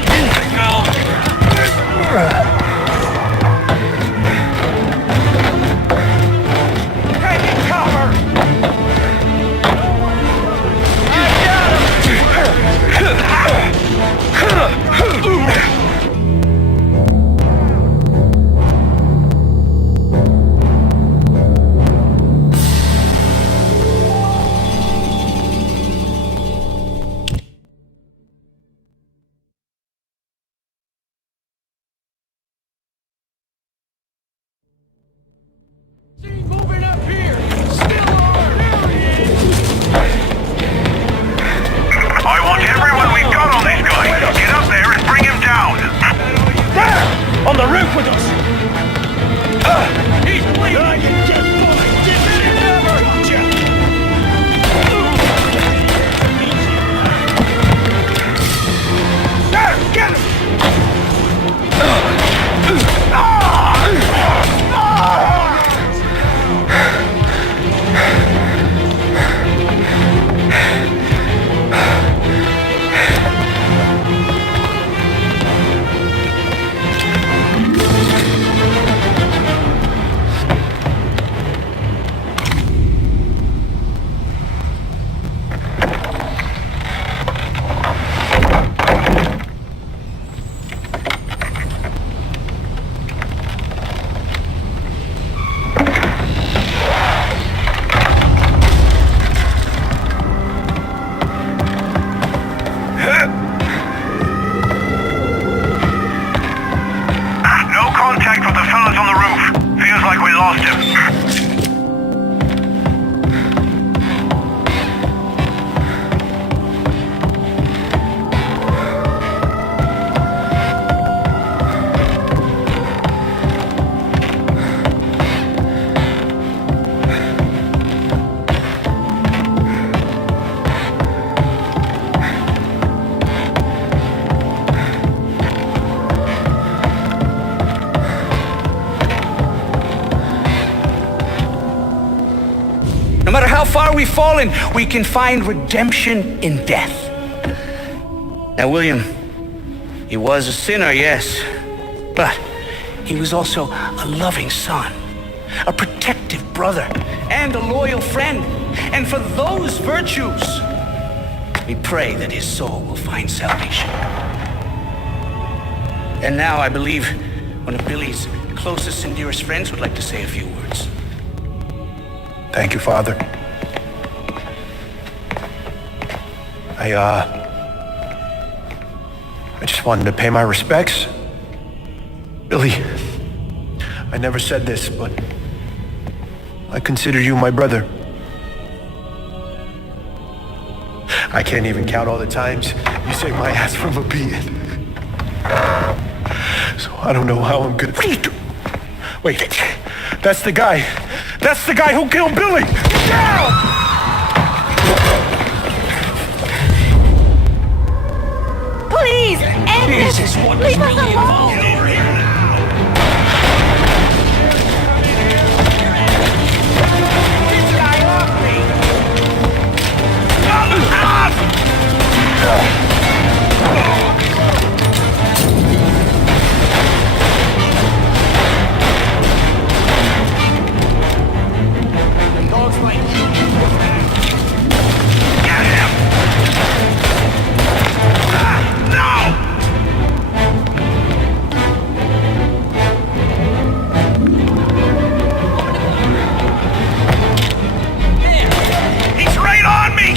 lost him. No matter how far we've fallen, we can find redemption in death. Now, William, he was a sinner, yes, but he was also a loving son, a protective brother, and a loyal friend. And for those virtues, we pray that his soul will find salvation. And now I believe one of Billy's closest and dearest friends would like to say a few words. Thank you, Father. I just wanted to pay my respects. Billy, I never said this, but I consider you my brother. I can't even count all the times you saved my ass from a beating. So I don't know how I'm gonna... What are you doing? Wait, that's the guy. That's the guy who killed Billy! Get down! Please, end this! Jesus, what Leave is us really alone! involved over here now? This guy off me! Dogs like you. Get him! No! He's right on me!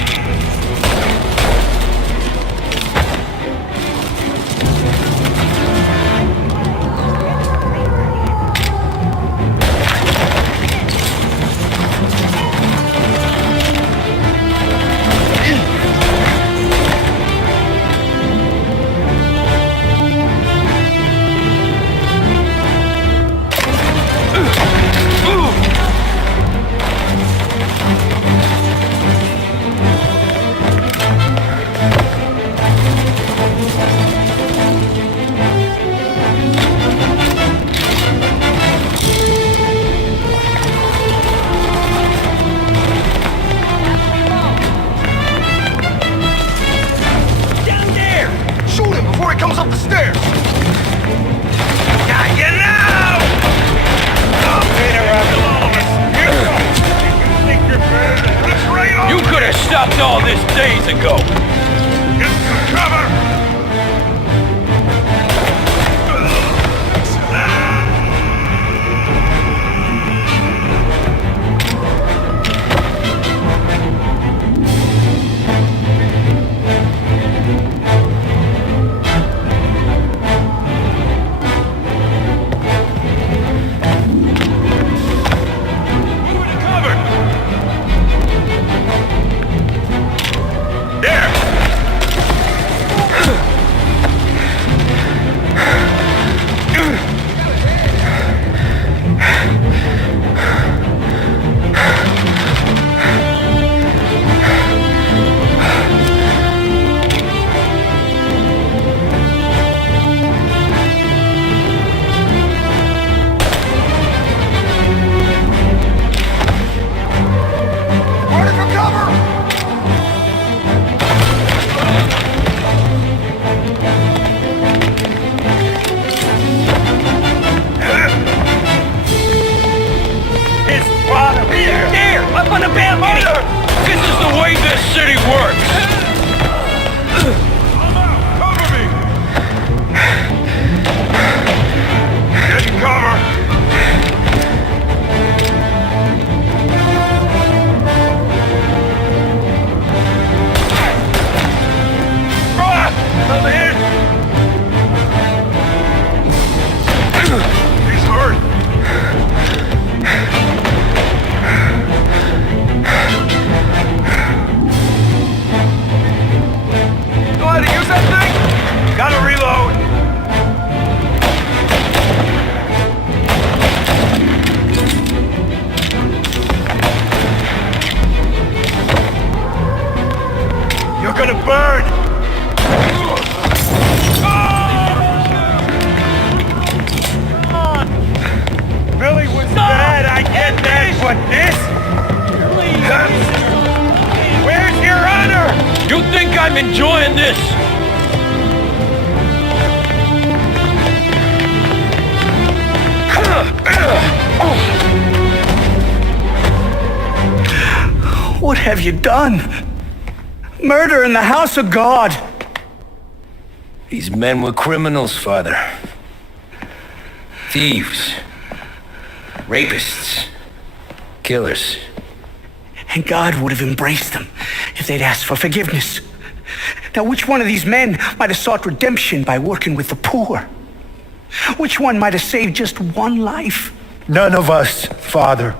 Down there! Shoot him before he comes up the stairs! Got you now! Oh, Peter, after all of us. You think you're better than this right on? You could have stopped all this days ago. Get some cover! Cover! There! Running for cover! His bottom here! There, up on the balcony. This is the way this city works. I'm out! Cover me! Get cover! Over here! He's hurt! bird! Billy was bad, I get that, but this? Where's your honor? You think I'm enjoying this? What have you done? Murder in the house of God. These men were criminals, Father. Thieves. Rapists. Killers. And God would have embraced them if they'd asked for forgiveness. Now, which one of these men might have sought redemption by working with the poor? Which one might have saved just one life? None of us, Father.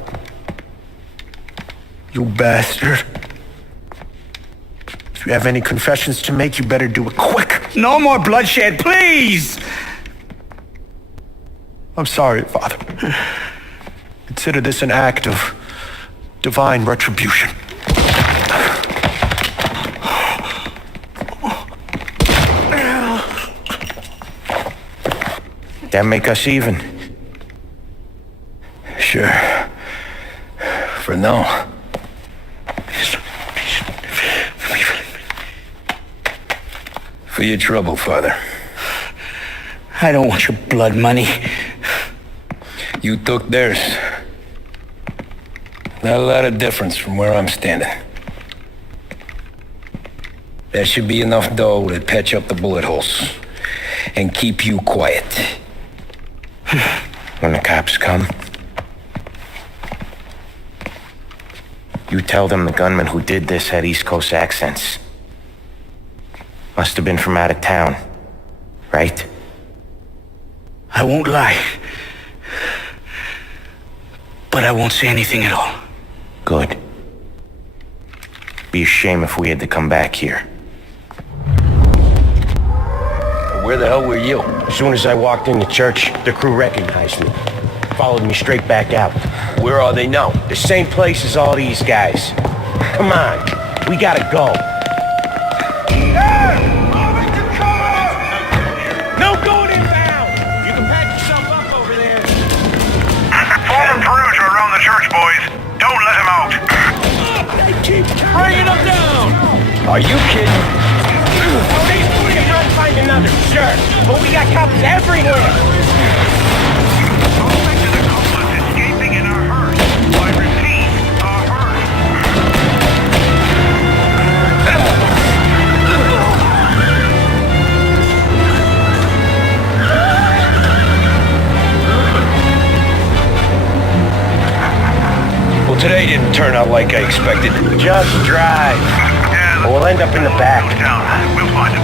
You bastard. If you have any confessions to make, you better do it quick. No more bloodshed, please! I'm sorry, Father. Consider this an act of divine retribution. That make us even? Sure. For now. For your trouble, Father. I don't want your blood money. You took theirs. Not a lot of difference from where I'm standing. That should be enough dough to patch up the bullet holes and keep you quiet. When the cops come, you tell them the gunman who did this had East Coast accents. Must have been from out of town, right? I won't lie. But I won't say anything at all. Good. Be a shame if we had to come back here. Where the hell were you? As soon as I walked in the church, the crew recognized me. Followed me straight back out. Where are they now? The same place as all these guys. Come on, we gotta go. No going inbound! You can patch yourself up over there. Form perimeter around the church, boys. Don't let him out. They keep bringing them down! Are you kidding? We can run find another, sure. But we got cops everywhere! Escaping in our hearse. I repeat, our hearse. Well, today didn't turn out like I expected. Just drive. Or we'll end up in the back. Down. We'll find him.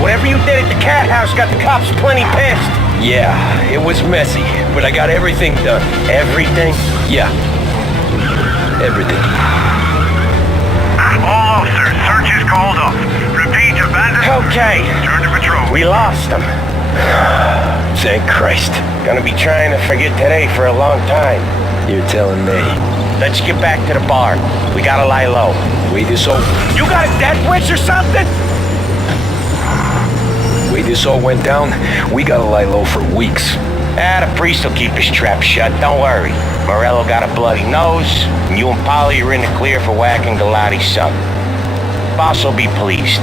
Whatever you did at the cat house got the cops plenty pissed. Yeah, it was messy, but I got everything done. Everything? Yeah. Everything. All officers, search is called off. Repeat, abandoned. Okay. Turn to patrol. We lost them. Thank Christ. Gonna be trying to forget today for a long time. You're telling me. Let's get back to the bar. We gotta lie low. Way this all... You got a death wish or something? Way this all went down, we gotta lie low for weeks. The priest will keep his trap shut, don't worry. Morello got a bloody nose, and you and Polly are in the clear for whacking Galati's son. Boss will be pleased.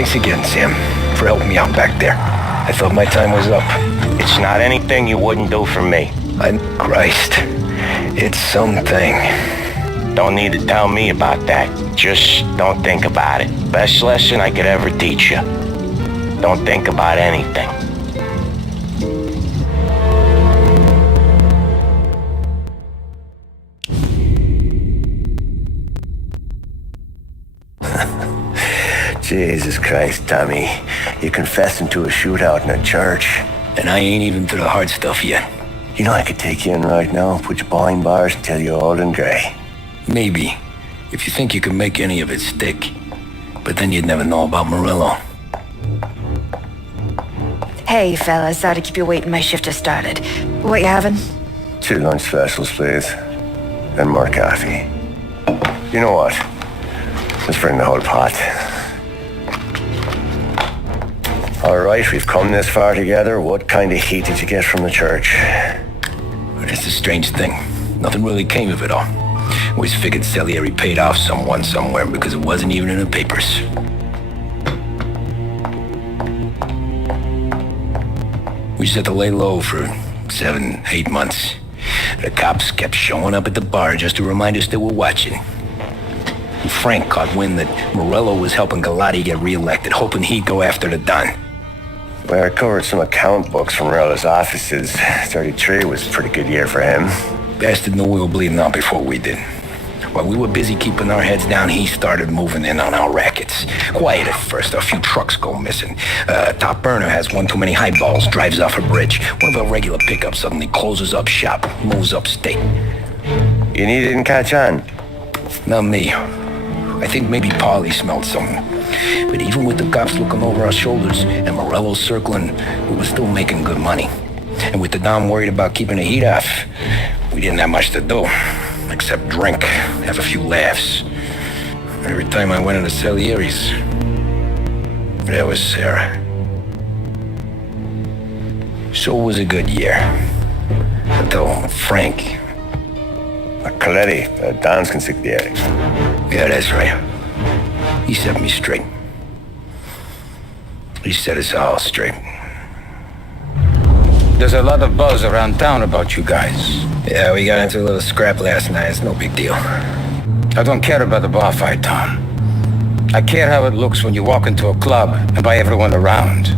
Thanks again, Sam, for helping me out back there. I thought my time was up. It's not anything you wouldn't do for me. Christ, it's something. Don't need to tell me about that. Just don't think about it. Best lesson I could ever teach you. Don't think about anything. Jesus Christ, Tommy. You're confessing to a shootout in a church. And I ain't even to the hard stuff yet. You know I could take you in right now, put you behind bars and tell you old and grey. Maybe, if you think you can make any of it stick. But then you'd never know about Morello. Hey, fellas, sorry to keep you waiting. My shift has started. What you having? 2 lunch specials, please. And more coffee. You know what? Let's bring the whole pot. All right, we've come this far together. What kind of heat did you get from the church? That's the strange thing. Nothing really came of it all. Always figured Salieri paid off someone somewhere because it wasn't even in the papers. We just had to lay low for 7, 8 months. The cops kept showing up at the bar just to remind us they were watching. And Frank caught wind that Morello was helping Galati get reelected, hoping he'd go after the Don. Well, I recovered some account books from Morello's offices. 33 was a pretty good year for him. Bastard knew we were bleeding out before we did. While we were busy keeping our heads down, he started moving in on our rackets. Quiet at first, a few trucks go missing. Top burner has one too many highballs, drives off a bridge. One of our regular pickups suddenly closes up shop, moves upstate. You didn't catch on? Not me. I think maybe Paulie smelled something. But even with the cops looking over our shoulders and Morello circling, we were still making good money. And with the Dom worried about keeping the heat off, we didn't have much to do. Except drink, have a few laughs. Every time I went into Salieri's, there was Sarah. So it was a good year. Until Frank. Coletti, Don's consigliere. Yeah, that's right. He set me straight. He set us all straight. There's a lot of buzz around town about you guys. Yeah, we got into a little scrap last night. It's no big deal. I don't care about the bar fight, Tom. I care how it looks when you walk into a club and by everyone around.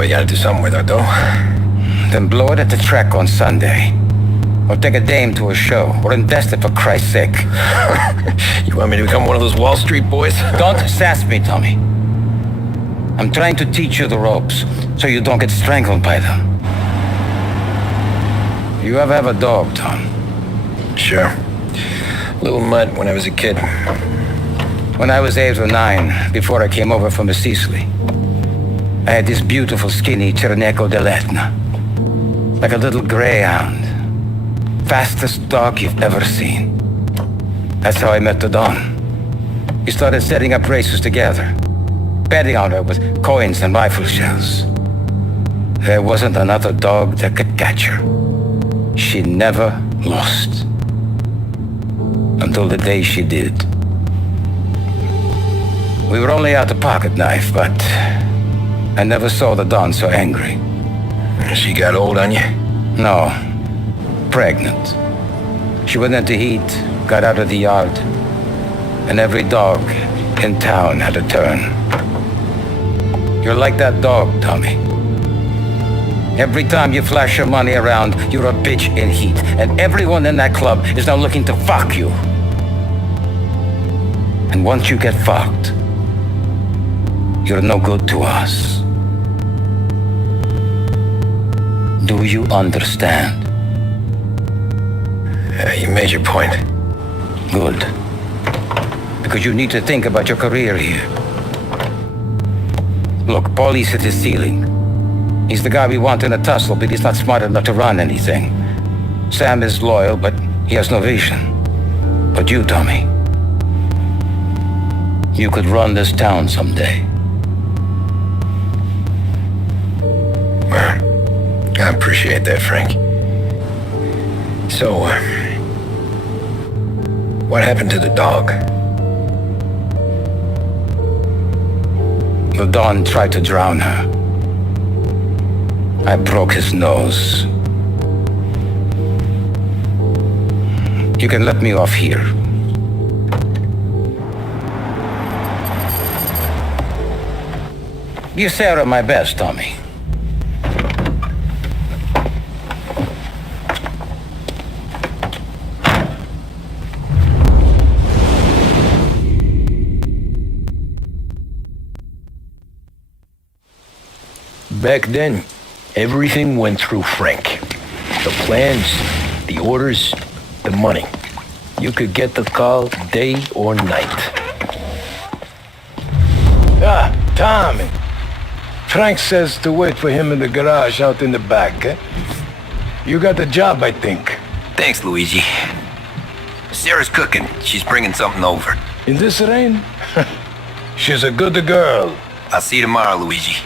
We gotta do something with our dough. Then blow it at the track on Sunday. Or take a dame to a show. Or invest it for Christ's sake. You want me to become one of those Wall Street boys? Don't sass me, Tommy. I'm trying to teach you the ropes so you don't get strangled by them. You ever have a dog, Tom? Sure. Little mutt when I was a kid. When I was 8 or 9, before I came over from Sicily, I had this beautiful skinny Cerneco dell'Etna. Like a little greyhound. Fastest dog you've ever seen. That's how I met the Don. We started setting up races together. Betting on her with coins and rifle shells. There wasn't another dog that could catch her. She never lost. Until the day she did. We were only out a pocket knife, but I never saw the Don so angry. She got old on you? No. Pregnant. She went into heat, got out of the yard, and every dog in town had a turn. You're like that dog, Tommy. Every time you flash your money around, you're a bitch in heat. And everyone in that club is now looking to fuck you. And once you get fucked, you're no good to us. Do you understand? You made your point. Good. Because you need to think about your career here. Look, Paulie's hit his ceiling. He's the guy we want in a tussle, but he's not smart enough to run anything. Sam is loyal, but he has no vision. But you, Tommy, you could run this town someday. I appreciate that, Frank. So, what happened to the dog? The Don tried to drown her. I broke his nose. You can let me off here. Give Sarah my best, Tommy. Back then, everything went through Frank. The plans, the orders, the money. You could get the call day or night. Ah, Tommy. Frank says to wait for him in the garage out in the back, eh? You got the job, I think. Thanks, Luigi. Sarah's cooking. She's bringing something over. In this rain? She's a good girl. I'll see you tomorrow, Luigi.